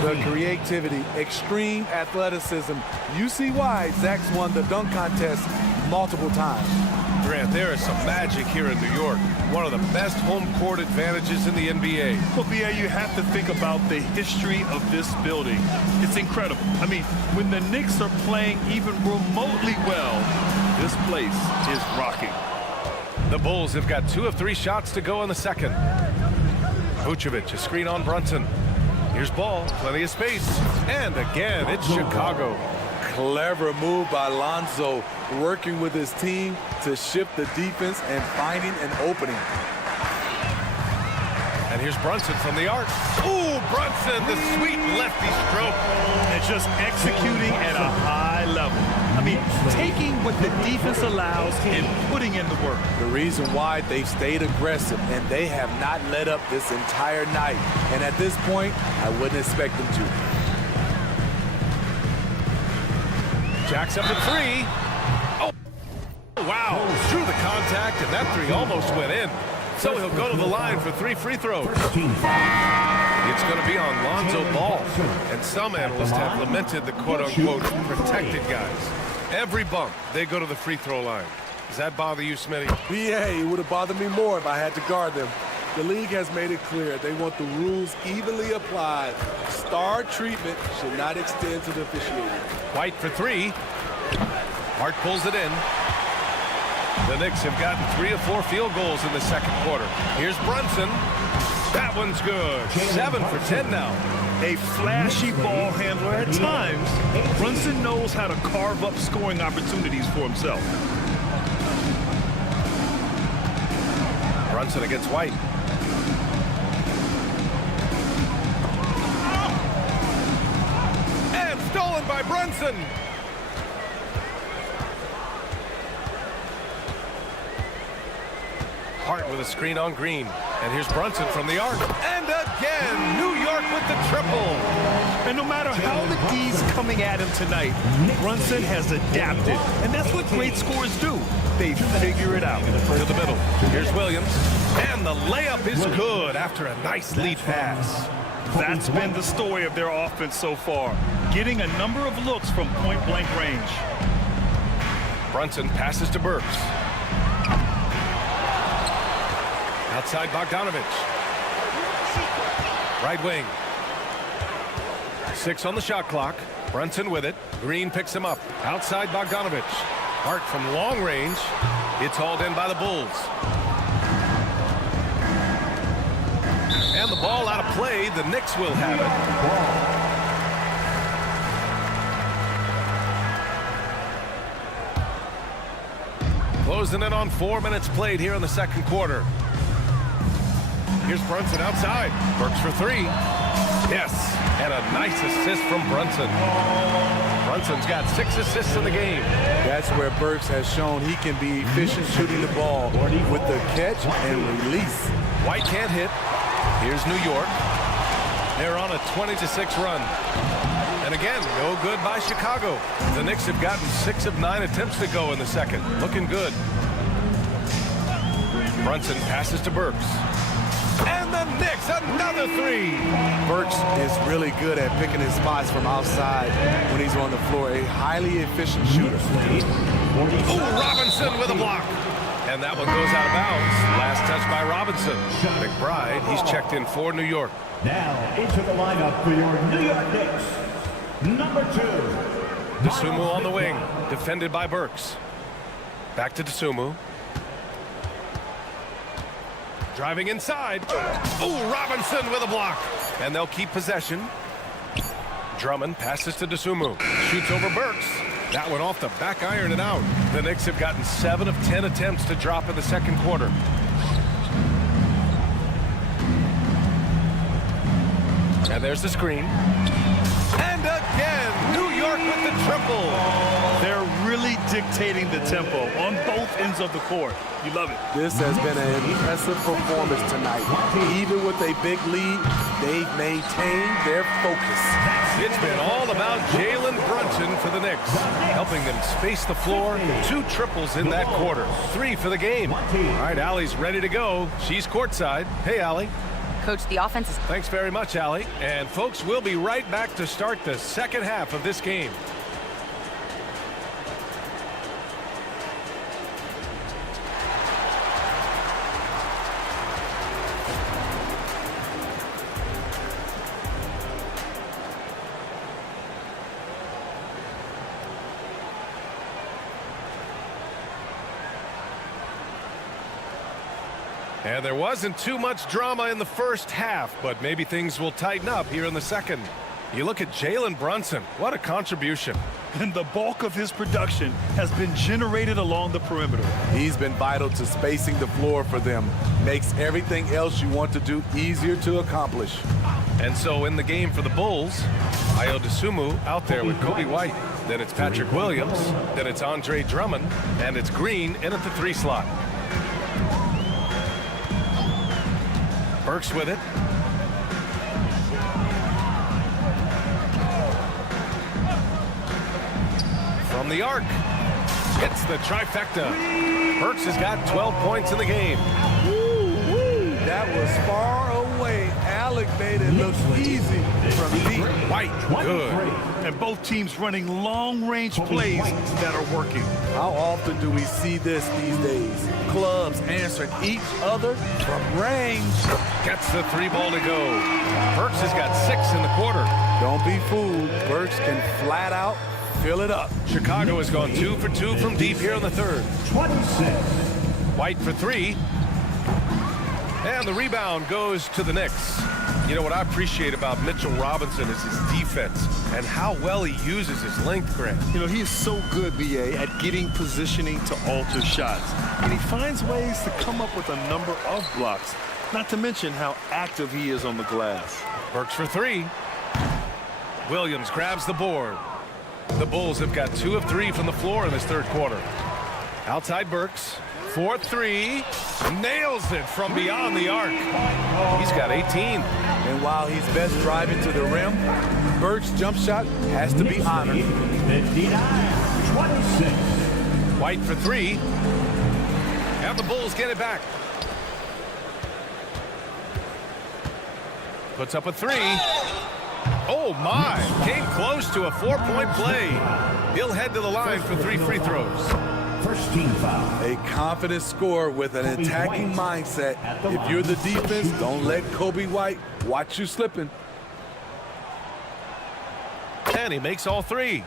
The creativity, extreme athleticism. You see why Zach's won the dunk contest multiple times. Grant, there is some magic here in New York. One of the best home court advantages in the NBA. Well, BA, you have to think about the history of this building. It's incredible. I mean, when the Knicks are playing even remotely well, this place is rocking. The Bulls have got 2 of 3 shots to go in the second. Vucevic, a screen on Brunson. Here's Ball, plenty of space. And again, it's Chicago. Clever move by Lonzo, working with his team to shift the defense and finding an opening. And here's Brunson from the arc. Ooh, Brunson, the sweet lefty stroke. And just executing at a high level. I mean, taking what the defense allows and putting in the work. The reason why they've stayed aggressive, and they have not let up this entire night. And at this point, I wouldn't expect them to. Jacks up at 3. Oh, wow. Through the contact, and that 3 almost went in. So he'll go to the line for 3 free throws. It's going to be on Lonzo Ball. And some analysts have lamented the quote-unquote protected guys. Every bump, they go to the free throw line. Does that bother you, Smitty? Yeah, it would have bothered me more if I had to guard them. The league has made it clear they want the rules evenly applied. Star treatment should not extend to the officiating. White for 3. Hart pulls it in. The Knicks have gotten 3 of 4 field goals in the second quarter. Here's Brunson. That one's good. 7 for 10 now. A flashy ball handler at times. Brunson knows how to carve up scoring opportunities for himself. Brunson against White. And stolen by Brunson. Hart with with a screen on Green. And here's Brunson from the arc. And again, New York with the triple. And no matter how the D's coming at him tonight, Brunson has adapted. And that's what great scorers do. They figure it out. To the middle. Here's Williams. And the layup is good after a nice lead pass. That's been the story of their offense so far. Getting a number of looks from point-blank range. Brunson passes to Burks. Outside Bogdanovich. Right wing. 6 on the shot clock. Brunson with it. Green picks him up. Outside Bogdanovich. Hart from long range. It's hauled in by the Bulls. And the ball out of play. The Knicks will have it. Closing in on 4 minutes played here in the second quarter. Here's Brunson outside. Burks for 3. Yes, and a nice assist from Brunson. Brunson's got 6 assists in the game. That's where Burks has shown he can be efficient shooting the ball with the catch and release. White can't hit. Here's New York. They're on a 20-6 run. And again, no good by Chicago. The Knicks have gotten 6 of 9 attempts to go in the second. Looking good. Brunson passes to Burks. And the Knicks, another 3. Burks is really good at picking his spots from outside when he's on the floor. A highly efficient shooter. Ooh, Robinson with a block. And that one goes out of bounds. Last touch by Robinson. McBride, he's checked in for New York. Now into the lineup for your New York Knicks. Number 2. Dosunmu on the wing. Defended by Burks. Back to Dosunmu. Driving inside. Oh, Robinson with a block. And they'll keep possession. Drummond passes to Dosunmu. Shoots over Burks. That one off the back iron and out. The Knicks have gotten 7 of 10 attempts to drop in the second quarter. And there's the screen. And again, New York with the triple. They're really dictating the tempo on both ends of the court. You love it. This has been an impressive performance tonight. Even with a big lead, they've maintained their focus. It's been all about Jalen Brunson for the Knicks, helping them space the floor. 2 triples in that quarter. 3 for the game. All right, Allie's ready to go. She's courtside. Hey, Allie. Coach, the offense is... Thanks very much, Allie. And folks, we'll be right back to start the second half of this game. And there wasn't too much drama in the first half, but maybe things will tighten up here in the second. You look at Jalen Brunson. What a contribution. And the bulk of his production has been generated along the perimeter. He's been vital to spacing the floor for them. Makes everything else you want to do easier to accomplish. And so in the game for the Bulls, Ayo Dosunmu out there with Kobe White. Then it's Patrick Williams. Then it's Andre Drummond. And it's Green in at the 3 slot. Burks with it. From the arc. Hits the trifecta. Burks has got 12 points in the game. Woo-woo. That was far away. Alec made it look easy from deep. White, good. And both teams running long-range plays that are working. How often do we see this these days? Clubs answering each other from range. Gets the 3 ball to go. Burks has got 6 in the quarter. Don't be fooled. Burks can flat out fill it up. Chicago has gone 2 for 2 from deep here in the third. 26. White for 3. And the rebound goes to the Knicks. You know what I appreciate about Mitchell Robinson is his defense and how well he uses his length, Grant. You know, he is so good, BA, at getting positioning to alter shots. And he finds ways to come up with a number of blocks, not to mention how active he is on the glass. Burks for 3. Williams grabs the board. The Bulls have got 2 of 3 from the floor in this third quarter. Outside Burks. for three. Nails it from beyond the arc. He's got 18. And while he's best driving to the rim, Burke's jump shot has to be honored. 59-26. White for three. And the Bulls get it back. Puts up a three. Oh, my. Came close to a 4-point play. He'll head to the line for 3 free throws. First team foul. A confident scorer with an attacking mindset. If you're the defense, don't let Kobe White watch you slipping. And he makes all 3.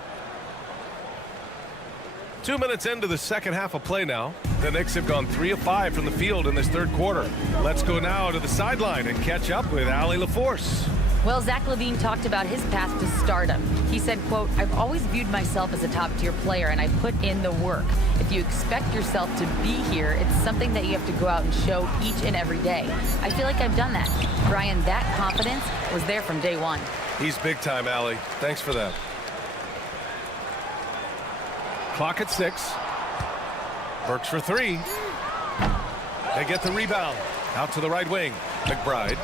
2 minutes into the second half of play now. The Knicks have gone 3 of 5 from the field in this third quarter. Let's go now to the sideline and catch up with Allie LaForce. Well, Zach LaVine talked about his path to stardom. He said, quote, "I've always viewed myself as a top-tier player, and I put in the work. If you expect yourself to be here, it's something that you have to go out and show each and every day. I feel like I've done that." Brian, that confidence was there from day one. He's big time, Allie. Thanks for that. Clock at 6. Burks for 3. They get the rebound. Out to the right wing. McBride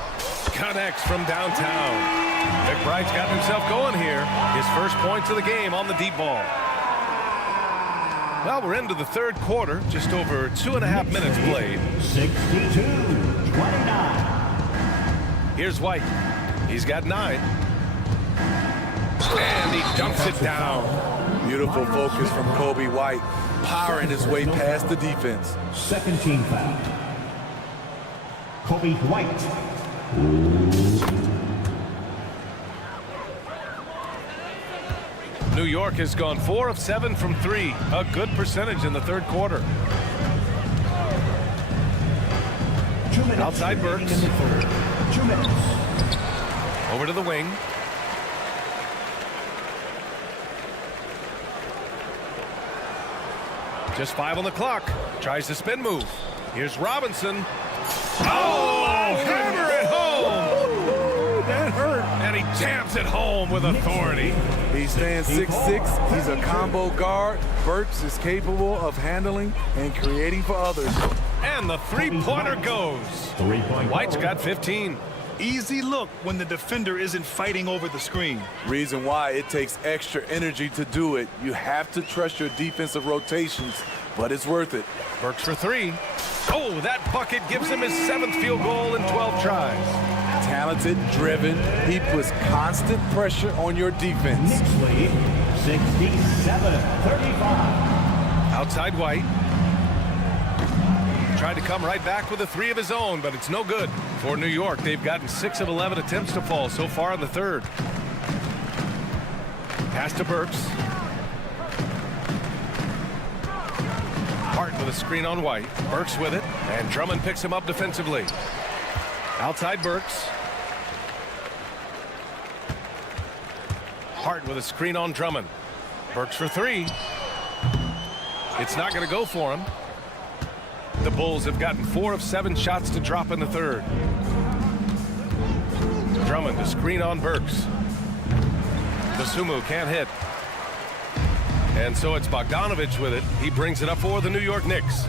connects from downtown. McBride's got himself going here. His first points of the game on the deep ball. Well, we're into the third quarter. Just over 2.5 minutes played. 62-29. Here's White. He's got 9. And he dunks it down. Beautiful focus from Kobe White, powering his way past the defense. Second team foul. Kobe White. New York has gone 4 of 7 from 3. A good percentage in the third quarter. 2 minutes Outside Burks. in the third. 2 minutes. Over to the wing. Just 5 on the clock. Tries the spin move. Here's Robinson. Oh, hammer it home. Ooh, that hurt. And he jams it home with authority. He stands 6'6". He's a combo guard. Burks is capable of handling and creating for others. And the three-pointer goes. White's got 15. Easy look when the defender isn't fighting over the screen. Reason why it takes extra energy to do it. You have to trust your defensive rotations, but it's worth it. Burks for 3. Oh, that bucket gives him his 7th field goal in 12 tries. Talented, driven. He puts constant pressure on your defense. Knicks lead 67-35. Outside White. Tried to come right back with a 3 of his own, but it's no good. For New York, they've gotten 6 of 11 attempts to fall so far in the third. Pass to Burks. Hart with a screen on White. Burks with it, and Drummond picks him up defensively. Outside Burks. Hart with a screen on Drummond. Burks for 3. It's not going to go for him. The Bulls have gotten 4 of 7 shots to drop in the third. Drummond to screen on Burks. The Sumu can't hit. And so it's Bogdanovich with it. He brings it up for the New York Knicks.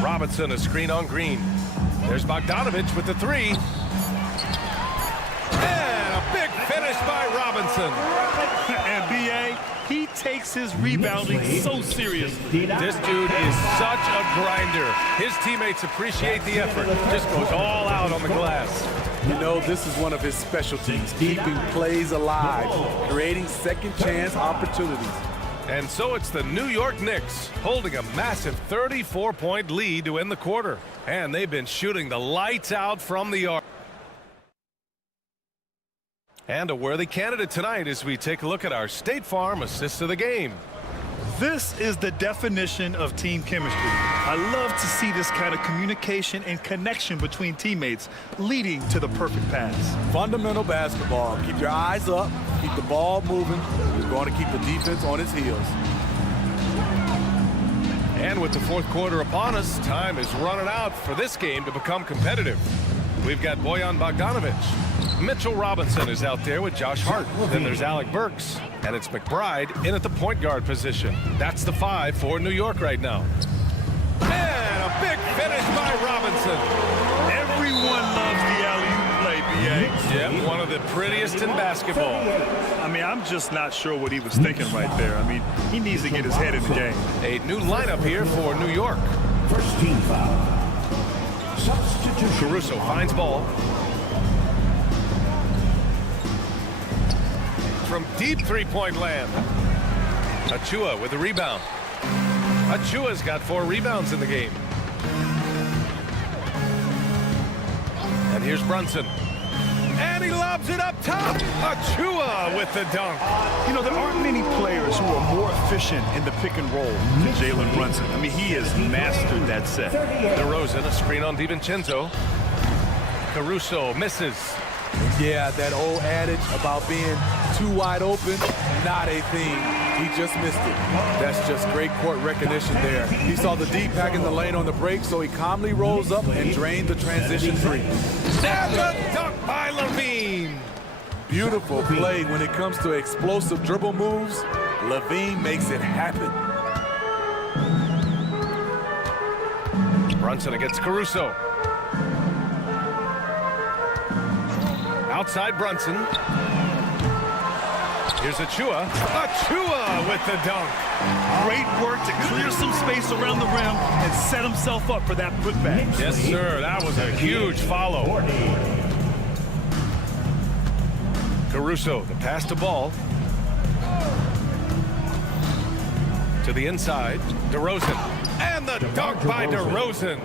Robinson a screen on Green. There's Bogdanovich with the 3. Big finish by Robinson. And B.A., he takes his rebounding so serious. This dude is such a grinder. His teammates appreciate the effort. Just goes all out on the glass. You know, this is one of his specialties, keeping plays alive, creating second chance opportunities. And so it's the New York Knicks holding a massive 34-point lead to end the quarter. And they've been shooting the lights out from the arc. And a worthy candidate tonight as we take a look at our State Farm assist of the game. This is the definition of team chemistry. I love to see this kind of communication and connection between teammates leading to the perfect pass. Fundamental basketball. Keep your eyes up, keep the ball moving. You're going to keep the defense on its heels. And with the fourth quarter upon us, time is running out for this game to become competitive. We've got Bojan Bogdanovich, Mitchell Robinson is out there with Josh Hart. Then there's Alec Burks. And it's McBride in at the point guard position. That's the 5 for New York right now. And a big finish by Robinson. Everyone loves the alley-oop play, B.A. Yeah, one of the prettiest in basketball. I mean, I'm just not sure what he was thinking right there. I mean, he needs to get his head in the game. A new lineup here for New York. First team foul. Substitution. Caruso finds ball. From deep three-point land. Achua with the rebound. Achua's got 4 rebounds in the game. And here's Brunson. And he lobs it up top. Achua with the dunk. You know, there aren't many players who are more efficient in the pick and roll than Jalen Brunson. I mean, he has mastered that set. DeRozan, a screen on DiVincenzo. Caruso misses. Yeah, that old adage about being too wide open, not a thing. He just missed it. That's just great court recognition there. He saw the D pack in the lane on the break, so he calmly rolls up and drained the transition 3. And the dunk by Levine. Beautiful play when it comes to explosive dribble moves. Levine makes it happen. Brunson against Caruso. Outside Brunson. Here's Achua. Achua with the dunk. Great work to clear some space around the rim and set himself up for that putback. Yes, sir. That was a huge follow. Caruso, the pass to ball. To the inside. DeRozan. And the dunk by DeRozan.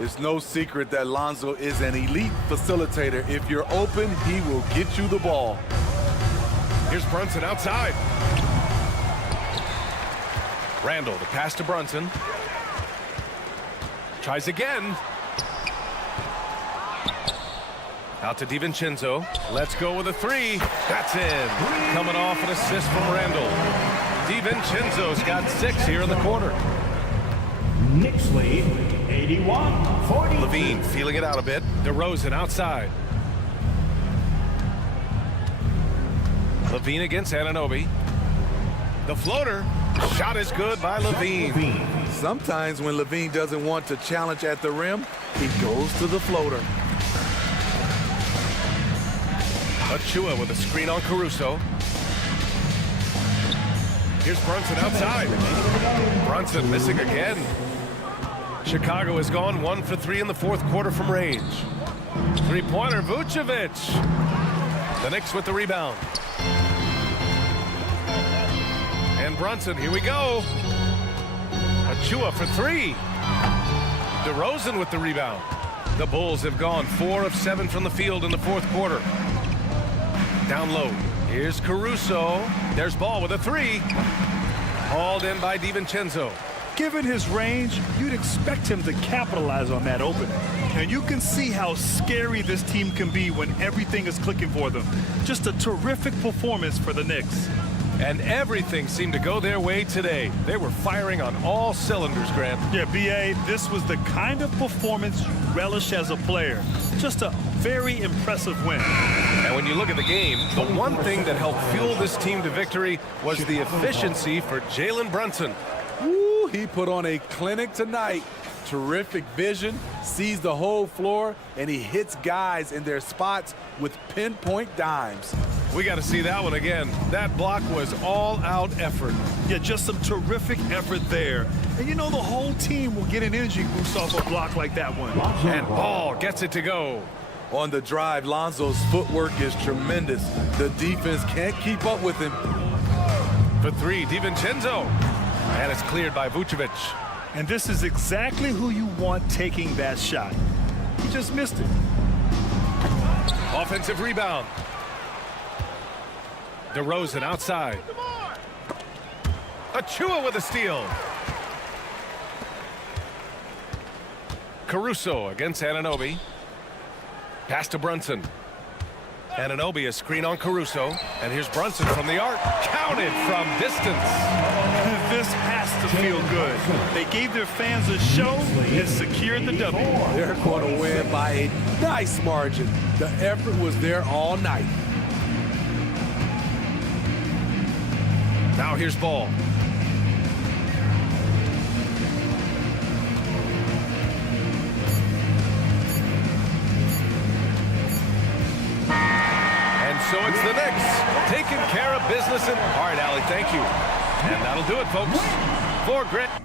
It's no secret that Lonzo is an elite facilitator. If you're open, he will get you the ball. Here's Brunson outside. Randall, the pass to Brunson. Tries again. Out to DiVincenzo. Let's go with a 3. That's in. Coming off an assist from Randall. DiVincenzo's got 6 here in the quarter. Knicks lead 81-40. Levine feeling it out a bit. DeRozan outside. Levine against Anunoby. The floater. Shot is good by Levine. Sometimes when Levine doesn't want to challenge at the rim, he goes to the floater. Achua with a screen on Caruso. Here's Brunson outside. Brunson missing again. Chicago has gone 1 for 3 in the 4th quarter from range. 3-pointer, Vucevic. The Knicks with the rebound. And Brunson, here we go. Achua for 3. DeRozan with the rebound. The Bulls have gone 4 of 7 from the field in the 4th quarter. Down low. Here's Caruso. There's Ball with a 3. Hauled in by DiVincenzo. Given his range, you'd expect him to capitalize on that opening. And you can see how scary this team can be when everything is clicking for them. Just a terrific performance for the Knicks. And everything seemed to go their way today. They were firing on all cylinders, Grant. Yeah, B.A., this was the kind of performance you relish as a player. Just a very impressive win. And when you look at the game, the one thing that helped fuel this team to victory was the efficiency for Jalen Brunson. Woo, he put on a clinic tonight. Terrific vision, sees the whole floor, and he hits guys in their spots with pinpoint dimes. We got to see that one again. That block was all-out effort. Yeah, just some terrific effort there. And you know the whole team will get an energy boost off a block like that one. And Ball gets it to go. On the drive, Lonzo's footwork is tremendous. The defense can't keep up with him. For 3, DiVincenzo. And it's cleared by Vucevic. And this is exactly who you want taking that shot. He just missed it. Offensive rebound. DeRozan outside. Achua with a steal. Caruso against Anunoby. Pass to Brunson. Anunoby, a screen on Caruso. And here's Brunson from the arc. Counted from distance. This has to feel good. They gave their fans a show and secured the W. They're going to win by a nice margin. The effort was there all night. Now here's ball. And so it's the Knicks taking care of business. All right, Allie, thank you. And that'll do it, folks. For Grant.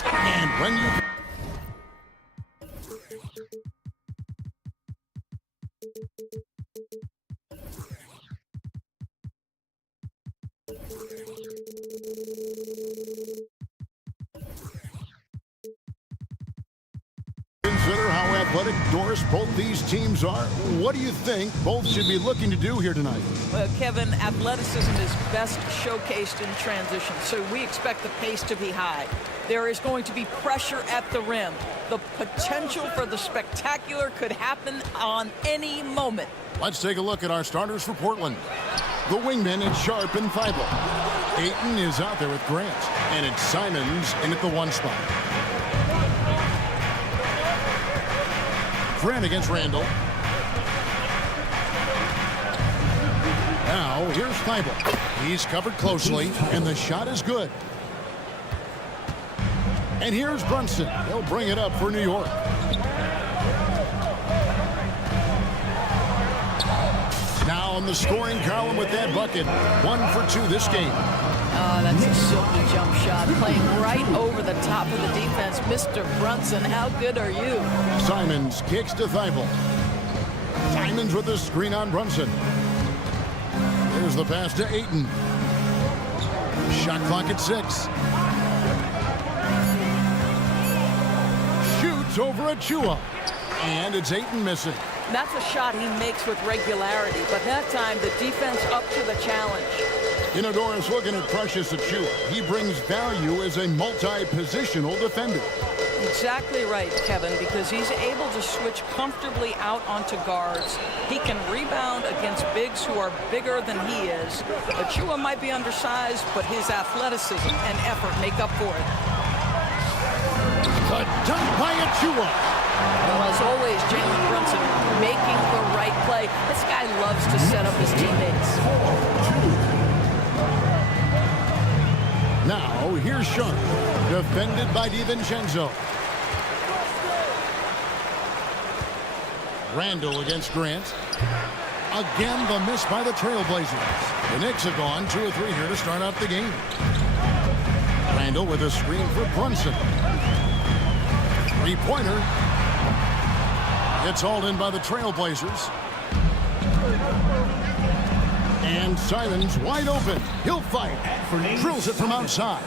And when you... Consider how athletic, Doris, both these teams are. What do you think both should be looking to do here tonight? Well, Kevin, athleticism is best showcased in transition, so we expect the pace to be high. There is going to be pressure at the rim. The potential for the spectacular could happen on any moment. Let's take a look at our starters for Portland. The wingmen, it's Sharp and Thibault. Ayton is out there with Grant, and it's Simons in at the 1 spot. Grant against Randall. Now, here's Thibault. He's covered closely, and the shot is good. And here's Brunson. He'll bring it up for New York. Now on the scoring column with that bucket. 1 for 2 this game. Oh, that's a silky jump shot, playing right over the top of the defense. Mr. Brunson, how good are you? Simons kicks to Thibault. Simons with the screen on Brunson. Here's the pass to Ayton. Shot clock at 6. Shoots over Achua. And it's Ayton missing. That's a shot he makes with regularity, but that time the defense up to the challenge. You know, Doris, looking at Precious Achua, he brings value as a multi-positional defender. Exactly right, Kevin, because he's able to switch comfortably out onto guards. He can rebound against bigs who are bigger than he is. Achua might be undersized, but his athleticism and effort make up for it. A dunk by Achua. Well, as always, Jalen Brunson making the right play. This guy loves to set up his teammates. Now, here's Sharp, defended by DiVincenzo. Randall against Grant. Again, the miss by the Trailblazers. The Knicks have gone 2 or 3 here to start out the game. Randall with a screen for Brunson. 3-pointer. It's hauled in by the Trailblazers. And Simons wide open. He'll fight. Drills it from outside.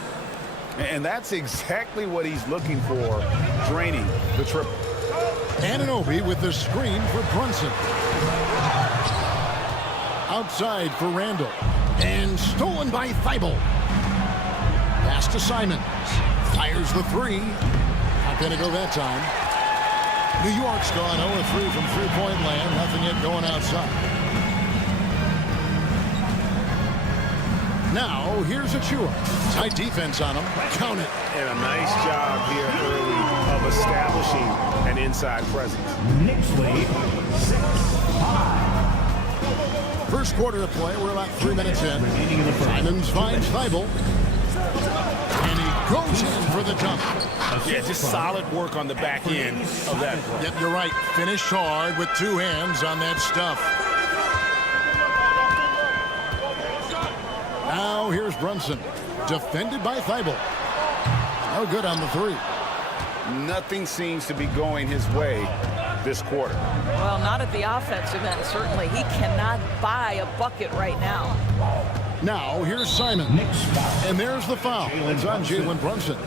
And that's exactly what he's looking for, draining the triple. Anunoby with the screen for Brunson. Outside for Randall. And stolen by Thibault. Pass to Simons. Fires the 3. Not going to go that time. New York's gone 0-3 from three-point land. Nothing yet going outside. Now, here's Achua. Tight defense on him. Count it. And a nice job here early of establishing an inside presence. Knicks lead 6-5. First quarter of play. We're about 3 minutes in. Simons finds Thibault. And he goes in for the dunk. Yeah, just solid work on the back end of that. Yep, you're right. Finished hard with 2 hands on that stuff. Now here's Brunson, defended by Thibault. No good on the 3. Nothing seems to be going his way this quarter. Well, not at the offensive end, certainly. He cannot buy a bucket right now. Now here's Simon. And there's the foul. It's on Jalen Brunson.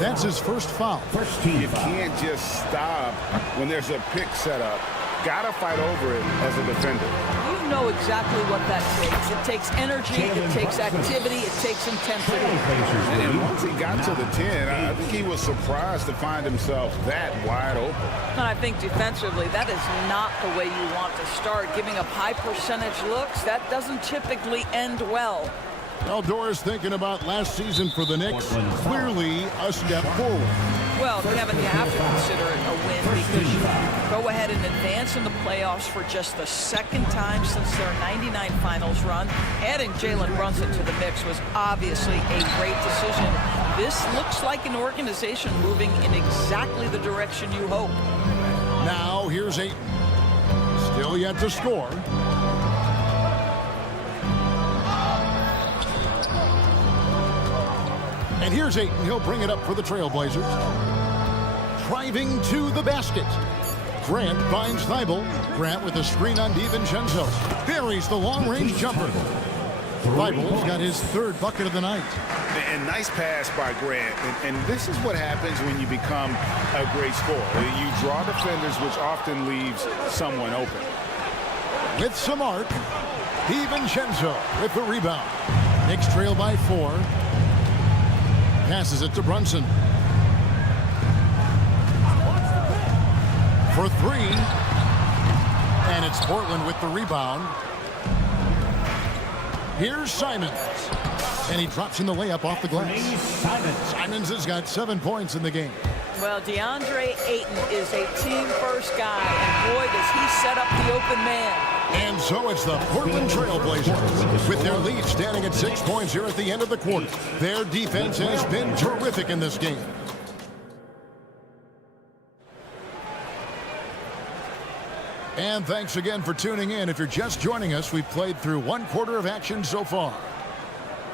That's his first foul. You can't just stop when there's a pick set up. Gotta fight over it as a defender. You know exactly what that takes. It takes energy, it takes activity, it takes intensity. And once he got to the 10, I think he was surprised to find himself that wide open. And I think defensively, that is not the way you want to start. Giving up high percentage looks, that doesn't typically end well. Well, Doris, thinking about last season for the Knicks, clearly a step forward. Well, Kevin, you have to consider it a win because you go ahead and advance in the playoffs for just the second time since their '99 finals run. Adding Jalen Brunson to the mix was obviously a great decision. This looks like an organization moving in exactly the direction you hope. Now, here's Ayton. Still yet to score. And here's Ayton. He'll bring it up for the Trailblazers. Driving to the basket. Grant finds Thibault. Grant with a screen on DiVincenzo. Buries the long-range jumper. Thibault's got his third bucket of the night. And nice pass by Grant. And this is what happens when you become a great scorer. You draw defenders, which often leaves someone open. With some arc, DiVincenzo with the rebound. Knicks trail by 4. Passes it to Brunson. For 3. And it's Portland with the rebound. Here's Simons. And he drops in the layup off the glass. Simons has got 7 points in the game. Well, DeAndre Ayton is a team-first guy, and boy, does he set up the open man. And so it's the Portland Trailblazers with their lead standing at 6 points here at the end of the quarter. Their defense has been terrific in this game. And thanks again for tuning in. If you're just joining us, we've played through 1 quarter of action so far.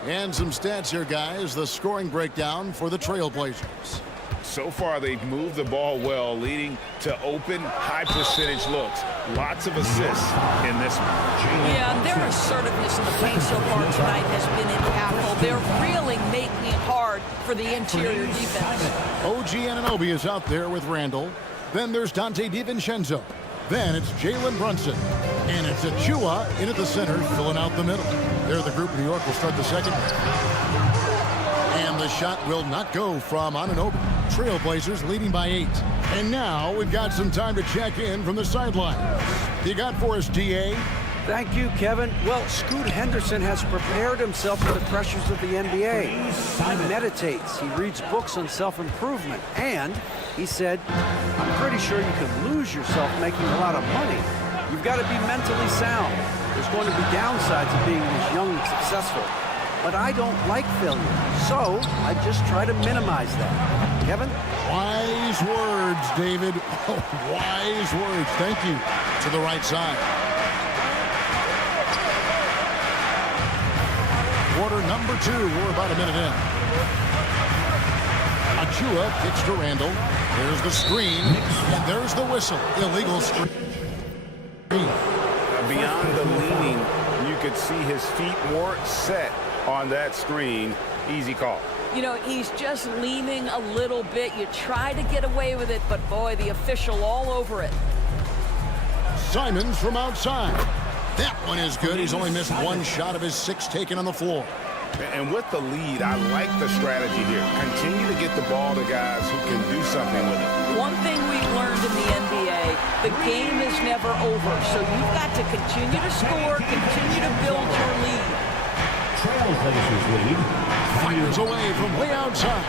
And some stats here, guys. The scoring breakdown for the Trailblazers. So far, they've moved the ball well, leading to open, high-percentage looks. Lots of assists in this one. Yeah, and their assertiveness in the paint so far tonight has been impactful. They're really making it hard for the interior defense. OG Anunoby is out there with Randall. Then there's Dante DiVincenzo. Then it's Jalen Brunson. And it's Achua in at the center, filling out the middle. There, the group of New York will start the second. And the shot will not go from Anunoby. Trailblazers leading by 8. And now we've got some time to check in from the sideline. You got for us, DA? Thank you, Kevin. Well, Scoot Henderson has prepared himself for the pressures of the NBA. He meditates. He reads books on self-improvement. And he said, I'm pretty sure you can lose yourself making a lot of money. You've got to be mentally sound. There's going to be downsides of being this young and successful. But I don't like failure, so I just try to minimize that. Kevin? Wise words, David. Oh, wise words. Thank you. To the right side. Quarter number 2. We're about a minute in. Achua kicks to Randall. There's the screen. And there's the whistle. Illegal screen. Beyond the leaning, you could see his feet more set on that screen. Easy call. You know, he's just leaning a little bit. You try to get away with it, but boy, the official all over it. Simons from outside. That one is good. He's only missed 1 shot of his 6 taken on the floor. And with the lead, I like the strategy here. Continue to get the ball to guys who can do something with it. One thing we've learned in the NBA, the game is never over. So you've got to continue to score, continue to build your lead. Trailblazers lead. Fires away from way outside.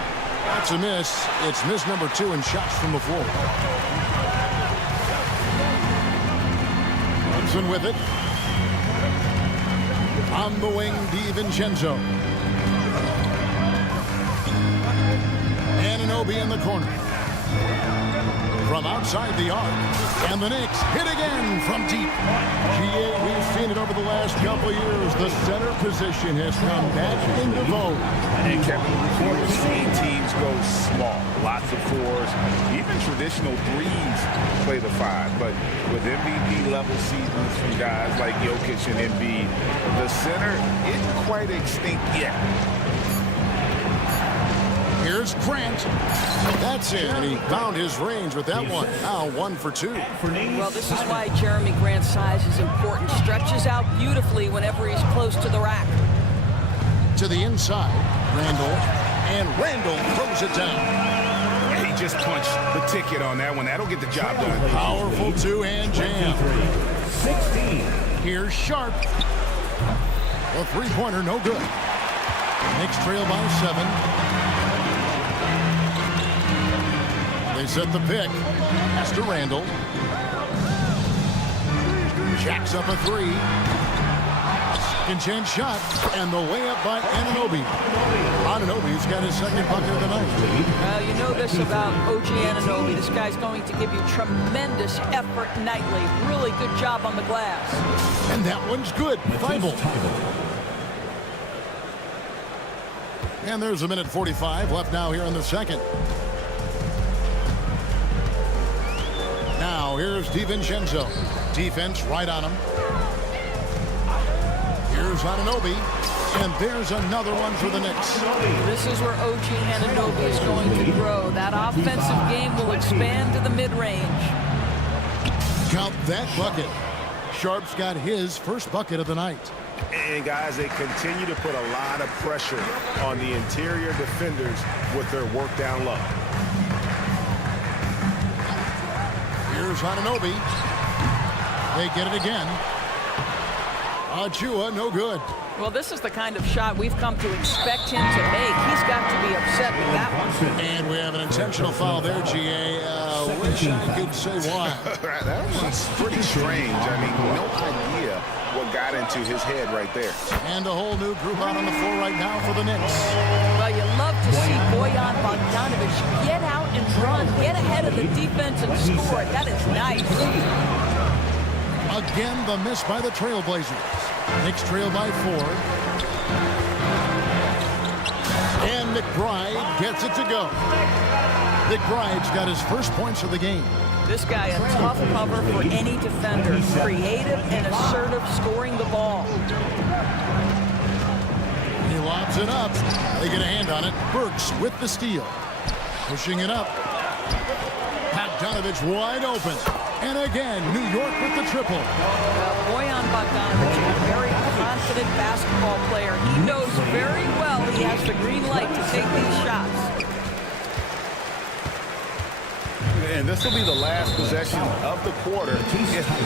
That's a miss. It's miss number 2 in shots from the floor. Brunson with it. On the wing, DiVincenzo. Anunoby in the corner. From outside the arc. And the Knicks hit again from deep. GA, we've seen it over the last couple years. The center position has come back into vogue. And Kevin, we're seeing teams go small. Lots of 4s. Even traditional 3s play the 5. But with MVP level seasons from guys like Jokic and Embiid, the center isn't quite extinct yet. Here's Grant. That's it. And he found his range with that one. Now 1 for 2. Well, this is why Jeremy Grant's size is important. Stretches out beautifully whenever he's close to the rack. To the inside, Randall. And Randall throws it down. He just punched the ticket on that one. That'll get the job done. Powerful 2-hand jam. 16. Here's Sharp. A 3-pointer, no good. Knicks trail by 7. They set the pick. Pass to Randall. Jacks up a 3. Second chance shot. And the layup by Anunoby. Anunoby's got his second bucket of the night. Well, you know this about OG Anunoby. This guy's going to give you tremendous effort nightly. Really good job on the glass. And that one's good. Thibault. And there's a minute 45 left now here in the second. Now here's DiVincenzo. Defense right on him. Here's Anunoby. And there's another one for the Knicks. This is where OG Anunoby is going to grow. That offensive game will expand to the mid-range. Count that bucket. Sharp's got his first bucket of the night. And guys, they continue to put a lot of pressure on the interior defenders with their work down low. Here's Anunoby. They get it again. Achua, no good. Well, this is the kind of shot we've come to expect him to make. He's got to be upset with that one. And we have an intentional foul there, GA. Wish I could say why. That one's pretty strange. I mean, no idea what got into his head right there. And a whole new group out on the floor right now for the Knicks. Well, you love to see Bojan Bogdanovic get out and run, get ahead of the defense and score. That is nice. Again, the miss by the Trailblazers. Knicks trail by 4. And McBride gets it to go. McBride's got his first points of the game. This guy a tough cover for any defender. Creative and assertive scoring the ball. He lobs it up. They get a hand on it. Burks with the steal. Pushing it up. Bogdanovic wide open. And again, New York with the triple. Bojan Bogdanovic is a very confident basketball player. He knows very well he has the green light to take these shots. And this will be the last possession of the quarter if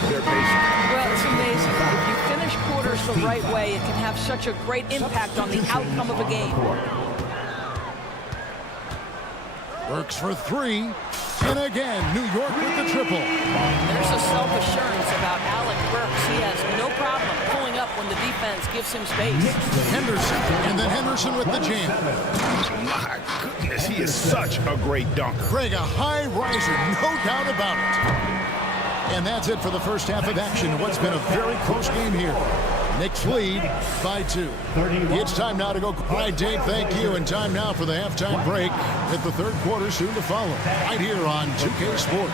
they're patient. Well, it's amazing. If you finish quarters the right way, it can have such a great impact on the outcome of a game. Burks for 3. And again, New York with the triple. There's a self-assurance about Alec Burks. He has no problem pulling up when the defense gives him space. Henderson, and then Henderson with the jam. My goodness, he is such a great dunker. Greg, a high riser, no doubt about it. And that's it for the first half of action. What's been a very close game here. Knicks lead by 2. It's time now to go. All right, Dave, thank you. And time now for the halftime break. With the third quarter soon to follow. Right here on 2K Sports.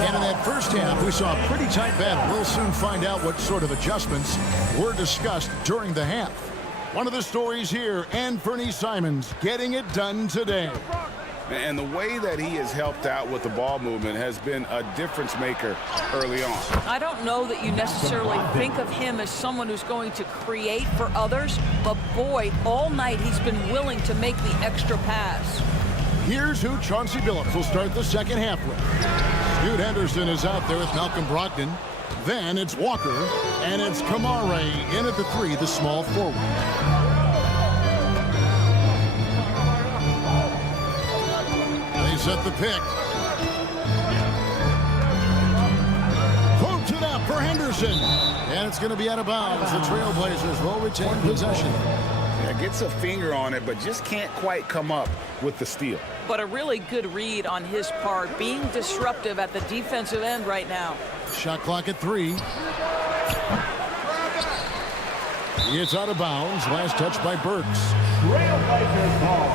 And in that first half, we saw a pretty tight battle. We'll soon find out what sort of adjustments were discussed during the half. One of the stories here, Anthony Simons getting it done today. And the way that he has helped out with the ball movement has been a difference maker early on. I don't know that you necessarily think of him as someone who's going to create for others, but boy, all night he's been willing to make the extra pass. Here's who Chauncey Billups will start the second half with. Scoot Henderson is out there with Malcolm Brogdon. Then it's Walker, and it's Kamare in at the 3, the small forward. They set the pick. Poked it up for Henderson. And it's going to be out of bounds. The Trailblazers will retain possession. Yeah, gets a finger on it, but just can't quite come up with the steal. But a really good read on his part, being disruptive at the defensive end right now. Shot clock at 3. It's out of bounds. Last touch by Burks. Trailblazers ball.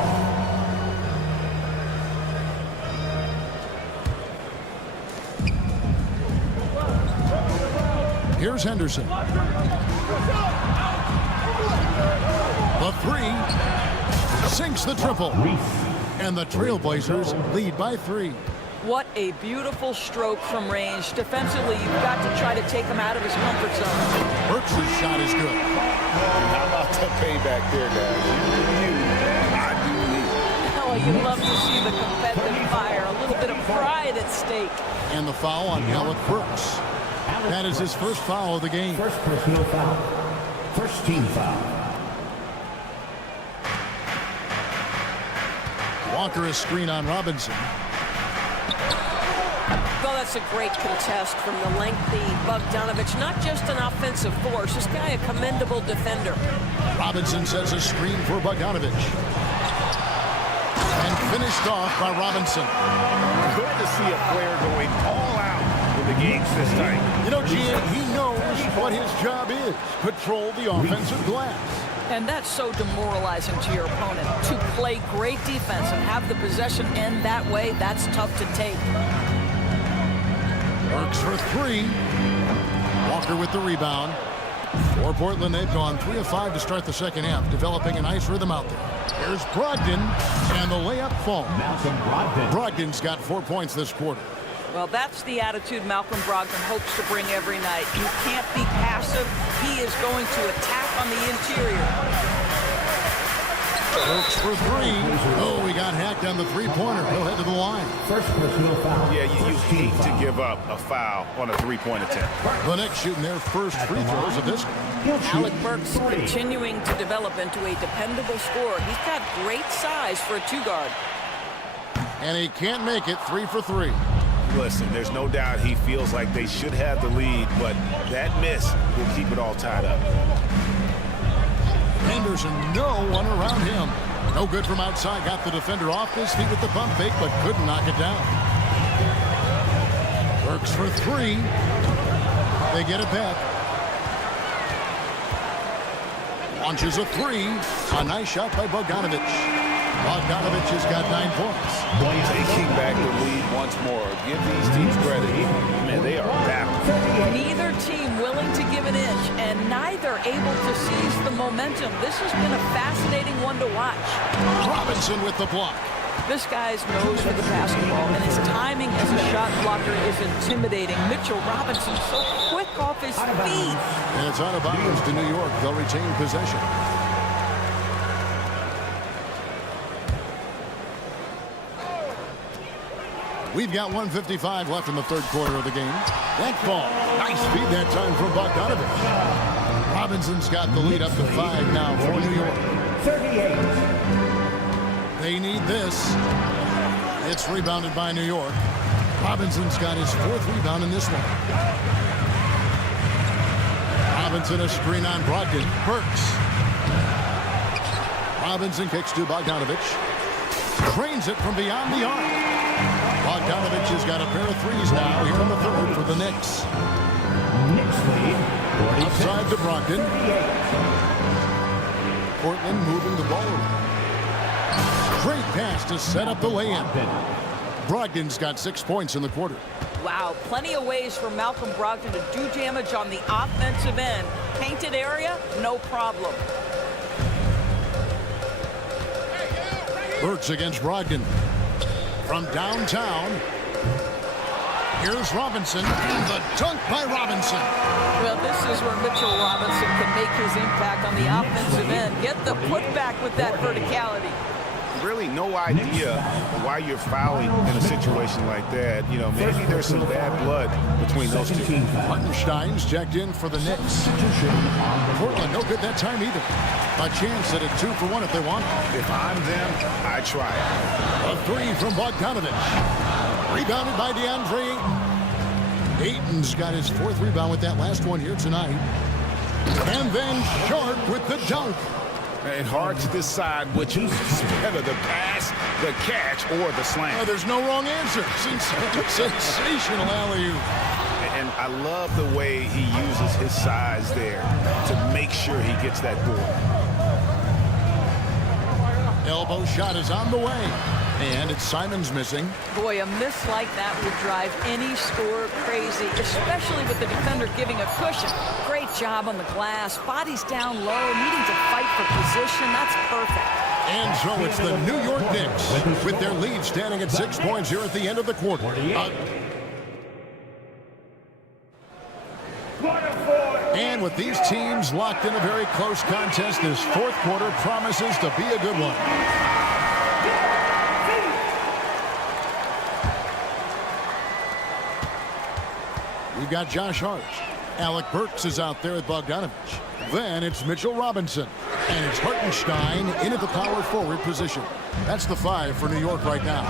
Here's Henderson. The 3 sinks the triple. And the Trailblazers lead by 3. What a beautiful stroke from range. Defensively, you've got to try to take him out of his comfort zone. Burks' shot is good. How about the payback there, guys? I do me. Oh, you love to see the competitive fire. A little bit of pride at stake. And the foul on Alec Burks. That is his first foul of the game. First personal foul. First team foul. Walker is screen on Robinson. Well, that's a great contest from the lengthy Bogdanovich. Not just an offensive force. This guy a commendable defender. Robinson sets a screen for Bogdanovich. And finished off by Robinson. Good to see a player going all out when the game's this tight. You know, Gian, he knows what his job is. Control the offensive glass. And that's so demoralizing to your opponent. To play great defense and have the possession end that way, that's tough to take. Works for three. Walker with the rebound. For Portland, they've gone 3 of 5 to start the second half, developing a nice rhythm out there. Here's Brogdon, and the layup falls. Brogdon's got 4 points this quarter. Well, that's the attitude Malcolm Brogdon hopes to bring every night. You can't be passive. He is going to attack on the interior. Works for three. Oh, he got hacked on the three-pointer. He'll head to the line. First personal foul. Yeah, you hate to give up a foul on a three-point attempt. The Knicks shooting their first free throws of this game. Alec Burks continuing to develop into a dependable scorer. He's got great size for a two-guard. And he can't make it 3 for 3. Listen, there's no doubt he feels like they should have the lead, but that miss will keep it all tied up. Henderson, no one around him. No good from outside. Got the defender off his feet with the pump fake, but couldn't knock it down. Works for three. They get it back. Launches a three. A nice shot by Bogdanovich. Bogdanovich has got 9 points. Taking back the lead once more. Give these teams credit. Man, they are battling. Neither team willing to give an inch, and neither able to seize the momentum. This has been a fascinating one to watch. Robinson with the block. This guy's nose for the basketball, and his timing as a shot blocker is intimidating. Mitchell Robinson so quick off his feet. And it's out of bounds to New York. They'll retain possession. We've got 1:55 left in the third quarter of the game. That ball. Nice feed that time from Bogdanovich. Robinson's got the lead up to 5 now for New York. 38. They need this. It's rebounded by New York. Robinson's got his 4th rebound in this one. Robinson a screen on Brogdon. Burks. Robinson kicks to Bogdanovich. Drains it from beyond the arc. Bogdanovich has got a pair of threes now here in the third for the Knicks. Knicks lead. Outside to Brogdon. Portland moving the ball around. Great pass to set up the layup. Brogdon's got 6 points in the quarter. Wow, plenty of ways for Malcolm Brogdon to do damage on the offensive end. Painted area, no problem. Burks against Brogdon. From downtown, here's Robinson, and the dunk by Robinson. Well, this is where Mitchell Robinson can make his impact on the offensive end. Get the putback with that verticality. Really no idea why you're fouling in a situation like that. You know, maybe there's some bad blood between those two. Hartenstein's checked in for the Knicks. Portland, no good that time either. A chance at a 2 for 1 if they want. If I'm them, I try it. A 3 from Bogdanovich. Rebounded by DeAndre Ayton. Ayton's got his 4th rebound with that last one here tonight. And then Sharp with the dunk. And hard to decide which is better, the pass, the catch, or the slam. There's no wrong answer. Sensational alley-oop. And I love the way he uses his size there to make sure he gets that board. Elbow shot is on the way. And it's Simons missing. Boy, a miss like that would drive any scorer crazy, especially with the defender giving a cushion. Great job on the glass. Body's down low, needing to fight for position. That's perfect. And so it's the New York Knicks with their lead standing at 6 points here at the end of the quarter. And with these teams locked in a very close contest, this 4th quarter promises to be a good one. We've got Josh Hart. Alec Burks is out there with Bogdanovich. Then it's Mitchell Robinson. And it's Hartenstein in at the power forward position. That's the 5 for New York right now.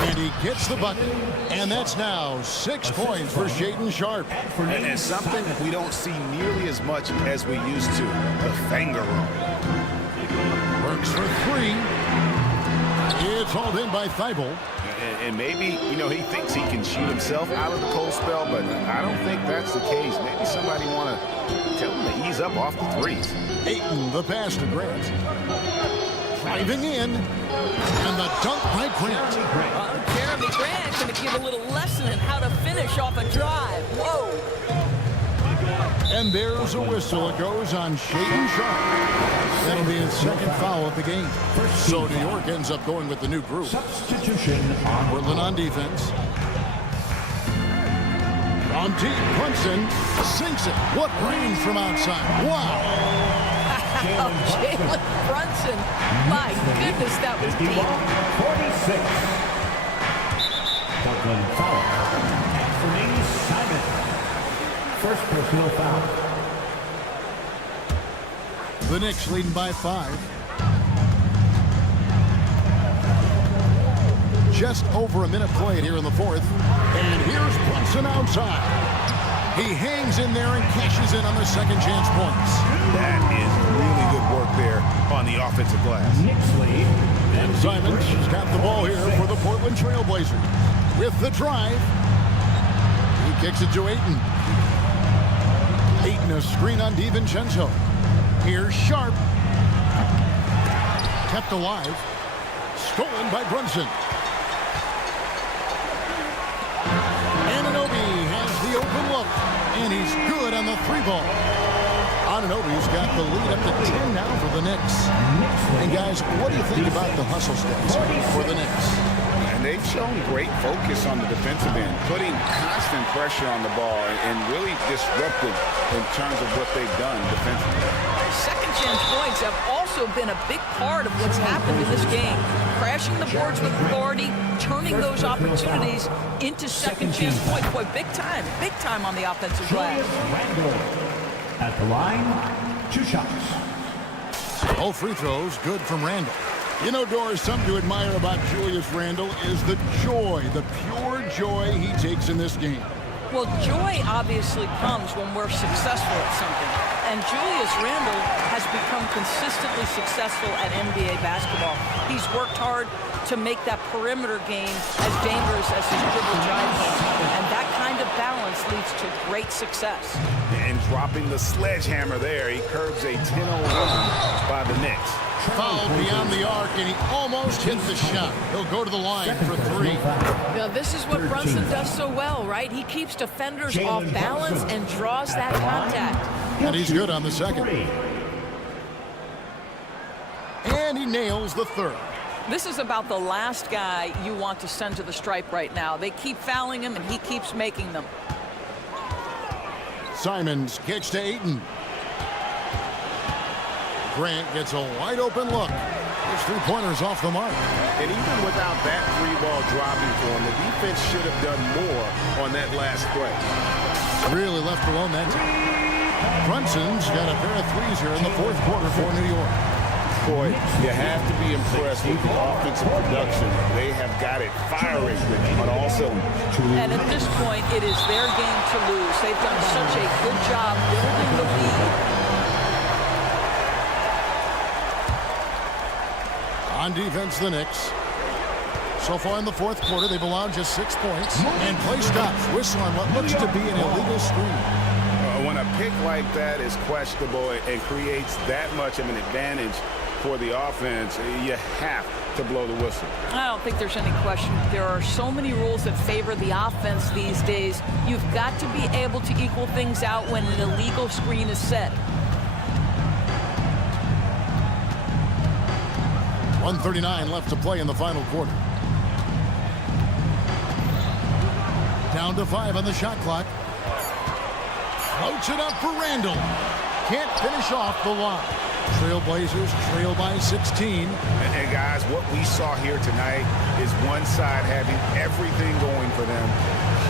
And he gets the bucket. And that's now 6 points for Shaedon Sharpe. And something we don't see nearly as much as we used to, the finger roll. Burks for 3. It's hauled in by Thibault. And maybe, you know, he thinks he can shoot himself out of the cold spell, but I don't think that's the case. Maybe somebody want to tell him to ease up off the threes. Ayton, the pass to Grant. Driving in. And the dunk by Grant. Jeremy Grant going to give a little lesson in how to finish off a drive. Whoa. And there's a whistle. It goes on Shaedon Sharpe. That'll be his second foul of the game. So New York ends up going with the new group. Substitution Portland on defense. On deep, Brunson sinks it. What range from outside. Wow. Jalen Brunson. My goodness, that was deep. 46. Portland foul. Anthony Simon. First personal foul. The Knicks leading by 5. Just over a minute played here in the fourth. And here's Brunson outside. He hangs in there and cashes in on the second chance points. That is really good work there on the offensive glass. Knicks lead. And Simons has got the ball here for the Portland Trailblazers. With the drive. He kicks it to Ayton. Ayton, a screen on DiVincenzo. Here's Sharpe. Kept alive. Stolen by Brunson. Anunoby has the open look. And he's good on the 3-ball. Anunoby's got the lead up to 10 now for the Knicks. And guys, what do you think about the hustle stats for the Knicks? And they've shown great focus on the defensive end, putting constant pressure on the ball and really disruptive in terms of what they've done defensively. Second chance points have also been a big part of what's happened in this game. Crashing the boards with authority, turning those opportunities into second chance points. Boy, big time on the offensive glass. At the line, 2 shots. All free throws good from Randle. You know, Doris, something to admire about Julius Randle is the joy, the pure joy he takes in this game. Well, joy obviously comes when we're successful at something. And Julius Randle has become consistently successful at NBA basketball. He's worked hard to make that perimeter game as dangerous as his dribble drive game. And that kind of balance leads to great success. And dropping the sledgehammer there, he curbs a 10-0 run by the Knicks. Fouled beyond the arc, and he almost hit the shot. He'll go to the line for 3. Now, this is what Brunson does so well, right? He keeps defenders off balance and draws that contact. And he's good on the second. And he nails the third. This is about the last guy you want to send to the stripe right now. They keep fouling him, and he keeps making them. Simons kicks to Ayton. Grant gets a wide open look. His 3-pointers off the mark. And even without that 3-ball dropping for him, the defense should have done more on that last play. Really left alone that time. Brunson's got a pair of threes here in the fourth quarter for New York. Boy, you have to be impressed with the offensive production. They have got it firing on all cylinders. And at this point, it is their game to lose. They've done such a good job building the lead. On defense, the Knicks. So far in the fourth quarter, they've allowed just 6 points. And play stops. Whistle on what looks to be an illegal screen. When a pick like that is questionable and creates that much of an advantage for the offense, you have to blow the whistle. I don't think there's any question. There are so many rules that favor the offense these days. You've got to be able to equal things out when an illegal screen is set. 1:39 left to play in the final quarter. Down to 5 on the shot clock. Floats it up for Randle. Can't finish off the line. Trailblazers trail by 16. And guys, what we saw here tonight is one side having everything going for them.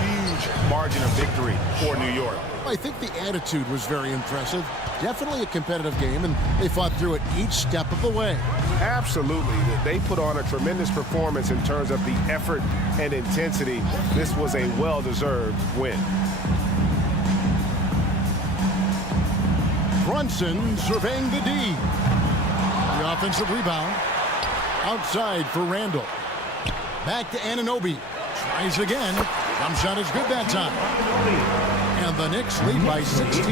Huge margin of victory for New York. I think the attitude was very impressive. Definitely a competitive game, and they fought through it each step of the way. Absolutely. They put on a tremendous performance in terms of the effort and intensity. This was a well-deserved win. Brunson surveying the D. The offensive rebound. Outside for Randall. Back to Anunoby. Tries again. Jump shot is good that time. And the Knicks lead by 16.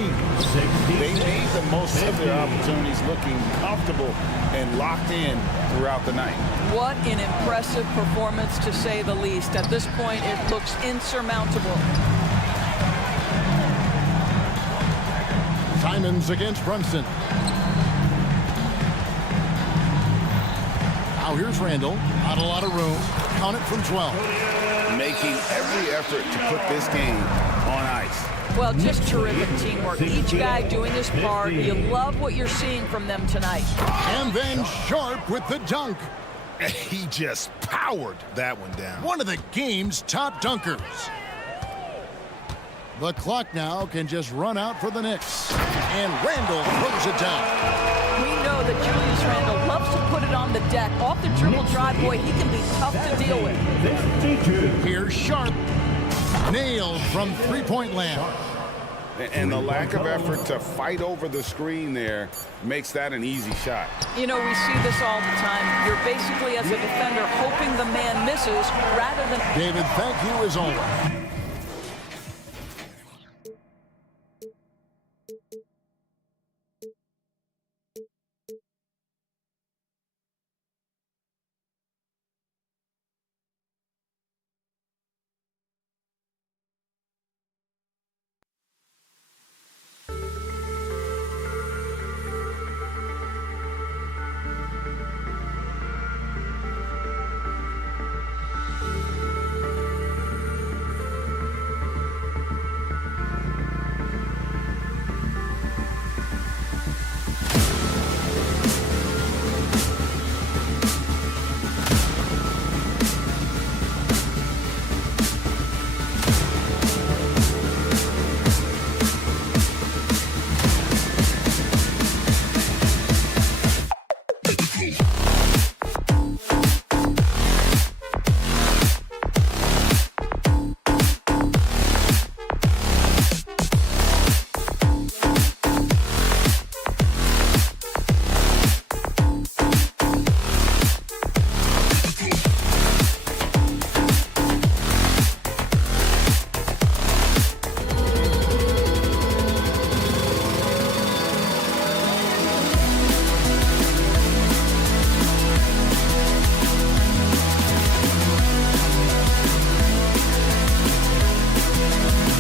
They made the most of their opportunities, looking comfortable and locked in throughout the night. What an impressive performance, to say the least. At this point, it looks insurmountable. Simons against Brunson. Now here's Randall. Not a lot of room. Count it from 12. Making every effort to put this game on ice. Well, just terrific teamwork. Each guy doing his part. You love what you're seeing from them tonight. And then Sharp with the dunk. He just powered that one down. One of the game's top dunkers. The clock now can just run out for the Knicks. And Randall throws it down. We know that Julius Randle loves to put it on the deck. Off the dribble drive, boy, he can be tough to deal with. Here's Sharp. Nailed from three-point land. And the lack of effort to fight over the screen there makes that an easy shot. You know, we see this all the time. You're basically, as a defender, hoping the man misses rather than... David, thank you as always.